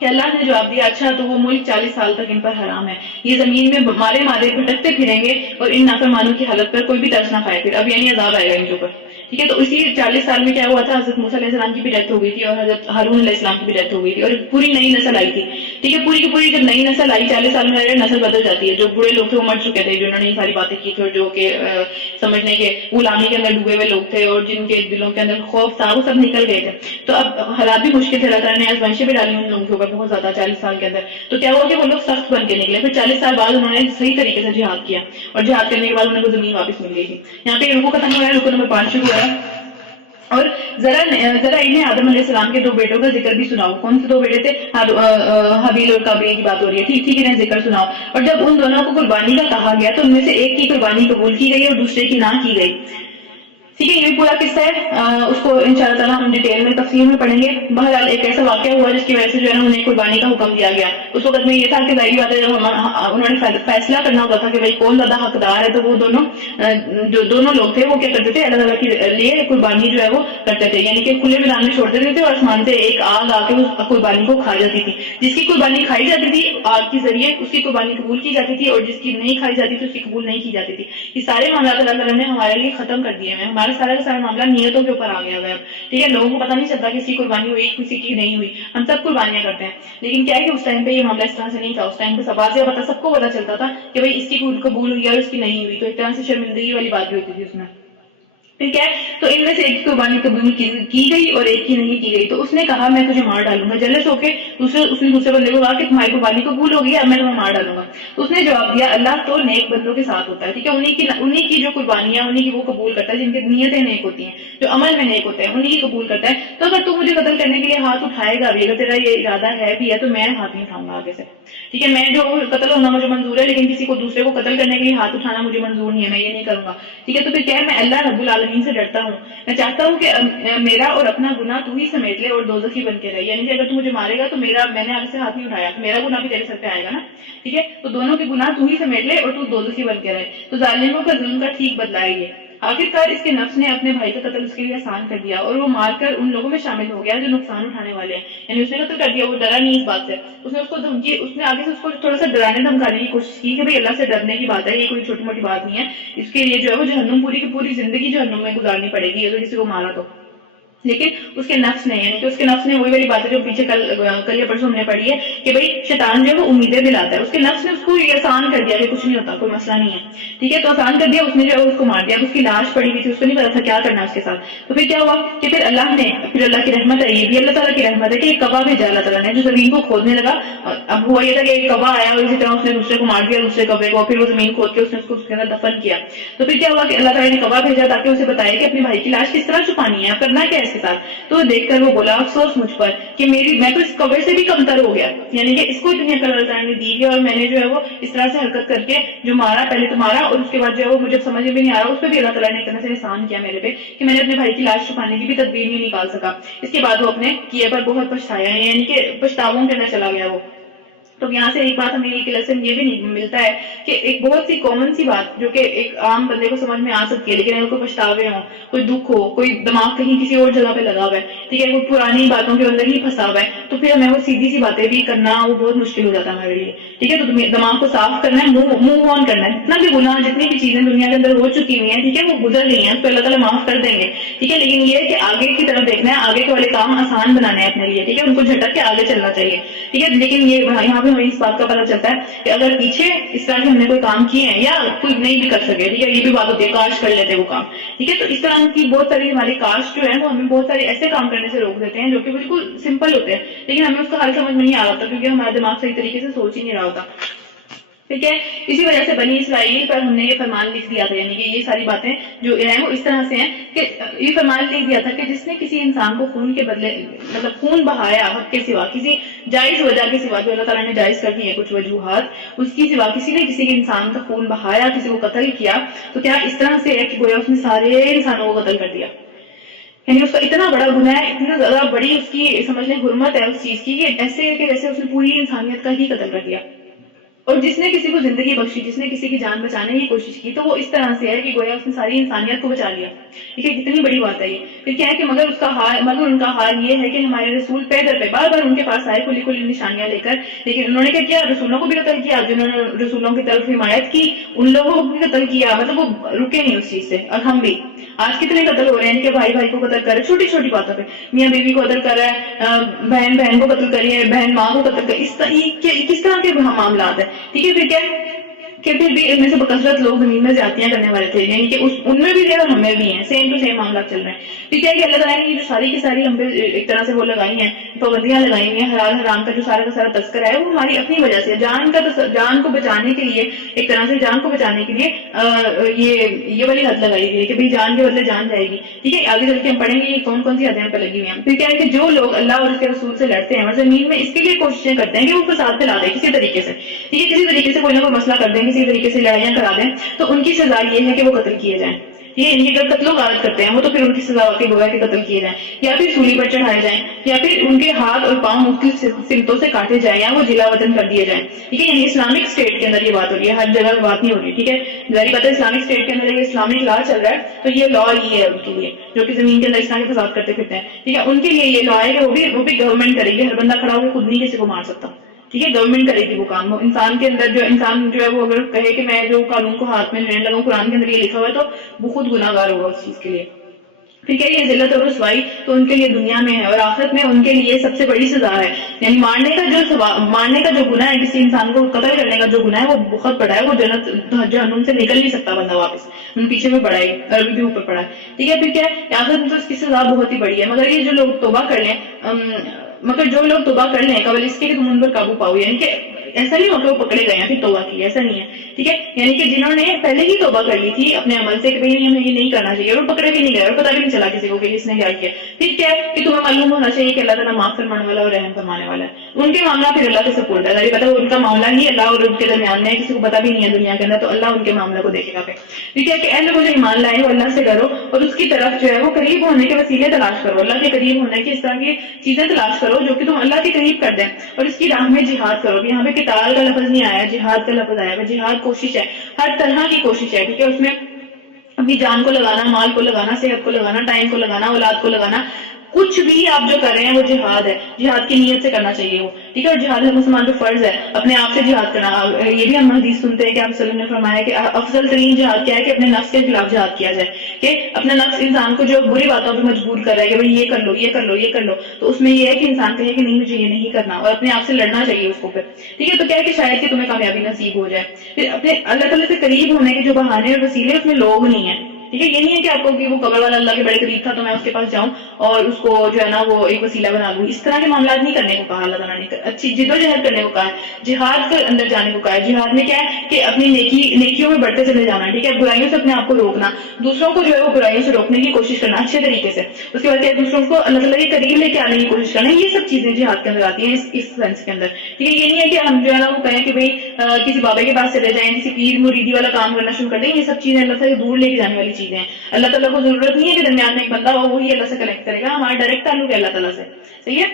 کہ اللہ نے جواب دیا، اچھا تو وہ ملک 40 سال تک ان پر حرام ہے، یہ زمین میں مارے مارے بھٹکتے پھریں گے اور ان نافرمانوں کی حالت پر کوئی بھی ترس نہ کھائے، پھر اب یعنی عذاب آئے گا ان کے اوپر، ٹھیک ہے۔ تو اسی 40 سال میں کیا ہوا تھا، حضرت موسیٰ علیہ السلام کی بھی ڈیتھ ہو گئی تھی اور حضرت ہارون علیہ السلام کی بھی ڈیتھ ہو گئی تھی اور پوری نئی نسل آئی تھی، ٹھیک ہے۔ پوری کی پوری جب نئی نسل آئی 40 سال میں نسل بدل جاتی ہے، جو بڑے لوگ تھے وہ مر چکے تھے، جنہوں نے یہ ساری باتیں کی تھی اور جو کہ سمجھنے کے غلامی کے اندر ڈوبے ہوئے لوگ تھے اور جن کے دلوں کے اندر خوف تھا، وہ سب نکل گئے تھے۔ تو اب حالات بھی مشکل تھے، اللہ تعالیٰ نے آزمائشیں بھی ڈالی ان لوگوں کے اوپر بہت زیادہ 40 سال کے اندر۔ تو کیا ہوا کہ وہ لوگ سخت بن کے نکلے، پھر 40 سال بعد انہوں نے صحیح طریقے سے جہاد کیا اور جہاد کرنے کے بعد انہیں وہ زمین واپس مل گئی تھی۔ یہاں پہ رکوع ختم ہو رہا ہے، رکوع نمبر 5 شروع ہو رہا ہے، اور ذرا انہیں آدم علیہ السلام کے 2 بیٹوں کا ذکر بھی سناؤ۔ کون سے 2 بیٹے تھے؟ حابیل اور قابیل کی بات ہو رہی ہے، ٹھیک انہیں ذکر سناؤ۔ اور جب ان دونوں کو قربانی کا کہا گیا تو ان میں سے ایک کی قربانی قبول کی گئی اور دوسرے کی نہ کی گئی، ٹھیک ہے۔ یہ پورا قصہ ہے، اس کو انشاءاللہ تعالیٰ ہم ڈیٹیل میں تفصیل میں پڑھیں گے۔ بہرحال ایک ایسا واقعہ ہوا جس کی وجہ سے جو ہے نا انہیں قربانی کا حکم دیا گیا۔ اس وقت میں یہ تھا کہ ظاہری بات ہے جب انہوں نے فیصلہ کرنا ہوتا تھا کہ بھائی کون زیادہ حقدار ہے، تو وہ جو دونوں لوگ تھے وہ کیا کرتے تھے، اللہ تعالیٰ کے لیے قربانی جو ہے وہ کرتے تھے، یعنی کہ کھلے میدان میں چھوڑ دیتے تھے اور آسمان سے ایک آگ آ کے اس قربانی کو کھا جاتی تھی۔ جس کی قربانی کھائی جاتی تھی آگ کے ذریعے اس کی قربانی قبول کی جاتی تھی، اور جس کی نہیں کھائی جاتی تھی اس کی قبول نہیں کی جاتی تھی۔ یہ سارے معاملات اللہ تعالیٰ نے ہمارے لیے ختم کر دیے ہیں، ہمارا سارا معاملہ نیتوں کے اوپر آ گیا ہے، ٹھیک ہے۔ لوگوں کو پتہ نہیں چلتا کسی کی قربانی ہوئی کسی کی نہیں ہوئی، ہم سب قربانیاں کرتے ہیں، لیکن کیا ہے کہ اس ٹائم پہ یہ معاملہ اس طرح سے نہیں تھا، اس ٹائم پہ سب کو پتہ چلتا تھا کہ بھائی اس کی قبول ہوئی اور اس کی نہیں ہوئی، تو ایک طرح سے شرمندگی والی بات بھی ہوتی تھی اس میں، ٹھیک ہے۔ تو ان میں سے ایک کی قربانی قبول کی گئی اور ایک کی نہیں کی گئی، تو اس نے کہا میں تجھے مار ڈالوں گا، جلس ہو کے اس نے دوسرے بندے کو کہا کہ تمہاری قربانی قبول ہوگی، اب میں تمہیں مار ڈالوں گا۔ تو اس نے جواب دیا اللہ تو نیک بندوں کے ساتھ ہوتا ہے، ٹھیک ہے، انہی کی جو قربانیاں انہی کی وہ قبول کرتا ہے جن کی نیتیں نیک ہوتی ہیں، جو عمل میں نیک ہوتے ہیں انہی کی قبول کرتا ہے۔ تو اگر تو مجھے قتل کرنے کے لیے ہاتھ اٹھائے گا بھی، اگر تیرا یہ ارادہ ہے بھی ہے تو میں ہاتھ نہیں اٹھاؤں گا آگے سے، ٹھیک ہے۔ میں جو قتل ہونا مجھے منظور ہے، لیکن کسی کو دوسرے کو قتل کرنے کے لیے ہاتھ اٹھانا مجھے منظور نہیں ہے، میں یہ نہیں کروں گا، ٹھیک ہے۔ تو پھر کیا ہے، میں اللہ رب العالمین سے ڈرتا ہوں، میں چاہتا ہوں کہ میرا اور اپنا گناہ تو ہی سمیٹ لے اور دوزخی بن کے رہے، یعنی کہ اگر تو مجھے مارے گا تو میں نے آگے سے ہاتھ نہیں اٹھایا تو میرا گناہ بھی تیرے سر پہ آئے گا نا، ٹھیک ہے۔ تو دونوں کے گناہ تو ہی سمیٹ لے اور تو دوزخی بن کے رہے۔ تو ظالموں کا ظلم کا ٹھیک بدلا ہے یہ۔ آخرکار اس کے نفس نے اپنے بھائی کا قتل اس کے لیے آسان کر دیا اور وہ مار کر ان لوگوں میں شامل ہو گیا جو نقصان اٹھانے والے ہیں، یعنی اس نے قتل کر دیا، وہ ڈرا نہیں اس بات سے، اس نے آگے سے اس کو تھوڑا سا ڈرانے دھمکانے کی کوشش کی کہ بھئی اللہ سے ڈرنے کی بات ہے، یہ کوئی چھوٹی موٹی بات نہیں ہے، اس کے لیے جو ہے وہ جہنم پوری کی پوری زندگی جہنم میں گزارنی پڑے گی اگر کسی کو مارا تو، لیکن اس کے نفس نے، یعنی کہ اس کے نفس نے وہی والی باتیں جو پیچھے کل یا پرسوں ہم نے پڑھی ہے کہ بھائی شیطان جو ہے وہ امیدیں دلاتا ہے، اس کے نفس نے اس کو یہ آسان کر دیا کہ کچھ نہیں ہوتا، کوئی مسئلہ نہیں ہے، ٹھیک ہے، تو آسان کر دیا، اس نے جو ہے اس کو مار دیا، اس کی لاش پڑی ہوئی تھی، اس کو نہیں پتا تھا کیا کرنا ہے اس کے ساتھ، تو پھر کیا ہوا کہ پھر اللہ نے، پھر اللہ کی رحمت ہے، یہ بھی اللہ تعالیٰ کی رحمت ہے کہ ایک کوا بھیجا اللہ تعالیٰ نے جو زمین کو کھودنے لگا، اب ہوا یہ تھا کہ ایک کوا آیا اور اسی طرح اس نے دوسرے کو مار دیا، دوسرے کوے کو، پھر وہ زمین کھود کے اس نے اس کو اس کے اندر دفن کیا، تو پھر کیا ہوا کہ اللہ تعالیٰ نے کوا بھیجا تاکہ اسے بتائے کہ اپنے بھائی کی لاش کس طرح چھپانی ہے، اب کرنا کیا ہے اس کے ساتھ، تو دیکھ کر وہ بولا افسوس مجھ پر کہ میں تو اس کوے سے بھی کمتر ہو گیا، یعنی کہ اس کو اتنی عقل اللہ تعالیٰ نے دی ہے اور میں نے جو ہے وہ اس طرح سے حرکت کر کے جو مارا، پہلے تو مارا اور اس کے بعد جو ہے وہ مجھے سمجھ میں نہیں آ رہا، اس پہ بھی اللہ تعالیٰ نے اتنا سے احسان کیا میرے پہ کہ میں نے اپنے بھائی کی لاش چھپانے کی بھی تدبیر نہیں نکال سکا، اس کے بعد وہ اپنے کیے پر بہت پچھتایا ہے، یعنی کہ پچھتاووں کے اندر چلا گیا وہ۔ تو یہاں سے ایک بات ہمیں ایک لیسن یہ بھی ملتا ہے کہ ایک بہت سی کامن سی بات جو کہ ایک عام بندے کو سمجھ میں آ سکتی ہے، لیکن اگر کوئی پچھتاوے ہوں، کوئی دکھ ہو، کوئی دماغ کہیں کسی اور جگہ پہ لگا ہوا ہے، ٹھیک ہے، کوئی پرانی باتوں کے اندر ہی پھنسا ہوا ہے، تو پھر ہمیں وہ سیدھی سی باتیں بھی کرنا وہ بہت مشکل ہو جاتا ہے ہمارے لیے، ٹھیک ہے، تو دماغ کو صاف کرنا ہے، منہ آن کرنا ہے، جتنا بھی گناہ، جتنی بھی چیزیں دنیا کے اندر ہو چکی ہوئی ہیں، ٹھیک ہے، وہ گزر گئی ہیں، اس کو اللہ تعالیٰ معاف کر دیں گے، ٹھیک ہے، لیکن یہ ہے کہ آگے کی طرف دیکھنا ہے، آگے کے والے کام آسان بنانے ہیں اپنے لیے، ٹھیک ہے، ان کو جھٹک کے آگے چلنا چاہیے، ٹھیک ہے، لیکن یہ یہاں پہ ہمیں اس بات کا پتہ چلتا ہے کہ اگر پیچھے اس طرح کے ہم نے کوئی کام کیے ہیں یا کوئی نہیں بھی کر سکے، ٹھیک ہے، یہ بھی بات ہوتی ہے کاش کر لیتے وہ کام، ٹھیک ہے، تو اس طرح کی بہت ساری ہماری کاش جو ہے وہ ہمیں بہت سارے ایسے کام کرنے سے روک دیتے ہیں جو کہ بالکل سمپل ہوتے ہیں، لیکن ہمیں اس کا حل سمجھ میں نہیں آ رہا ہوتا کیونکہ ہمارا دماغ صحیح طریقے سے سوچ ہی نہیں رہا ہوتا، ٹھیک ہے، اسی وجہ سے بنی اسرائیل پر ہم نے یہ فرمان لکھ دیا تھا، یعنی کہ یہ ساری باتیں جو ہیں وہ اس طرح سے ہیں کہ یہ فرمان لکھ دیا تھا کہ جس نے کسی انسان کو خون کے بدلے مطلب خون بہایا حق کے سوا، کسی جائز وجہ کے سوا جو اللہ تعالیٰ نے جائز کر دی ہے کچھ وجوہات، اس کی سوا کسی نے کسی کے انسان کا خون بہایا، کسی کو قتل کیا، تو کیا اس طرح سے ہے کہ گویا اس نے سارے انسانوں کو قتل کر دیا، یعنی اس کا اتنا بڑا گناہ ہے، اتنا زیادہ بڑی اس کی سمجھ لیں حرمت ہے اس چیز کی کہ ایسے ہے کہ جیسے اس نے پوری انسانیت کا ہی قتل کر دیا، اور جس نے کسی کو زندگی بخشی، جس نے کسی کی جان بچانے کی کوشش کی، تو وہ اس طرح سے ہے کہ گویا اس نے ساری انسانیت کو بچا لیا، ٹھیک ہے، کتنی بڑی بات ہے یہ، پھر کیا ہے کہ مگر ان کا حال یہ ہے کہ ہمارے رسول پیدل پہ بار بار ان کے پاس آئے کھلی کھلی نشانیاں لے کر، لیکن انہوں نے کیا کیا، رسولوں کو بھی قتل کیا، جنہوں نے رسولوں کی طرف حمایت کی ان لوگوں کو بھی قتل کیا، مطلب وہ رکے نہیں اس چیز سے، اور ہم بھی آج کتنے قتل ہو رہے ہیں کہ بھائی بھائی کو قتل کر رہے، چھوٹی چھوٹی باتوں پہ، میاں بیوی کو قتل کر رہا ہے، بہن بہن کو قتل کر رہی ہے، بہن ماں کو قتل کر، کس طرح کے معاملات ہیں، ٹھیک ہے، پھر کیا کہ پھر بھی ان میں سے بکثرت لوگ زمین میں زیادتیاں کرنے والے تھے، یعنی کہ ان میں بھی تھے اور ہمیں بھی ہیں، سیم ٹو سیم معاملات چل رہے ہیں، پھر کیا کہ اللہ تعالیٰ نے یہ جو ساری کی ساری ہم پہ ایک طرح سے وہ لگائی ہیں، پابندیاں لگائی ہوئی ہیں، حلال حرام کا جو سارا کا سارا تذکرہ ہے وہ ہماری اپنی وجہ سے، جان کو بچانے کے لیے، ایک طرح سے جان کو بچانے کے لیے یہ والی حد لگائی گئی ہے کہ بھئی جان کے بدلے جان جائے گی، ٹھیک ہے، آگے چل کے ہم پڑھیں گے یہ کون کون سی حدیں پہ لگی ہوئی ہیں، پھر کیا ہے کہ جو لوگ اللہ اور اس کے رسول سے لڑتے ہیں اور زمین میں اس کے لیے کوششیں کرتے ہیں کہ وہ فساد پھیلا دیں کسی طریقے سے، ٹھیک ہے، کسی طریقے سے کوئی نہ کوئی مسئلہ کر دیں، کسی طریقے سے لڑائیاں کرا دیں، تو ان کی سزا یہ ہے کہ وہ قتل کیے جائیں، ٹھیک ہے، اگر قتل و غارت کرتے ہیں وہ تو پھر ان کی سزا واقعی ہوگا کہ قتل کیے جائیں، یا پھر سولی پر چڑھائے جائیں، یا پھر ان کے ہاتھ اور پاؤں مختلف سمتوں سے کاٹے جائیں، یا وہ جلا وطن کر دیے جائیں، ٹھیک ہے، یعنی اسلامک اسٹیٹ کے اندر یہ بات ہو رہی ہے، ہر جگہ کی بات نہیں ہو رہی، ٹھیک ہے، ظاہر بات ہے اسلامک اسٹیٹ کے اندر اسلامک لا چل رہا ہے تو یہ لا یہ ہے ان کے لیے جو کہ زمین کے اندر اس طرح کے فساد کرتے پھرتے ہیں، ٹھیک ہے، ان کے لیے یہ لا ہے کہ وہ بھی گورنمنٹ کرے گی، ہر بندہ کھڑا ہو کے خود نہیں کسی کو مار سکتا، ٹھیک ہے، گورنمنٹ کرے گی وہ کام، وہ انسان کے اندر جو انسان جو ہے وہ اگر کہے کہ میں جو قانون کو ہاتھ میں لینے لگا، قرآن کے اندر یہ لکھا ہوا ہے تو وہ خود گناہ گار ہوگا اس چیز کے لیے، ٹھیک ہے، یہ ذلت اور رسوائی تو ان کے لیے دنیا میں ہے اور آخرت میں ان کے لیے سب سے بڑی سزا ہے، یعنی مارنے کا جو گناہ ہے، کسی انسان کو قتل کرنے کا جو گناہ ہے وہ بہت بڑا ہے، وہ جہنم سے نکل نہیں سکتا بندہ واپس، ان پیچھے میں پڑا ہے اور ابھی بھی اوپر پڑا ہے، ٹھیک ہے، پھر کیا آخرت میں تو اس کی سزا بہت ہی بڑی ہے، مگر یہ جو لوگ توبہ کر لیں قبل اس کے کہ تم ان پر قابو پاؤ، یعنی کہ ایسا نہیں ہو کہ وہ پکڑے گئے ہیں پھر توبہ کی، ایسا نہیں ہے، ٹھیک ہے، یعنی کہ جنہوں نے پہلے ہی توبہ کر لی تھی اپنے عمل سے کہ بھئی ہمیں یہ نہیں کرنا چاہیے اور پکڑے بھی نہیں گئے اور پتہ بھی نہیں چلا کسی کو کہ کس نے کیا کیا، پھر کیا ہے کہ تمہیں معلوم ہونا چاہیے کہ اللہ تعالیٰ معاف فرمانے والا اور رحم فرمانے والا ہے، ان کے معاملہ پھر اللہ کے سپورٹ ہے، پتہ ان کا معاملہ ہی اللہ اور ان کے درمیان میں کسی کو پتہ بھی نہیں ہے دنیا کے اندر، تو اللہ ان کے معاملہ کو دیکھے گا پھر، ٹھیک ہے، کہ اے لوگوں جو ایمان لائے ہو اللہ سے ڈرو اور اس کی طرف جو ہے وہ قریب ہونے کے وسیلے تلاش کرو، اللہ کے قریب ہونے کی اس طرح کی چیزیں تلاش کرو جو کہ تم اللہ کے قریب کر دیں، اور اس کی راہ میں جہاد کرو، یہاں پہ قتال کا لفظ نہیں آیا، جہاد کا لفظ آیا ہے، جہاد کوشش ہے، ہر طرح کی کوشش ہے، ٹھیک ہے، اس میں اپنی جان کو لگانا، مال کو لگانا، صحت کو لگانا، ٹائم کو لگانا، اولاد کو لگانا، کچھ بھی آپ جو کر رہے ہیں وہ جہاد ہے، جہاد کی نیت سے کرنا چاہیے وہ، ٹھیک ہے. اور جہاد ہر مسلمان پہ فرض ہے، اپنے آپ سے جہاد کرنا. یہ بھی ہم حدیث سنتے ہیں کہ آپ صلی اللہ علیہ وسلم نے فرمایا کہ افضل ترین جہاد کیا ہے کہ اپنے نفس کے خلاف جہاد کیا جائے، کہ اپنا نفس انسان کو جو بری باتوں پہ مجبور کر رہا ہے کہ بھائی یہ کر لو یہ کر لو یہ کر لو، تو اس میں یہ ہے کہ انسان کہے کہ نہیں مجھے یہ نہیں کرنا، اور اپنے آپ سے لڑنا چاہیے اس کو پھر، ٹھیک ہے. تو کیا ہے کہ شاید کہ تمہیں کامیابی نصیب ہو جائے. پھر اپنے اللہ تعالیٰ سے قریب ہونے کے جو بہانے اور وسیلے اس میں لوگ نہیں ہیں، ٹھیک ہے. یہ نہیں ہے کہ آپ کو کہ وہ قبر والا اللہ کے بڑے قریب تھا تو میں اس کے پاس جاؤں اور اس کو جو ہے نا وہ ایک وسیلہ بنا لوں. اس طرح کے معاملات نہیں کرنے کو کہا اللہ تعالیٰ نے، اچھی جد و جہد کرنے کو کہا ہے، جہاد کے اندر جانے کو کہا ہے. جہاد میں کیا ہے کہ اپنی نیکیوں میں بڑھتے چلے جانا، ٹھیک ہے. برائیوں سے اپنے آپ کو روکنا، دوسروں کو جو ہے وہ برائیوں سے روکنے کی کوشش کرنا اچھے طریقے سے. اس کے بعد کیا ہے دوسروں کو اللہ تعالیٰ کے قریب لے کے آنے کی کوشش کرنا. یہ سب چیزیں جہاد کے اندر آتی ہیں اس سینس کے اندر، ٹھیک ہے. یہ نہیں ہے کہ ہم جو ہے نا وہ کہیں کہ بھائی کسی بابے کے پاس چلے جائیں، کسی پیر مریدی والا کام کرنا شروع کر دیں. یہ سب چیزیں اللہ سے دور لے کے جانے والی چیزیں ہیں. اللہ تعالیٰ کو ضرورت نہیں ہے کہ درمیان میں ایک بندہ ہو وہی اللہ سے کنیکٹ کرے گا، ہمارا ڈائریکٹ تعلق ہے اللہ تعالیٰ سے، صحیح ہے.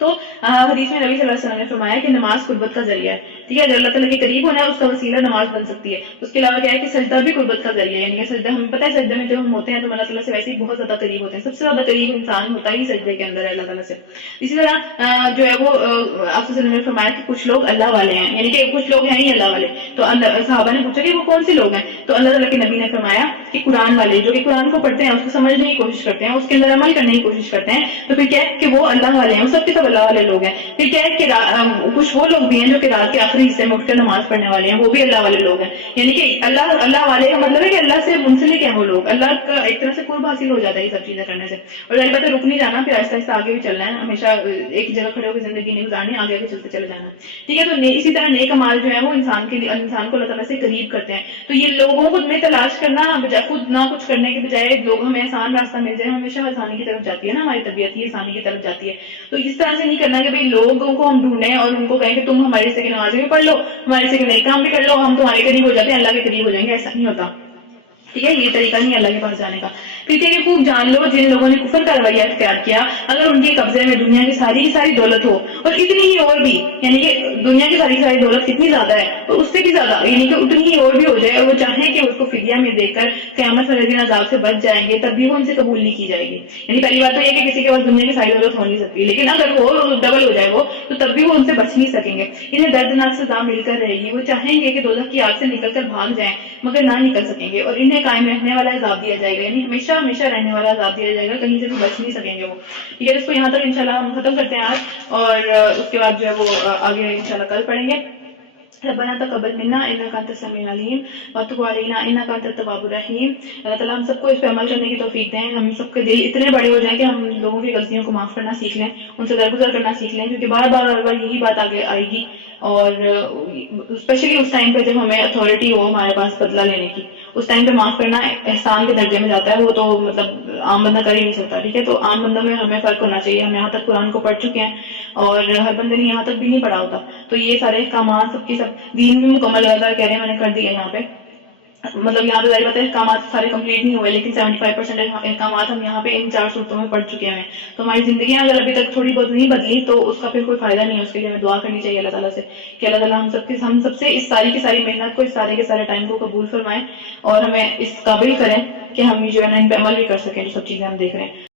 تو حدیث میں نبی صلی اللہ علیہ وسلم نے فرمایا کہ نماز قربت کا ذریعہ ہے، ٹھیک ہے. جو اللہ تعالیٰ کے قریب ہونا ہے اس کا وسیلہ نماز بن سکتی ہے. اس کے علاوہ کیا ہے کہ سجدہ بھی قربت کا ذریعہ ہے، یعنی کہ سجدہ ہمیں پتہ ہے سجدے میں جب ہم ہوتے ہیں تو اللہ تعالیٰ سے ویسے ہی بہت زیادہ قریب ہوتے ہیں. سب سے زیادہ قریب انسان ہوتا ہی سجدے کے اندر ہے اللہ تعالیٰ سے. اسی طرح جو ہے وہ آپ صلی اللہ علیہ وسلم نے فرمایا کہ کچھ لوگ اللہ والے ہیں، یعنی کہ کچھ لوگ ہیں ہی اللہ والے. تو صحابہ نے پوچھا کہ وہ کون سے لوگ ہیں؟ تو اللہ تعالیٰ کے نبی نے فرمایا کہ قرآن والے، جو کہ قرآن کو پڑھتے ہیں، اس کو سمجھنے کی کوشش کرتے ہیں، اس کے اندر عمل کرنے کی کوشش کرتے ہیں. تو پھر کیا ہے کہ وہ اللہ والے ہیں، وہ سب کے سب اللہ والے لوگ ہیں. پھر کیا ہے کہ کچھ وہ لوگ بھی ہیں جو کہ رات کے آخری حصے میں اٹھ کر نماز پڑھنے والے ہیں، وہ بھی اللہ والے لوگ ہیں. یعنی کہ اللہ والے کا مطلب ہے کہ اللہ سے منسلک ہیں وہ لوگ، اللہ کا ایک طرح سے قرب حاصل ہو جاتا ہے یہ سب چیزیں کرنے سے. اور ظاہر بات ہے رک نہیں جانا، پھر آہستہ آہستہ آگے بھی چلنا ہے، ہمیشہ ایک جگہ کھڑے ہو کے زندگی نہیں گزارنی، آگے آگے چلتے چلے جانا، ٹھیک ہے. تو اسی طرح نیک اعمال جو ہے وہ انسان کو اللہ تعالیٰ سے قریب کرتے ہیں. تو یہ لوگوں کو میں تلاش کرنا بجائے خود نہ کچھ کرنے کے بجائے لوگ ہمیں آسان راستہ مل جائے، ہمیشہ آسانی کی طرف جاتی ہے نا ہماری طبیعت، یہ آسانی کی طرف جاتی ہے. تو اس طرح سے نہیں کرنا کہ بھائی لوگوں کو ہم ڈھونڈیں اور ان کو کہیں کہ تم ہمارے سے کی نمازیں بھی پڑھ لو، ہمارے سے نیک کام بھی کر لو، ہم تمہارے قریب ہو جاتے ہیں، اللہ کے قریب ہو جائیں گے. ایسا نہیں ہوتا، ٹھیک ہے. یہ طریقہ نہیں اللہ کے پاس جانے کا. پھر کہ خوب جان لو جن لوگوں نے کفر کا رویہ اختیار کیا، اگر ان کے قبضے میں دنیا کی ساری دولت ہو اور اتنی ہی اور بھی، یعنی کہ دنیا کی ساری دولت کتنی زیادہ ہے تو اس سے بھی زیادہ، یعنی کہ اتنی ہی اور بھی ہو جائے اور وہ چاہیں کہ اس کو فدیہ میں دے کر قیامت والے دن عذاب سے بچ جائیں گے، تب بھی وہ ان سے قبول نہیں کی جائے گی. یعنی پہلی بات تو یہ کہ کسی کے پاس دنیا کی ساری دولت ہو نہیں سکتی، لیکن اگر وہ ڈبل ہو جائے وہ تو تب بھی وہ ان سے بچ نہیں سکیں گے. انہیں دردناک سزا مل کر رہے گی، وہ چاہیں گے کہ دوزخ کی آگ سے نکل کر بھاگ جائیں مگر نہ نکل سکیں گے، اور انہیں قائم رہنے والا عذاب دیا جائے گا، یعنی ہمیشہ رہنے والا عذاب دیا جائے گا، کہیں سے بھی بچ نہیں سکیں گے وہ. ٹھیک ہے. اس کو یہاں تک انشاءاللہ ہم ختم کرتے ہیں آج، اور اس کے بعد جو ہے وہ آگے انشاءاللہ کل پڑھیں گے. ربنا تقبل منا انك انت السميع العليم وتب علينا انك انت التواب الرحيم. اللہ تعالیٰ ہم سب کو اس پہ عمل کرنے کی توفیق دیں، ہم سب کے دل اتنے بڑے ہو جائیں کہ ہم لوگوں کی غلطیوں کو معاف کرنا سیکھ لیں، ان سے درگزر کرنا سیکھ لیں، کیونکہ بار بار یہی بات آگے آئے گی. اور اسپیشلی اس ٹائم پہ جب ہمیں اتھارٹی ہو ہمارے پاس بدلہ لینے کی، اس ٹائم پہ معاف کرنا احسان کے درجے میں جاتا ہے، وہ تو مطلب عام بندہ کر ہی نہیں سکتا. ٹھیک ہے. تو عام بندوں میں ہمیں فرق ہونا چاہیے. ہم یہاں تک قرآن کو پڑھ چکے ہیں اور ہر بندے نے یہاں تک بھی نہیں پڑھا ہوتا، تو یہ سارے احکامات سب کی سب دین بھی مکمل اللہ کہہ رہے ہیں میں نے کر دیا یہاں پہ، مطلب یہاں پہ ظاہر بات ہے احکامات سارے کمپلیٹ نہیں ہوئے، لیکن 75% احکامات ہم یہاں پہ ان 4 صورتوں میں پڑھ چکے ہیں. تو ہماری زندگیاں اگر ابھی تک تھوڑی بہت نہیں بدلی تو اس کا پھر کوئی فائدہ نہیں ہے. اس کے لیے ہمیں دعا کرنی چاہیے اللہ تعالیٰ سے کہ اللہ تعالیٰ ہم سب سے اس ساری کی ساری محنت کو، اس سارے کے سارے ٹائم کو قبول فرمائیں اور ہمیں اس قابل کریں کہ ہم جو ہے نا ان پہ عمل بھی کر سکیں جو سب چیزیں ہم دیکھ رہے ہیں.